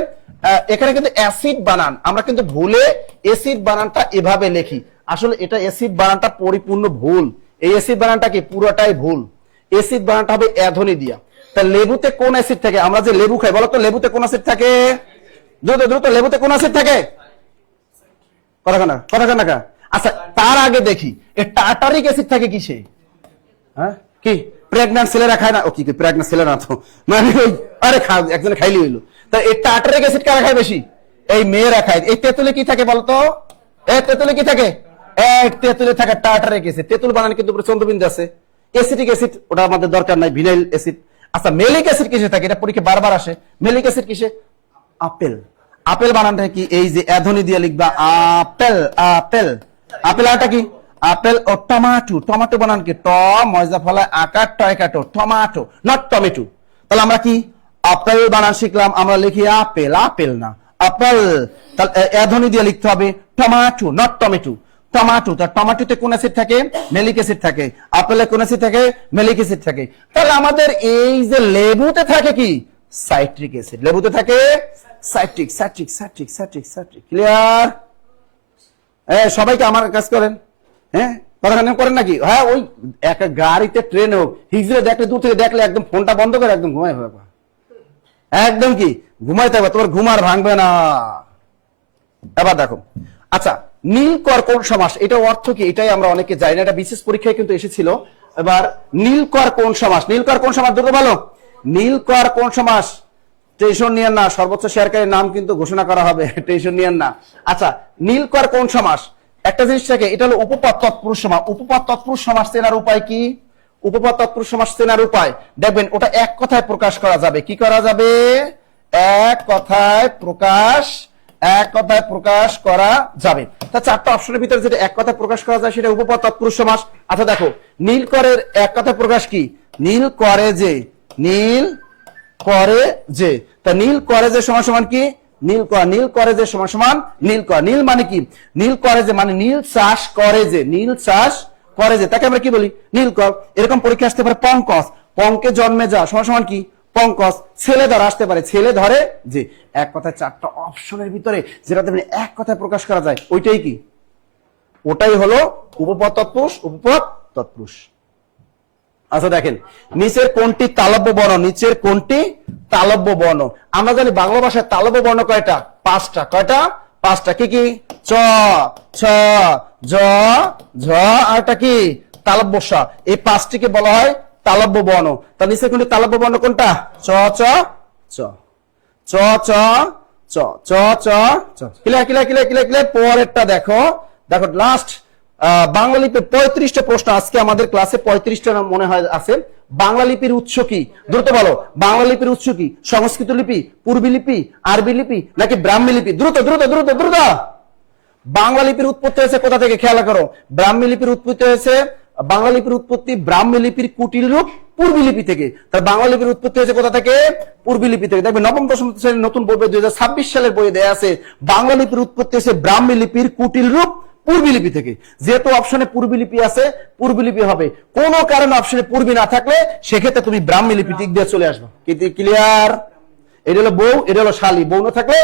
এখানে কিন্তু অ্যাসিড বানান, আমরা কিন্তু ভুলে অ্যাসিড বানানটা এভাবে লিখি, আসলে এটা অ্যাসিড বানানটা পরিপূর্ণ ভুল। এই অ্যাসিড বানানটা কি পুরোটাই ভুল, অ্যাসিড বানানটা হবে অ্যাধনি দিয়া। তা লেবুতে কোন অ্যাসিড থাকে, আমরা যে লেবু খাই বলো তো, লেবুতে কোন অ্যাসিড থাকে, দ্রুত দ্রুত, লেবুতে কোন অ্যাসিড থাকে, কথা কানা। আচ্ছা তার আগে দেখি টার্টারিক অ্যাসিড থাকে কিসে, হ্যাঁ কি প্রেগন্যান্ট ছেলেরা খায় না, ও কি প্রেগন্যান্ট ছেলেরা তো মানে ওই, আরে একজনে খাইলি হইলো। তা এই টার্টারিক অ্যাসিড কারা খায় বেশি, এই মেয়েরা খায়। এই তেঁতুলে কি থাকে বলতো, এই তেঁতুলে কি থাকে, এক তেঁতুলে থাকে টার্টারিক অ্যাসিড। তেঁতুল বানানো কিন্তু উপরে চন্দ্রবিন্দু আছে। অ্যাসিটিক অ্যাসিড ওটা আমাদের দরকার নাই, ভিনাইল অ্যাসিড। আচ্ছা মেলিক অ্যাসিড কিসে থাকে, এটা পরীক্ষা বারবার আসে। মেলিক অ্যাসিড কিসে, আপেল। আপেল বানানটা কি, এই যে অ্যাধনি দিয়ে লিখবা আপেল, আপেল। আপেল আটা কি, আপেল ও টমাটো, টমাটো বানান কি ট ময়জা ফলায় আকার টয় কাটো, টমাটো নট টমেটো। তাহলে আমরা কি আপেল বানান শিখলাম, আমরা লিখি আপেল, আপেল না আপেল। তাহলে অ্যাধনি দিয়ে লিখতে হবে টমাটো নট টমেটো, টমাটো। তার টমাটোতে কোন অ্যাসিড থাকে, মেলিক অ্যাসিড থাকে। আপেলে কোন অ্যাসিড থাকে, মেলিক অ্যাসিড থাকে। তাহলে আমাদের এই যে লেবুতে থাকে কি, সাইট্রিক অ্যাসিড, লেবুতে থাকে citric, citric, citric, citric, citric. Clear. সবাইকে আমার কাজ করেন, হ্যাঁ কথা করেন নাকি, হ্যাঁ ওই একটা গাড়িতে ট্রেন হোক, হিজড়ে দেখলে দূর থেকে দেখলে একদম ফোনটা বন্ধ করে একদম ঘুমাই হবে, একদম কি ঘুমাই থাকবে, তোমার ঘুম আর ভাঙবে না। এবার দেখো, আচ্ছা নীলকর কোন সমাস, এটা অর্থ কি, এটাই আমরা অনেকে জানি না, এটা বিশেষ পরীক্ষায় কিন্তু এসেছিল। এবার নীলকর কোন সমাস, নীলকর কোন সমাস দ্রুত বলো, নীলকর কোন সমাস, টেনশন নিয়েন না, সর্বোচ্চ শেয়ারকারীর নাম কিন্তু ঘোষণা করা হবে, টেনশন নিয়েন না। আচ্ছা নীলকর কোন সমাস, একটা জিনিস থাকে, এটা হলো উপপদ তৎপুরুষ সমাস। উপপদ তৎপুরুষ সমাস চেনার উপায় কি, উপপদ তৎপুরুষ সমাস চেনার উপায় দেখবেন, ওটা এক কথায় প্রকাশ করা যাবে, কি করা যাবে, এক কথায় প্রকাশ করা যাবে। তা চারটা অপশনের ভিতরে যেটা এক কথায় প্রকাশ করা যায় সেটা উপপদ তৎপুরুষ সমাস। আচ্ছা দেখো, নীলকরের এক কথায় প্রকাশ কি, নীল করে যে, নীল করে যে। তা নীল করে যে সমান সমান কি, নীল করে যে সমান সমান নীল কর। নীল মানে কি, নীল করে যে মানে নীল চাষ করে যে, নীল চাষ করে যে, তাকে আমরা কি বলি, নীল কর। এরকম পরীক্ষা আসতে পারে পঙ্কজ, পঙ্কে জন্মে যা সমান সমান কি, পঙ্কজ। ছেলে ধরে আসতে পারে, ছেলে ধরে যে। এক কথায় চারটা অপশনের ভিতরে যেটা দেখবেন এক কথায় প্রকাশ করা যায়, ওইটাই কি, ওটাই হলো উপপদ তৎপুরুষ, উপপদ তৎপুরুষ। আচ্ছা দেখেন, নিচের কোনটি তালব্য বর্ণ, নিচের কোনটি তালব্য বর্ণ? আমরা জানি বাংলা ভাষায় তালব্য বর্ণ কয়টা? 5টা। কয়টা? 5টা। কি কি? চ, ছ, জ, ঝ, আরটা কি? তালব্য স। এই 5টিকে বলা হয় তালব্য বর্ণ। তার নিচের কোনটি তালব্য বর্ণ কোনটা? চ, চ, চ, চ, চ, চ, চ, চ, চ। Clear clear clear clear clear. পরেরটা দেখো, দেখো লাস্ট বাংলা লিপির 35টা প্রশ্ন আজকে আমাদের ক্লাসে, 35টা মনে হয় আছে। বাংলা লিপির উৎস কি? দ্রুত বলো, বাংলা লিপির উৎস কি? সংস্কৃত লিপি, পূর্বী লিপি, আরবি লিপি নাকি ব্রাহ্মী লিপি? দ্রুত দ্রুত দ্রুত দ্রুত। বাংলা লিপির উৎপত্তি হয়েছে কোথা থেকে? খেয়াল করো, ব্রাহ্মী লিপির উৎপত্তি হয়েছে, বাংলা লিপির উৎপত্তি ব্রাহ্মী লিপির কুটিল রূপ পূর্বী লিপি থেকে। তার বাংলা লিপির উৎপত্তি হয়েছে কোথা থেকে? পূর্বী লিপি থেকে। দেখবে নবম দশম শ্রেণীর নতুন বই 2026 সালের বইয়ে দেয়া আছে বাংলা লিপির উৎপত্তি হয়েছে ব্রাহ্মী লিপির কুটিল রূপ পূর্বী লিপি থেকে। যেহেতু অপশনে পূর্বী লিপি আছে, পূর্বী লিপি হবে। কোন কারণে অপশনে পূর্বী না থাকলে সেক্ষেত্রে তুমি ব্রাহ্মী লিপি টিক দিয়ে চলে আসবে। ক্লিয়ার? এটা হলো বউ, এটা হলো শালী। বউ না থাকলে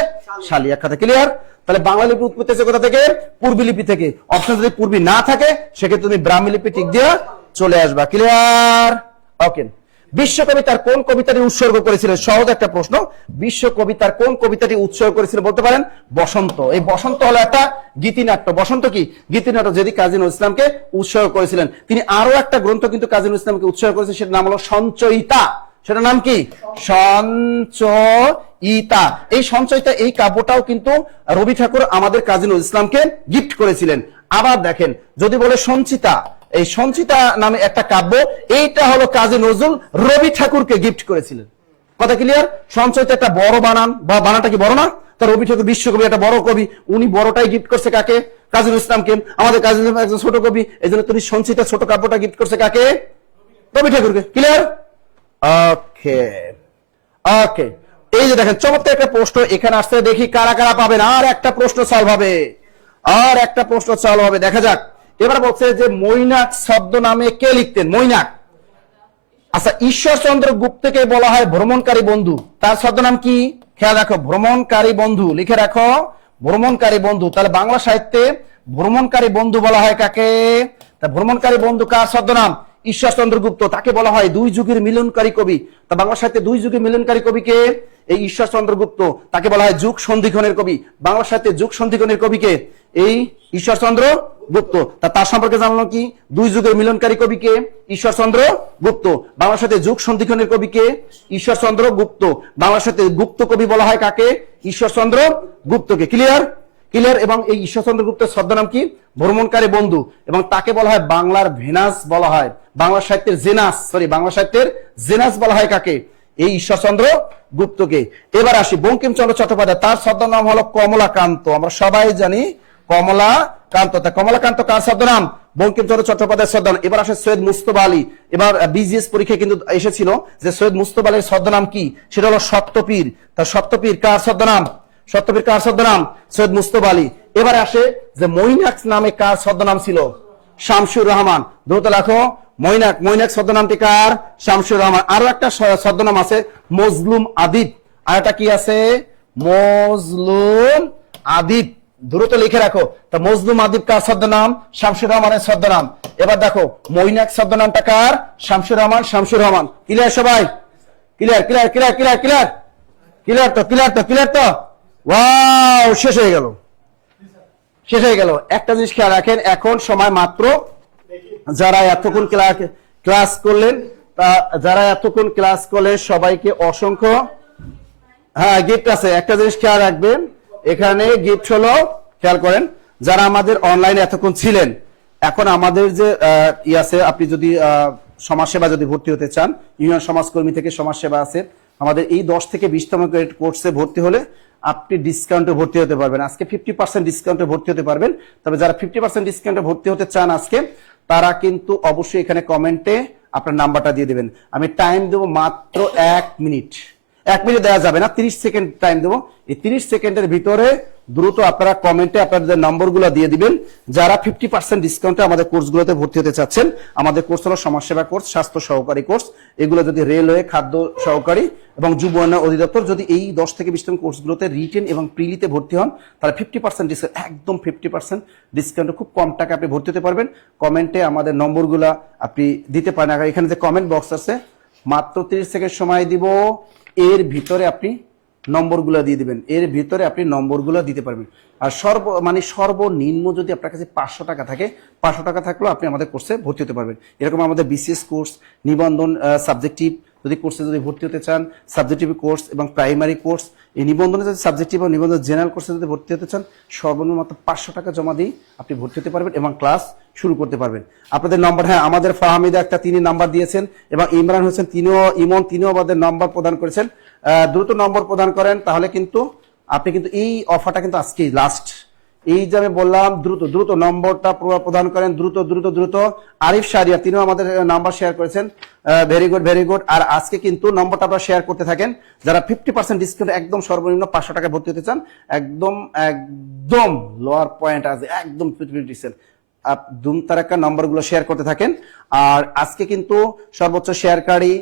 শালী, এক কথা। ক্লিয়ার? তাহলে বাংলা লিপি উৎপত্তি হচ্ছে কোথা থেকে? পূর্বী লিপি থেকে। অপশন যদি পূর্বী না থাকে সেক্ষেত্রে তুমি ব্রাহ্মী লিপি টিক দিয়ে চলে আসবা। ক্লিয়ার? ওকে। বিশ্ব কবিতার কোন কবিতাটি উৎসর্গ করেছিলেন? সহজ একটা প্রশ্ন। বিশ্ব কবিতার কোন কবিতাটি উৎসর্গ করেছিলেন বলতে পারেন? বসন্ত। এই বসন্ত হলো একটা গীতিনাট্য। বসন্ত কি? গীতিনাট্য, যেটি কাজী নজরুল ইসলামকে উৎসর্গ করেছিলেন। তিনি আরো একটা গ্রন্থ কিন্তু কাজী নজরুল ইসলামকে উৎসর্গ করেছেন, সেটার নাম হলো সঞ্চয়িতা। সেটার নাম কি? সঞ্চয়িতা। এই সঞ্চয়িতা, এই কাব্যটাও কিন্তু রবি ঠাকুর আমাদের কাজী নজরুল ইসলামকে গিফট করেছিলেন। আবার দেখেন, যদি বলে সঞ্চিতা, এই সঞ্চিতা নামে একটা কাব্য, এইটা হলো কাজী নজরুল রবি ঠাকুরকে গিফট করেছিলেন। কথা ক্লিয়ার? সঞ্চয়িতা একটা বড় বানান, বা বানানটা কি বড় না? তো রবি ঠাকুর বিশ্বকবি, একটা বড় কবি, উনি বড়টাই গিফট করছে কাকে? কাজী নজরুল ইসলামকে। আমাদের কাজী নজরুল একজন ছোট কবি, এই জন্য তিনি সঞ্চিতা ছোট কাব্যটা গিফট করছে কাকে? রবি ঠাকুরকে। ক্লিয়ার? ওকে ওকে। এই যে দেখেন চমৎকার একটা প্রশ্ন এখানে আসতে, দেখি কারা কারা পাবেন। আর একটা প্রশ্ন সলভ হবে, আর একটা প্রশ্ন সলভ হবে, দেখা যাক। এবার বলছে যে মৈনাক শব্দ নামে কে লিখতেন? মৈনাক। আচ্ছা, ঈশ্বরচন্দ্র গুপ্তকে বলা হয় ভ্রমণকারী বন্ধু। তার ছদ্মনাম কি? খেয়াল রাখো, ভ্রমণকারী বন্ধু লিখে রাখো, ভ্রমণকারী বন্ধু। তাহলে বাংলা সাহিত্যে ভ্রমণকারী বন্ধু বলা হয় কাকে? তা ভ্রমণকারী বন্ধু কার ছদ্মনাম? ঈশ্বরচন্দ্র গুপ্ত। তাকে বলা হয় দুই যুগের মিলনকারী কবি। তা বাংলা সাহিত্যে দুই যুগের মিলনকারী কবিকে? এই ঈশ্বরচন্দ্র গুপ্ত। তাকে বলা হয় যুগ সন্ধিক্ষণের কবি। বাংলা সাহিত্যে যুগ সন্ধিক্ষণের কবিকে? এই ঈশ্বরচন্দ্র গুপ্ত। তার সম্পর্কে জানলো কি? দুই যুগের মিলনকারী কবিকে? ঈশ্বরচন্দ্র গুপ্ত। বাংলা সাহিত্যে যুগ সন্ধিক্ষণের কবিকে? ঈশ্বরচন্দ্র গুপ্ত। বাংলা সাহিত্যে গুপ্ত কবি বলা হয় কাকে? ঈশ্বরচন্দ্র গুপ্তকে। ক্লিয়ার? ক্লিয়ার। এবং এই ঈশ্বরচন্দ্র গুপ্তের ছদ্মনাম কি? ভ্রমণকারী বন্ধু। এবং তাকে বলা হয় বাংলার ভেনাস বলা হয়, বাংলা সাহিত্যের জেনাস, বাংলা সাহিত্যের জেনাস বলা হয় কাকে? এই ঈশ্বরচন্দ্র গুপ্তকে। এবার আসি বঙ্কিমচন্দ্র চট্টোপাধ্যায়, তার ছদ্মনাম হলো কমলাকান্ত। আমরা সবাই জানি কমলাকান্ত। তা কমলাকান্ত কার ছদ্মনাম? বঙ্কিমচন্দ্র চট্টোপাধ্যায়ের ছদ্মনাম। এবার আসে সৈয়দ মুস্তফা আলী। এবার বিজিএস পরীক্ষায় কিন্তু এসেছিল যে সৈয়দ মুস্তফা আলীর ছদ্মনাম কি? সেটা হলো সত্যপীর। তার সত্যপীর কার ছদ্মনাম? সত্যপীর কার ছদ্মনাম? সৈয়দ মুস্তফা আলী। এবার আসে যে মৈনাক নামে কার ছদ্মনাম ছিল? শামসুর রহমান। দ্রুত লেখো, মৈনাক। মৈনাক ছদ্মনামটি কার? শামসুর রহমান। আরো একটা ছদ্মনাম আছে মজলুম আদিব। আর একটা কি আছে? মজলুম আদিব। দ্রুত লিখে রাখো। তা মজলুম আদিব কার ছদ্মনাম? শামসুর রহমানের ছদ্মনাম। এবার দেখো মৈনাক ছদ্মনামটা কার? শামসুর রহমান। শামসুর রহমান। ক্লিয়ার সবাই? Clear clear clear clear clear clear তো ক্লিয়ার তো ক্লিয়ার তো। ওয়াও, শেষ হয়ে গেল, শেষ হয়ে গেল। একটা জিনিস খেয়াল রাখেন, এখন সময় মাত্র। যারা এতক্ষণ ক্লাস করলেন, যারা এতক্ষণ ক্লাস করলেন সবাইকে অসংখ্য, হ্যাঁ গিফট আছে। একটা জিনিস খেয়াল রাখবেন, এখানে গিফট হলো, খেয়াল করেন, যারা আমাদের অনলাইনে এতক্ষণ ছিলেন, এখন আমাদের যে আছে, আপনি যদি সমাজসেবা যদি ভর্তি হতে চান, ইউনিয়ন সমাজকর্মী থেকে সমাজসেবা আছে, আমাদের এই 10 থেকে 20তম কোর্সে ভর্তি হলে আপনি ডিসকাউন্টে ভর্তি হতে পারবেন। আজকে 50% ডিসকাউন্টে ভর্তি হতে পারবেন। তবে যারা 50% ডিসকাউন্টে ভর্তি হতে চান আজকে, তারা কিন্তু অবশ্যই এখানে কমেন্টে আপনার নাম্বারটা দিয়ে দেবেন। আমি টাইম দেবো মাত্র 1 মিনিট। 1 মিনিট দেওয়া যাবে না, 30 সেকেন্ড টাইম দেবো। এই 30 সেকেন্ডের ভিতরে দ্রুত আপনারা কমেন্টে আপনাদের নম্বরগুলো দিয়ে দিবেন যারা 50% ডিসকাউন্টে আমাদের কোর্সগুলোতে ভর্তি হতে চাচ্ছেন। আমাদের কোর্স হলো সমাজসেবা কোর্স, স্বাস্থ্য সহকারী কোর্স। এগুলো যদি রেলওয়ে, খাদ্য সহকারী এবং যুব উন্নয়ন অধিদপ্তর, যদি এই 10 থেকে 20 কোর্সগুলোতে রিটেন এবং প্রিলিতে ভর্তি হন তাহলে 50% ডিসকাউন্ট, একদম 50% ডিসকাউন্টে খুব কম টাকা আপনি ভর্তি হতে পারবেন। কমেন্টে আমাদের নম্বরগুলো আপনি দিতে পারেন। আর এখানে যে কমেন্ট বক্স আছে, মাত্র 30 সেকেন্ড সময় দিব, এর ভিতরে আপনি নম্বরগুলো দিয়ে দিবেন, এর ভিতরে আপনি নম্বরগুলো দিতে পারবেন। আর সর্বনিম্ন যদি আপনার কাছে 500 টাকা থাকে, 500 টাকা থাকলেও আপনি আমাদের কোর্সে ভর্তি হতে পারবেন। এরকম আমাদের বিসিএস কোর্স, নিবন্ধন, সাবজেক্টিভ যদি কোর্সে যদি ভর্তি হতে চান, সাবজেক্টিভ কোর্স এবং প্রাইমারি কোর্স, এই নিবন্ধনে যদি সাবজেক্টিভ এবং নিবন্ধন জেনারেল কোর্সে যদি ভর্তি হতে চান, সর্বনিম্ন মাত্র 500 টাকা জমা দিয়ে আপনি ভর্তি হতে পারবেন এবং ক্লাস শুরু করতে পারবেন। আপনাদের নম্বর, হ্যাঁ, আমাদের ফাহমিদা একটা তিনি নাম্বার দিয়েছেন এবং ইমরান হোসেন তিনিও আমাদের নাম্বার প্রদান করেছেন। দ্রুত নম্বর প্রদান করেন, তাহলে কিন্তু আপনি কিন্তু এই অফারটা কিন্তু আজকে লাস্ট। এই যে আমি বললাম দ্রুত নম্বরটা প্রদান করেন, দ্রুত। আরিফ শাহরিয়া তিনিও আমাদের নাম্বার শেয়ার করেছেন, ভেরি গুড। আর আজকে কিন্তু নম্বরটা আপনারা শেয়ার করতে থাকেন যারা 50% ডিসকাউন্ট একদম সর্বনিম্ন 500 টাকায় ভর্তি হতে চান, একদম লোয়ার পয়েন্ট আছে, একদম 50% দুম তারাক্কা নম্বরগুলো শেয়ার করতে থাকেন। আর আজকে কিন্তু সর্বোচ্চ শেয়ারকারী,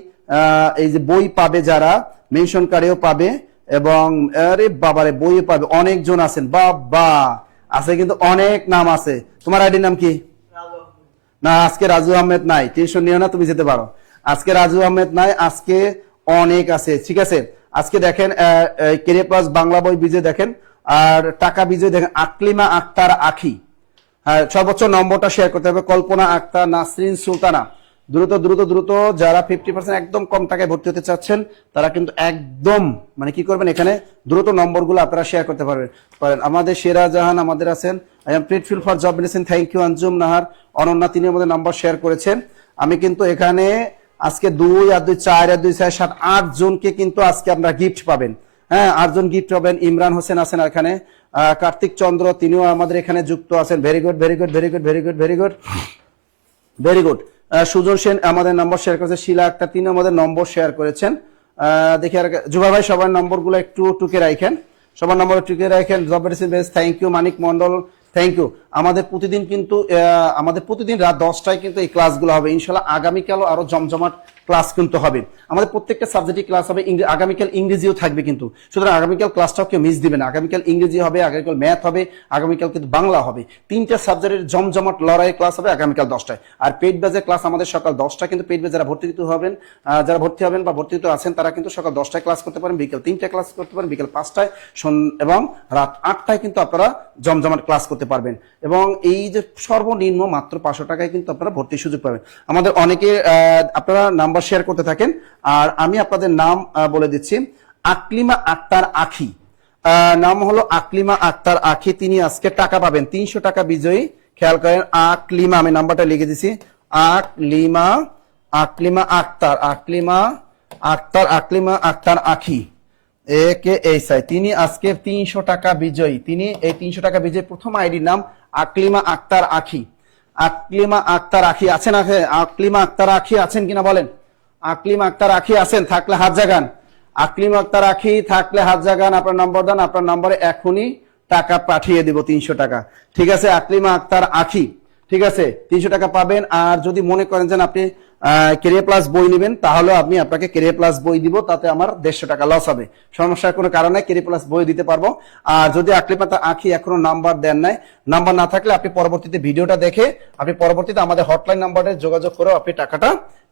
এই যে বই পাবে যারা, মেনশনকারীও পাবে এবং আরে বাবারে বইও পাবে, অনেকজন আছেন, বাবা আছে কিন্তু অনেক নাম আছে। তোমার আইডির নাম কি? না, আজকে রাজু আহমেদ নাই, টেনশন নিও না, তুমি যেতে পারো। আজকে রাজু আহমেদ নাই, আজকে অনেক আছে, ঠিক আছে। আজকে দেখেন কেরিয়ার প্লাস বাংলা বই বিজয় দেখেন, আর টাকা বিজয় দেখেন আকলিমা আক্তার আখি। হ্যাঁ, সর্বোচ্চ নম্বরটা শেয়ার করতে হবে। কল্পনা আক্তার, নাসরিন সুলতানা, দ্রুত যারা 50% একদম কম টাকায় ভর্তি হতে চাচ্ছেন তারা কিন্তু একদম কি করবেন, এখানে দ্রুত নম্বরগুলো আপনারা শেয়ার করতে পারেন। আমাদের সেরা জাহান আমাদের আছেন, I am grateful for job medicine, thank you. Anjum Nahar, Ananya তিনি আমাদের নাম্বার শেয়ার করেছেন। আমি কিন্তু এখানে আজকে 2 আর 2 4 আর 2 6 7 8 জনকে কিন্তু আজকে আপনারা গিফট পাবেন। হ্যাঁ, 8 জন গিফট পাবেন। ইমরান হোসেন আছেন এখানে, কার্তিক চন্দ্র তিনিও আমাদের এখানে যুক্ত আছেন, ভেরি গুড। সুজন সেন আমাদের নম্বর শেয়ার করেছে, শিলা আক্তার তিনি আমাদের নম্বর শেয়ার করেছেন। দেখি আর জুবা ভাই সবার নম্বরগুলো একটু টুকে রাখেন, সবার নম্বর টুকে রাখেন। Job medicine base, thank you. Manik Mondal, thank you. আমাদের প্রতিদিন রাত 10টায় কিন্তু এই ক্লাসগুলো হবে ইনশাল্লাহ। আগামীকালও আরো জমজমাট ক্লাস কিন্তু হবে। আমাদের প্রত্যেকটা সাবজেক্টে ক্লাস হবে, আগামীকাল ইংরেজিও থাকবে কিন্তু, সুতরাং আগামীকাল ক্লাসটাও কেউ মিস দিবে না। আগামীকাল ইংরেজি হবে, আগামীকাল ম্যাথ হবে, আগামীকাল কিন্তু বাংলা হবে। 3টা সাবজেক্টের জমজমাট লড়াই ক্লাস হবে আগামীকাল 10টায়। আর পেইড ব্যাচের ক্লাস আমাদের সকাল 10টা, কিন্তু পেইড ব্যাচ যারা ভর্তি হবেন বা ভর্তি আছেন তারা কিন্তু সকাল 10টায় ক্লাস করতে পারেন, বিকেল 3টায় ক্লাস করতে পারেন, বিকেল 5টায় এবং রাত 8টায় কিন্তু আপনারা জমজমাট ক্লাস করতে পারবেন। এবং এই যে সর্বনিম্ন মাত্র 500 টাকায় কিন্তু আপনারা ভর্তির সুযোগ পাবেন। আমাদের অনেকে আপনারা নাম্বার শেয়ার করতে থাকেন। আর আমি আপনাদের নাম বলে দিচ্ছি, আকলিমা আক্তার আখি, নাম হলো আকলিমা আক্তার আখি, তিনি আজকে টাকা পাবেন 300 টাকা বিজয়ী। খেয়াল করেন, আকলিমা, আমি নাম্বারটা লিখে দিছি, আকলিমা আক্তার আখি AKSI, তিনি আজকে 300 টাকা বিজয়ী। তিনি এই 300 টাকা বিজয়ী প্রথম আইডির নাম আকলিমা আক্তার আখি। আকলিমা আক্তার আখি আছেন? আকলিমা আক্তার আখি আছেন কিনা বলেন? আকলিমা আক্তার আখি আছেন? থাকলে হাত জাগান। আকলিমা আক্তার আখি থাকলে হাত জাগান, আপনার নম্বর দেন, আপনার নম্বরে এখনই টাকা পাঠিয়ে দিব 300 টাকা, ঠিক আছে। আকলিমা আক্তার আখি, ঠিক আছে, 300 টাকা পাবেন। আর যদি মনে করেন যে আপনি ক্যারিয়ার প্লাস বই নেবেন, তাহলে আমি আপনাকে ক্যারিয়ার প্লাস বই দিব, তাতে আমার 150 টাকা লস হবে, সমস্যার কোনো কারণে ক্যারিয়ার প্লাস বই দিতে পারবো। আর যদি আকলিমা আখি এখনো নাম্বার দেন নাই, নাম্বার না থাকলে আপনি পরবর্তীতে ভিডিওটা দেখে আপনি পরবর্তীতে আমাদের হটলাইন নাম্বারে যোগাযোগ করে আপনি টাকাটা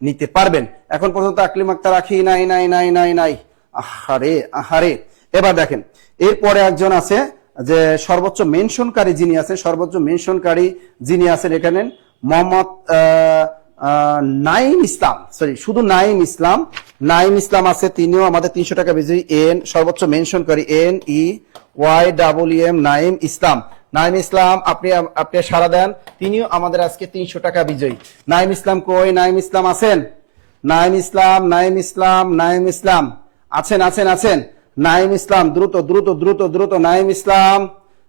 নিতে পারবেন। এখন পর্যন্ত আকলিমা আক্তার আখি নাই। আহারে। এবার দেখেন, এরপরে একজন আছে যে সর্বোচ্চ মেনশনকারী যিনি আছেন এখানে, মোহাম্মদ নাইম ইসলাম, শুধু নাইম ইসলাম আছে, তিনিও আমাদের 300 টাকা বিজয়ী। সর্বোচ্চ মেনশনকারী NEYEM নাইম ইসলাম, আপনি সাড়া দেন, তিনিও আমাদের আজকে 300 টাকা বিজয়ী। নাইম ইসলাম কই? নাইম ইসলাম আছেন? নাইম ইসলাম আছেন? নাইম ইসলাম, দ্রুত নাইম ইসলাম,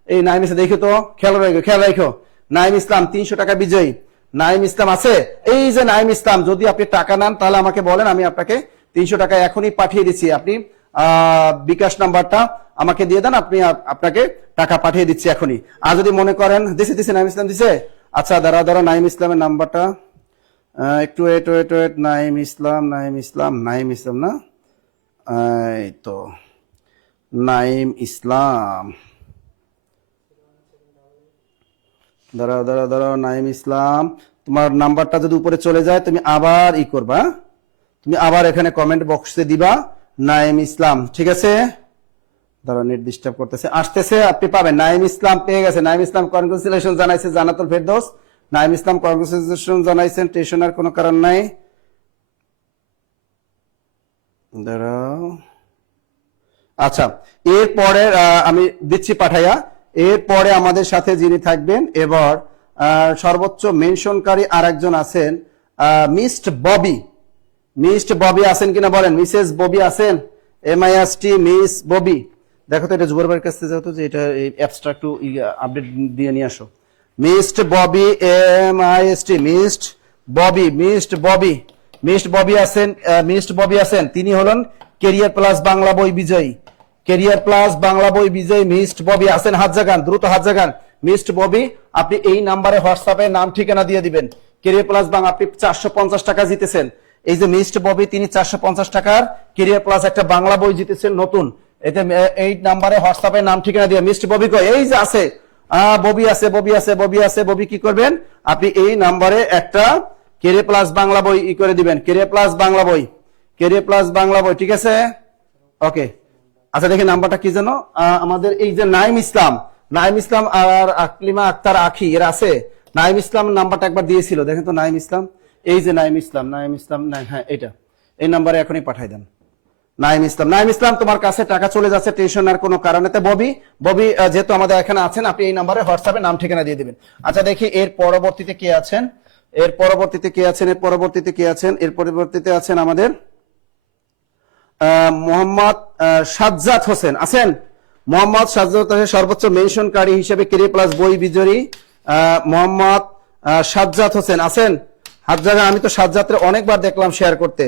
এই নাইম ইসলাম দেখো তো, খেয়াল রাখো, নাইম ইসলাম 300 টাকা বিজয়ী। নাইম ইসলাম আছে? এই যে নাইম ইসলাম, যদি আপনি টাকা নেন তাহলে আমাকে বলেন, আমি আপনাকে 300 টাকা এখনই পাঠিয়ে দিচ্ছি। আপনি বিকাশ নাম্বারটা আমাকে দিয়ে দেন, আপনাকে টাকা পাঠিয়ে দিচ্ছি এখনই। আর যদি মনে করেন দিছে নাইম ইসলাম দিছে, আচ্ছা দাঁড়া নাইম ইসলামের নাম্বারটা একটু ওয়েট নাইম ইসলাম না, এই তো নাইম ইসলাম, দাঁড়াও নাইম ইসলাম, তোমার নাম্বারটা যদি উপরে চলে যায় তুমি আবার করবা, তুমি আবার এখানে কমেন্ট বক্সে দিবা নাইম ইসলাম, ঠিক আছে? দাঁড়াও নেট ডিস্টার্ব করতেছে, আসতেছে, আপনি পাবেন। নাইম ইসলাম পেয়ে গেছে। নাইম ইসলাম কনগ্রাচুলেশন জানাইছে জান্নাতুল ফেরদৌস। নাইম ইসলাম কনগ্রাচুলেশন জানাইছেন, টেনশনের কোনো কারণ নাই। দাঁড়াও, আচ্ছা এরপরে আমি দিচ্ছি পাঠাইয়া। এরপরে আমাদের সাথে যিনি থাকবেন এবার সর্বোচ্চ মেনশনকারী আরেকজন আছেন, মিস্ট ববি আছেন কিনা বলেন? মিসেস ববি আছেন? MIST মিস ববি, দেখো তো এটা জুবাইর ভাইয়ের কাছে যাও তো, যে এটা এই অ্যাপসটা একটু আপডেট দিয়ে নিয়ে আসো। Mist Bobby, MIST mist Bobby আছেন, তিনি হলেন ক্যারিয়ার প্লাস বাংলা বই বিজয়ী। মিস্ট ববি আছেন, হাত জাগান, দ্রুত হাত জাগান। মিস্ট ববি, আপনি এই নাম্বারে হোয়াটসঅ্যাপে নাম ঠিকানা দিয়ে দিবেন। ক্যারিয়ার প্লাস বাংলা, আপনি 450 টাকা জিতেছেন। এই যে মিস্ট ববি, তিনি 450 টাকার ক্যারিয়ার প্লাস একটা বাংলা বই জিতেছেন নতুন। এতে এই নাম্বারে হোয়াটসঅ্যাপে নাম ঠিকানা দিয়ে, মিস্ট ববি কই? এই যে আছে, ববি কি করবেন? আপনি এই নাম্বারে একটা ক্যারিয়ার প্লাস বাংলা বই করে দিবেন, ক্যারিয়ার প্লাস বাংলা বই, ঠিক আছে? ওকে, আচ্ছা দেখি নাম্বারটা কি জানো আমাদের, এই যে নাইম ইসলাম আর আকলিমা আক্তার আখি এরা আছে। নাইম ইসলাম নাম্বারটা একবার দিয়েছিল, দেখেন তো নাইম ইসলাম, এই যে নাইম ইসলাম, হ্যাঁ এটা, এই নাম্বারে এখনই পাঠাই দেন। নাইম ইসলাম তোমার কাছে টাকা চলে যাচ্ছে, টেনশনের কোনো কারণে। ববি যেহেতু আমাদের এখানে আছেন, আপনি এই নাম্বারে হোয়াটসঅ্যাপে নাম ঠিকানা দিয়ে দিবেন। আচ্ছা দেখি এর পরবর্তীতে কে আছেন, এর পরবর্তীতে আছেন আমাদের মোহাম্মদ সাজ্জাদ হোসেন আছেন। মোহাম্মদ সাজ্জাদ হোসেন সর্বোচ্চ মেনশনকারী হিসেবে ক্যারিয়ার প্লাস বই বিজয়ী মোহাম্মদ সাজ্জাদ হোসেন আছেন। হাত জায়গা, আমি তো সাজ্জাদরে অনেকবার দেখলাম শেয়ার করতে,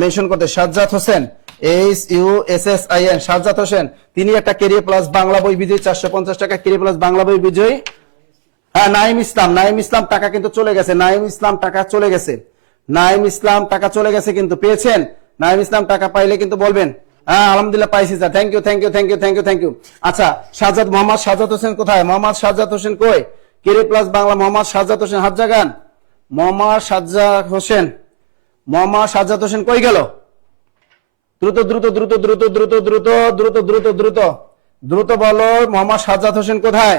মেনশন করতে। সাজ্জাদ হোসেন, SUSSIN, সাজ্জাদ হোসেন, তিনি একটা ক্যারিয়ার প্লাস বাংলা বই বিজয়ী, 450 টাকা ক্যারিয়ার প্লাস বাংলা বই বিজয়ী। হ্যাঁ নাইম ইসলাম টাকা কিন্তু চলে গেছে, নাইম ইসলাম টাকা চলে গেছে কিন্তু পেয়েছেন? নাইম ইসলাম টাকা পাইলে কিন্তু বলবেন হ্যাঁ আলহামদুলিল্লাহ পাইছি স্যার, থ্যাংক ইউ। আচ্ছা মোহাম্মদ সাজ্জাদ হোসেন কোথায়? মোহাম্মদ সাজ্জাদ হোসেন কই? ক্যারিয়ার প্লাস বাংলা মোহাম্মদ সাজ্জাদ হোসেন, হাত জাগান। মোহাম্মদ সাজ্জাদ হোসেন কই গেল? দ্রুত বলো, মোহাম্মদ সাজ্জাদ হোসেন কোথায়?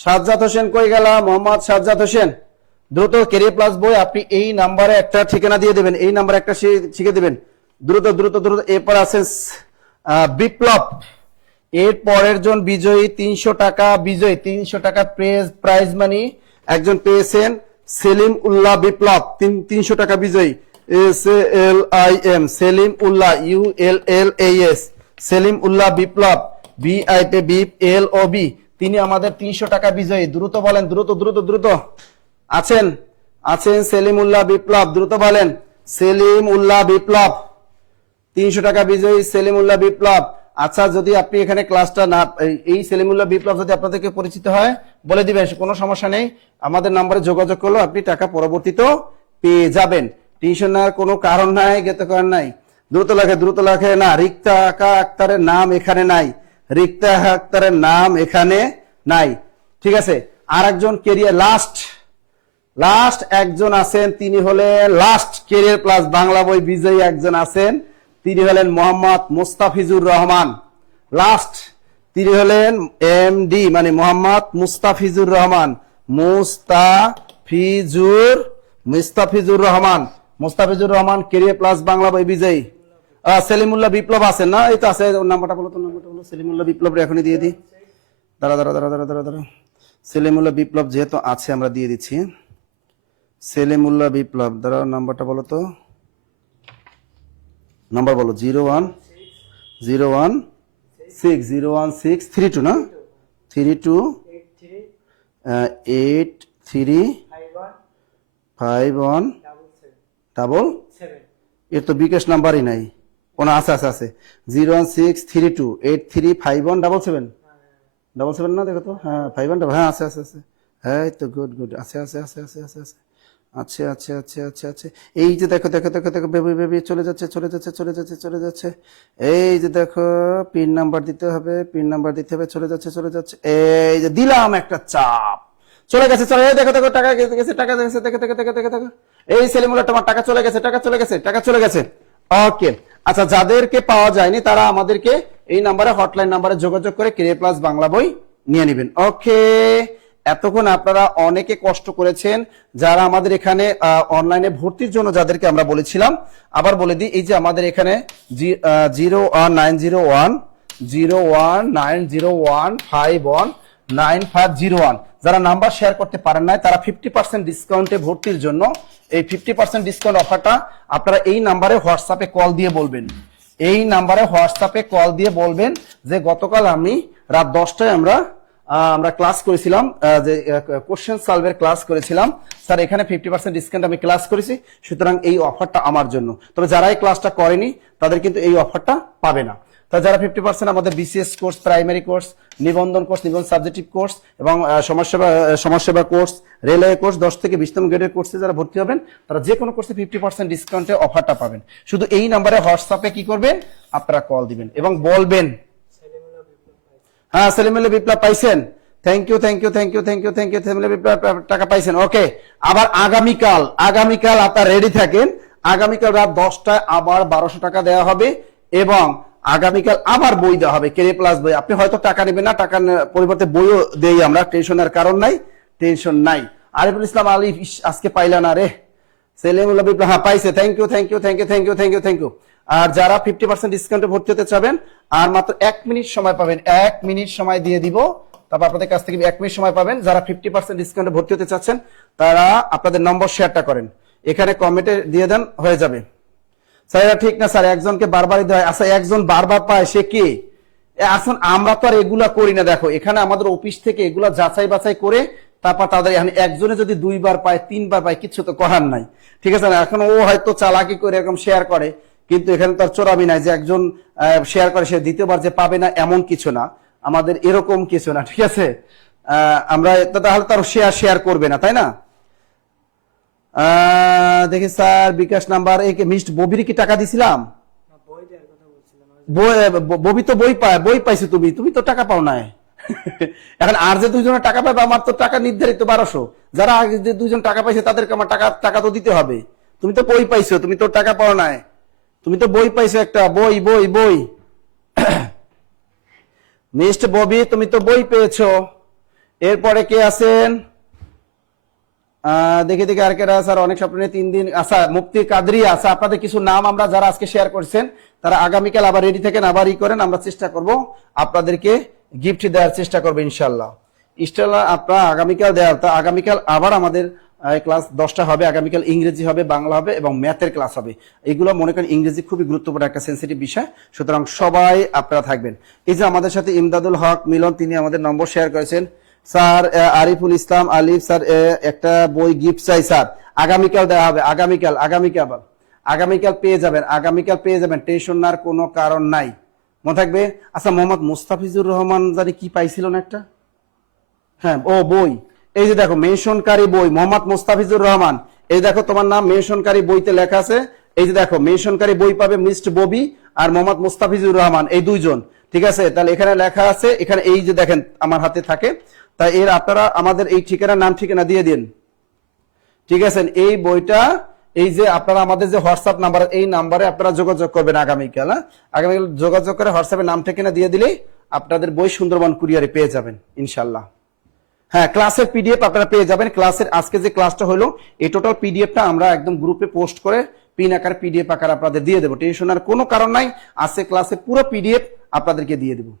সাজ্জাদ হোসেন কই গেল? মোহাম্মদ সাজ্জাদ হোসেন, দ্রুত ক্যারিয়ার প্লাস বই আপনি এই নাম্বারে একটা ঠিকানা দিয়ে দেবেন, এই নাম্বারে একটা শিখে দেবেন, দ্রুত। এরপর আছে বিপ্লব, এর পরের জন বিজয়ী, 300 টাকা প্রাইজ মানি একজন পেয়েছেন, সেলিম উল্লাহ বিপ্লব, 300 টাকা বিজয়ী। SALIM, সেলিম উল্লাহ, ULLAS, সেলিম উল্লাহ বিপ্লব, BIP, তিনি আমাদের 300 টাকা বিজয়ী। দ্রুত বলেন, দ্রুত আছেন সেলিম উল্লাহ বিপ্লব, দ্রুত বলেন। সেলিম উল্লাহ বিপ্লব 300 টাকা বিজয়ী, সেলিম উল্লাহ বিপ্লব। আচ্ছা যদি আপনি এখানে ক্লাসটা না, এই সেলিম উল্লাহ বিপ্লব যদি আপনাদেরকে পরিচিত হয় বলে দিবেন, কোনো সমস্যা নেই, আমাদের নাম্বারে যোগাযোগ করলে আপনি টাকা পরবর্তীতে পেয়ে যাবেন, টেনশনের কোনো কারণ নাই, গেতে কারণ নাই। দ্রুত লেখে না, রিক্তা আক্তারের নাম এখানে নাই, ঠিক আছে? আর একজন ক্যারিয়ার লাস্ট একজন আছেন, তিনি হলেন লাস্ট ক্যারিয়ার প্লাস বাংলা বই বিজয়ী একজন আছেন, তিনি হলেন মোহাম্মদ মুস্তাফিজুর রহমান। লাস্ট তিনি হলেন MD, মানে মোহাম্মদ মুস্তাফিজুর রহমান, মুস্তাফিজুর রহমান ক্যারিয়ার প্লাস বাংলা বই বিজয়ী। সেলিমুল্লাহ বিপ্লব আছেন না? এই তো আছে, নাম্বারটা বলো, সেলিমুল্লাহ বিপ্লব এখনই দিয়ে দিই, দাঁড়া। সেলিমুল্লাহ বিপ্লব যেহেতু আছে আমরা দিয়ে দিচ্ছি। সেলিমুল্লাহ বিপ্লব, দাঁড়াও নাম্বারটা বলো তো, নাম্বার বলো। 01632 না, 328351 এর তো বিকাশ নাম্বারই নাই, আছে আছে আছে 01632835177 না, দেখো তো, হ্যাঁ 51, হ্যাঁ আছে আছে আছে, হ্যাঁ তো গুড গুড, আছে আছে আছে আছে আছে আছে আছে আছে আছে আছে আছে। এই যে দেখো দেখো দেখো দেখো, বেবি বেবি চলে যাচ্ছে চলে যাচ্ছে চলে যাচ্ছে চলে যাচ্ছে। এই যে দেখো, পিন নাম্বার দিতে হবে, পিন নাম্বার দিতে হবে, চলে যাচ্ছে চলে যাচ্ছে। এই যে দিলাম একটা চাপ, চলে গেছে চলে, এই দেখো দেখো টাকা গেছে টাকা গেছে, দেখো দেখো দেখো দেখো দেখো, এই সেলিমুল্লাহ তোমার টাকা চলে গেছে টাকা চলে গেছে টাকা চলে গেছে। ওকে, আচ্ছা যাদেরকে পাওয়া যায়নি তারা আমাদেরকে এই নাম্বারে, হটলাইন নাম্বারে যোগাযোগ করে ক্যারিয়ার প্লাস বাংলা বই নিয়ে নেবেন। ওকে, এতক্ষণ আপনারা অনেকে কষ্ট করেছেন যারা আমাদের এখানে অনলাইনে ভর্তির জন্য যাদেরকে আমরা বলেছিলাম, আবার বলে দিই, এই যে আমাদের এখানে 01901 যারা নাম্বার শেয়ার করতে পারেন নাই তারা 50% ডিসকাউন্টে ভর্তির জন্য এই 50% ডিসকাউন্ট অফারটা আপনারা এই নাম্বারে হোয়াটসঅ্যাপে কল দিয়ে বলবেন, এই নাম্বারে হোয়াটসঅ্যাপে কল দিয়ে বলবেন যে গতকাল আমি রাত 10টায় আমরা ক্লাস করেছিলাম, যে কোশ্চেন সলভের ক্লাস করেছিলাম স্যার, এখানে 50% ডিসকাউন্ট আমি ক্লাস করেছি, সুতরাং এই অফারটা আমার জন্য। তবে যারা এই ক্লাসটা করেনি তাদের কিন্তু এই অফারটা পাবে না। তা যারা 50% আমাদের বিসিএস কোর্স, প্রাইমারি কোর্স, নিবন্ধন কোর্স, নিবন্ধন সাবজেক্টিভ কোর্স এবং সমাজসেবা কোর্স, রেলওয়ে কোর্স 10 থেকে 20তম গ্রেডের কোর্সে যারা ভর্তি হবেন তারা যে কোনো কোর্সে 50% ডিসকাউন্টে অফারটা পাবেন। শুধু এই নাম্বারে হোয়াটসঅ্যাপে কি করবেন, আপনারা কল দিবেন এবং বলবেন, হ্যাঁ সেলিমুল্লাহ বিপ্লব পাইছেন, thank you thank you thank you thank you thank you, Selimullah Biplob টাকা পাইছেন। ওকে, আবার আগামীকাল আপনারা রেডি থাকেন, আগামীকাল রাত 10টায় আবার 1200 টাকা দেওয়া হবে এবং আগামীকাল আবার বই দেওয়া হবে, ক্যারিয়ার প্লাস বই। আপনি হয়তো টাকা নেবেন না, টাকার পরিবর্তে বইও দেই আমরা, টেনশনের কারণ নাই, টেনশন নাই। আরিফুল ইসলাম আলিফ, আজকে পাইলা না রে, সেলিমুল্লাহ বিপ্লব হ্যাঁ পাইছে, thank you thank you thank you thank you thank you thank you. আর যারা 50% ডিসকাউন্টে ভর্তি হতে চাবেন আর মাত্র 1 মিনিট সময় পাবেন, 1 মিনিট সময় দিয়ে দিব, তারপর আপনাদের কাছ থেকে 1 মিনিট সময় পাবেন। যারা 50% ডিসকাউন্টে ভর্তি হতে চাচ্ছেন তারা আপনাদের নম্বর শেয়ারটা করেন, এখানে কমেন্টে দিয়ে দেন, হয়ে যাবে। স্যার এটা ঠিক না স্যার, একজনকে বারবারই দেয়। আচ্ছা একজন বারবার পায়, সে কে? আসুন, আমরা তো আর এগুলা করি না, দেখো এখানে আমাদের অফিস থেকে এগুলা যাচাই বাছাই করে তারপর তাদের এখানে একজনে যদি 2বার পায় 3বার পায় কিছু তো করার নাই, ঠিক আছে না? এখন ও হয়তো চালাকি করে এরকম শেয়ার করে, কিন্তু এখানে তার চোরামি নাই যে একজন শেয়ার করে সে দ্বিতীয়বার যে পাবে না, এমন কিছু না, আমাদের এরকম কিছু না, ঠিক আছে? আমরা তাহলে তার শেয়ার করবে না, তাই না? দেখি স্যার বিকাশ নাম্বার, এই মিস্ট ববির কি টাকা দিছিলাম? ববি তো বই পাইছো, তুমি তো টাকা পাও নাই। এখন আর যে 2জনের টাকা পাবে, আমার তো টাকা নির্ধারিত 1200, যারা আগে যে 2জন টাকা পাইছে তাদেরকে আমার টাকা তো দিতে হবে। তুমি তো বই পাইছো, তুমি তো টাকা পাও নাই, তুমি তো বই পাইছো একটা, বই বই বই। মিস্ট ববি তুমি তো বই পেয়েছো। এরপরে কে আছেন দেখি দেখি আর কেরা স্যার, অনেক স্বপ্নে 3 দিন। আচ্ছা মুফতি কাদরিয়া, আচ্ছা আপনাদের কিছু নাম আমরা যারা আজকে শেয়ার করছেন তারা আগামীকাল আবার রেডি থাকেন, আবার করেন, আমরা চেষ্টা করব আপনাদেরকে গিফট দেওয়ার চেষ্টা করবো ইনশাল্লাহ। আপনারা আগামীকাল দেওয়ার, তা আগামীকাল আবার আমাদের ক্লাস 10টা হবে, আগামীকাল ইংরেজি হবে, বাংলা হবে এবং ম্যাথের ক্লাস হবে। এগুলো মনে করেন ইংরেজি খুবই গুরুত্বপূর্ণ একটা সেন্সিটিভ বিষয়, সুতরাং সবাই আপনারা থাকবেন। এই যে আমাদের সাথে ইমদাদুল হক মিলন, তিনি আমাদের নম্বর শেয়ার করেছেন। স্যার আরিফুল ইসলাম আলিফ স্যার, একটা বই গিফট চাই স্যার, আগামীকাল দেওয়া হবে, আগামীকাল পেয়ে যাবেন, আগামীকাল পেয়ে যাবেন, টেনশন নেওয়ার কোনো কারণ নাই, মনে থাকবে। আচ্ছা মোহাম্মদ মুস্তাফিজুর রহমান জানি কি পাইছিল না একটা, হ্যাঁ ও বই, এই যে দেখো মেনশনকারী বই, মোহাম্মদ মুস্তাফিজুর রহমান, এই দেখো তোমার নাম মেনশনকারী বইতে লেখা আছে, এই যে দেখো মেনশনকারী বই পাবে মিস্ট ববি আর মোহাম্মদ মুস্তাফিজুর রহমান, এই 2জন, ঠিক আছে? তাহলে এখানে লেখা আছে, এখানে এই যে দেখেন আমার হাতে থাকে, তাই এর আপনারা আমাদের এই ঠিকানা, নাম ঠিকানা দিয়ে দিন, ঠিক আছে? এই বইটা, এই যে আপনারা আমাদের যে হোয়াটসঅ্যাপ নাম্বার, এই নাম্বারে আপনারা যোগাযোগ করবেন আগামীকাল, আগামীকাল যোগাযোগ করে হোয়াটসঅ্যাপে নাম ঠিকানা দিয়ে দিলেই আপনাদের বই সুন্দরবন কুরিয়ারে পেয়ে যাবেন ইনশাল্লাহ। হ্যাঁ ক্লাসের পিডিএফ আপনারা পেয়ে যাবেন, ক্লাসের আজকে যে ক্লাসটা হলো এই টোটাল পিডিএফটা আমরা একদম গ্রুপে পোস্ট করে পিন আকার পিডিএফ আকার আপনাদের দিয়ে দেবো, টেনশনের কোনো কারণ নাই, আজকে ক্লাসে পুরো পিডিএফ আপনাদেরকে দিয়ে দেবো।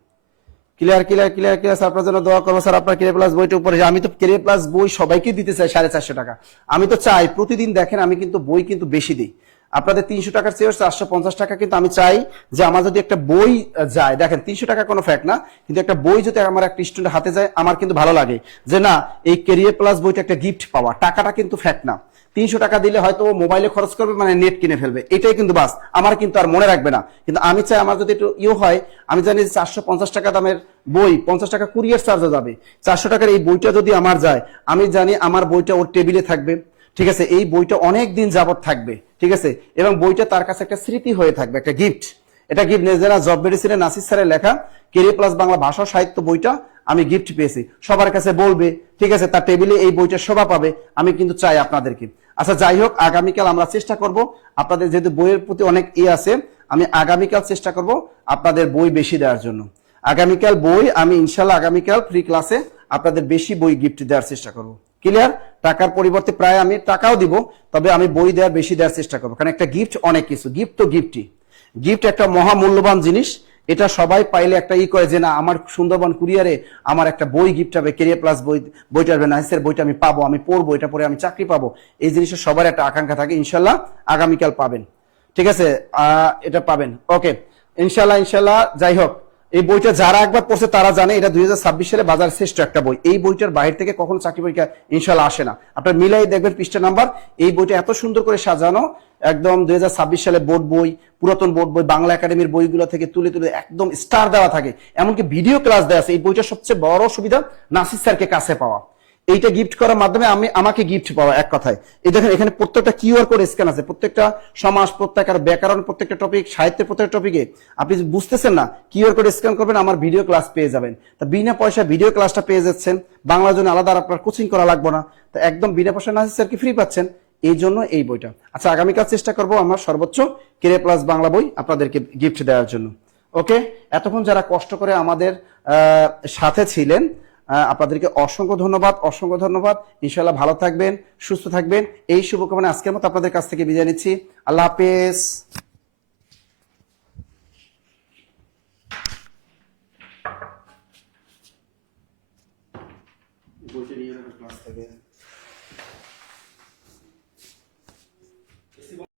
Clear clear clear clear sir, আপনার জন্য দোয়া করবো স্যার, আপনার ক্যারিয়ার প্লাস বইটা উপরে, আমি তো ক্যারিয়ার প্লাস বই সবাইকে দিতে চাই 450 টাকা, আমি তো চাই প্রতিদিন, দেখেন আমি কিন্তু বই কিন্তু বেশি দিই, আপনাদের 300 টাকার চেয়ে 450 টাকা, কিন্তু আমি চাই যে আমার যদি একটা বই যায়, দেখেন 300 টাকা কোনো ফ্যাক্ট না, কিন্তু একটা বই যদি আমার একটা স্টুডেন্টের হাতে যায় আমার কিন্তু ভালো লাগে যে না এই ক্যারিয়ার প্লাস বইটা একটা গিফট পাওয়া, টাকাটা কিন্তু ফ্যাক্ট না। 300 টাকা দিলে হয়তো ও মোবাইলে খরচ করবে, মানে নেট কিনে ফেলবে, এটাই কিন্তু বাস, আমার কিন্তু আর মনে রাখবে না। কিন্তু আমি চাই আমার যদি একটু হয়, আমি জানি যে 450 টাকা দামের বই 50 টাকা কুরিয়ার চার্জে যাবে, 400 টাকার এই বইটা যদি আমার যায়, আমি জানি আমার বইটা ওর টেবিলে থাকবে, ঠিক আছে, এই বইটা অনেক দিন যাবত থাকবে, ঠিক আছে, এবং বইটা তার কাছে একটা স্মৃতি হয়ে থাকবে, একটা গিফট। এটা গিফট যারা জব মেডিসিনের নাসির স্যারের লেখা ক্যারিয়ার প্লাস বাংলা ভাষা ও সাহিত্য বইটা আমি গিফট পেয়েছি, সবার কাছে বলবে, ঠিক আছে, তার টেবিলে এই বইটা শোভা পাবে, আমি কিন্তু চাই আপনাদেরকে। আচ্ছা যাই হোক, আগামীকাল আমরা চেষ্টা করব আপনাদের, যেহেতু বইয়ের প্রতি অনেক আছে, আমি আগামীকাল চেষ্টা করব আপনাদের বই বেশি দেওয়ার জন্য। আগামীকাল বই আমি ইনশাল্লাহ আগামীকাল ফ্রি ক্লাসে আপনাদের বেশি বই গিফট দেওয়ার চেষ্টা করব। ক্লিয়ার? টাকার পরিবর্তে প্রায় আমি টাকাও দিব, তবে আমি বই দেওয়ার বেশি দেওয়ার চেষ্টা করবো, কারণ একটা গিফট অনেক কিছু, গিফট তো গিফটই, গিফট একটা মহা মূল্যবান জিনিস। এটা সবাই পাইলে একটা করে যে না আমার সুন্দরবন কুরিয়ারে আমার একটা বই গিফট হবে, ক্যারিয়ার প্লাস বইটা হবে, নাইসের বইটা আমি পাবো, আমি পড়বো, এটা পরে আমি চাকরি পাবো, এই জিনিসটা সবার একটা আকাঙ্ক্ষা থাকে। ইনশাল্লাহ আগামীকাল পাবেন, ঠিক আছে, এটা পাবেন। ওকে, ইনশাল্লাহ ইনশাল্লাহ। যাই হোক, এই বইটা যারা একবার পড়ছে তারা জানে এটা 2026 সালে বাজার শ্রেষ্ঠ একটা বই। এই বইটার বাইরে থেকে কখনো চাকরি পরীক্ষা ইনশাল্লাহ আসে না, আপনার মিলাই দেখবেন পৃষ্ঠা নাম্বার। এই বইটা এত সুন্দর করে সাজানো, একদম 2026 সালে বোর্ড বই, পুরাতন বোর্ড বই, বাংলা একাডেমির বইগুলো থেকে তুলে তুলে একদম স্টার দেওয়া থাকে, এমনকি ভিডিও ক্লাস দেওয়া আছে। এই বইটার সবচেয়ে বড় সুবিধা নাসির স্যারকে কাছে পাওয়া, এইটা গিফট করার মাধ্যমে আমাকে গিফট পাওয়া, এক কথায়। এই দেখেন এখানে প্রত্যেকটা কিউআর কোড স্ক্যান আছে, প্রত্যেকটা সমাস, প্রত্যেকটা ব্যাকরণ, প্রত্যেকটা টপিক, সাহিত্যের প্রত্যেকটা টপিকে আপনি বুঝতেছেন না, কিউআর কোড স্ক্যান করবেন, আমার ভিডিও ক্লাস পেয়ে যাবেন। তা বিনা পয়সা ভিডিও ক্লাসটা পেয়ে যাচ্ছেন, বাংলার জন্য আলাদা আপনার কোচিং করা লাগবে না, তো একদম বিনা পয়সা নাসির স্যারকে ফ্রি পাচ্ছেন, এই জন্য এই বইটা। আচ্ছা আগামীকাল চেষ্টা করবো আমার সর্বোচ্চ ক্যারিয়ার প্লাস বাংলা বই আপনাদেরকে গিফট দেওয়ার জন্য। ওকে, এতক্ষণ যারা কষ্ট করে আমাদের সাথে ছিলেন আপনাদেরকে অসংখ্য ধন্যবাদ, অসংখ্য ধন্যবাদ। ইনশাআল্লাহ ভালো থাকবেন, সুস্থ থাকবেন, এই শুভকামনা আজকের মতো আপনাদের কাছ থেকে বিদায় নিচ্ছি। আল্লাহ হাফেজ।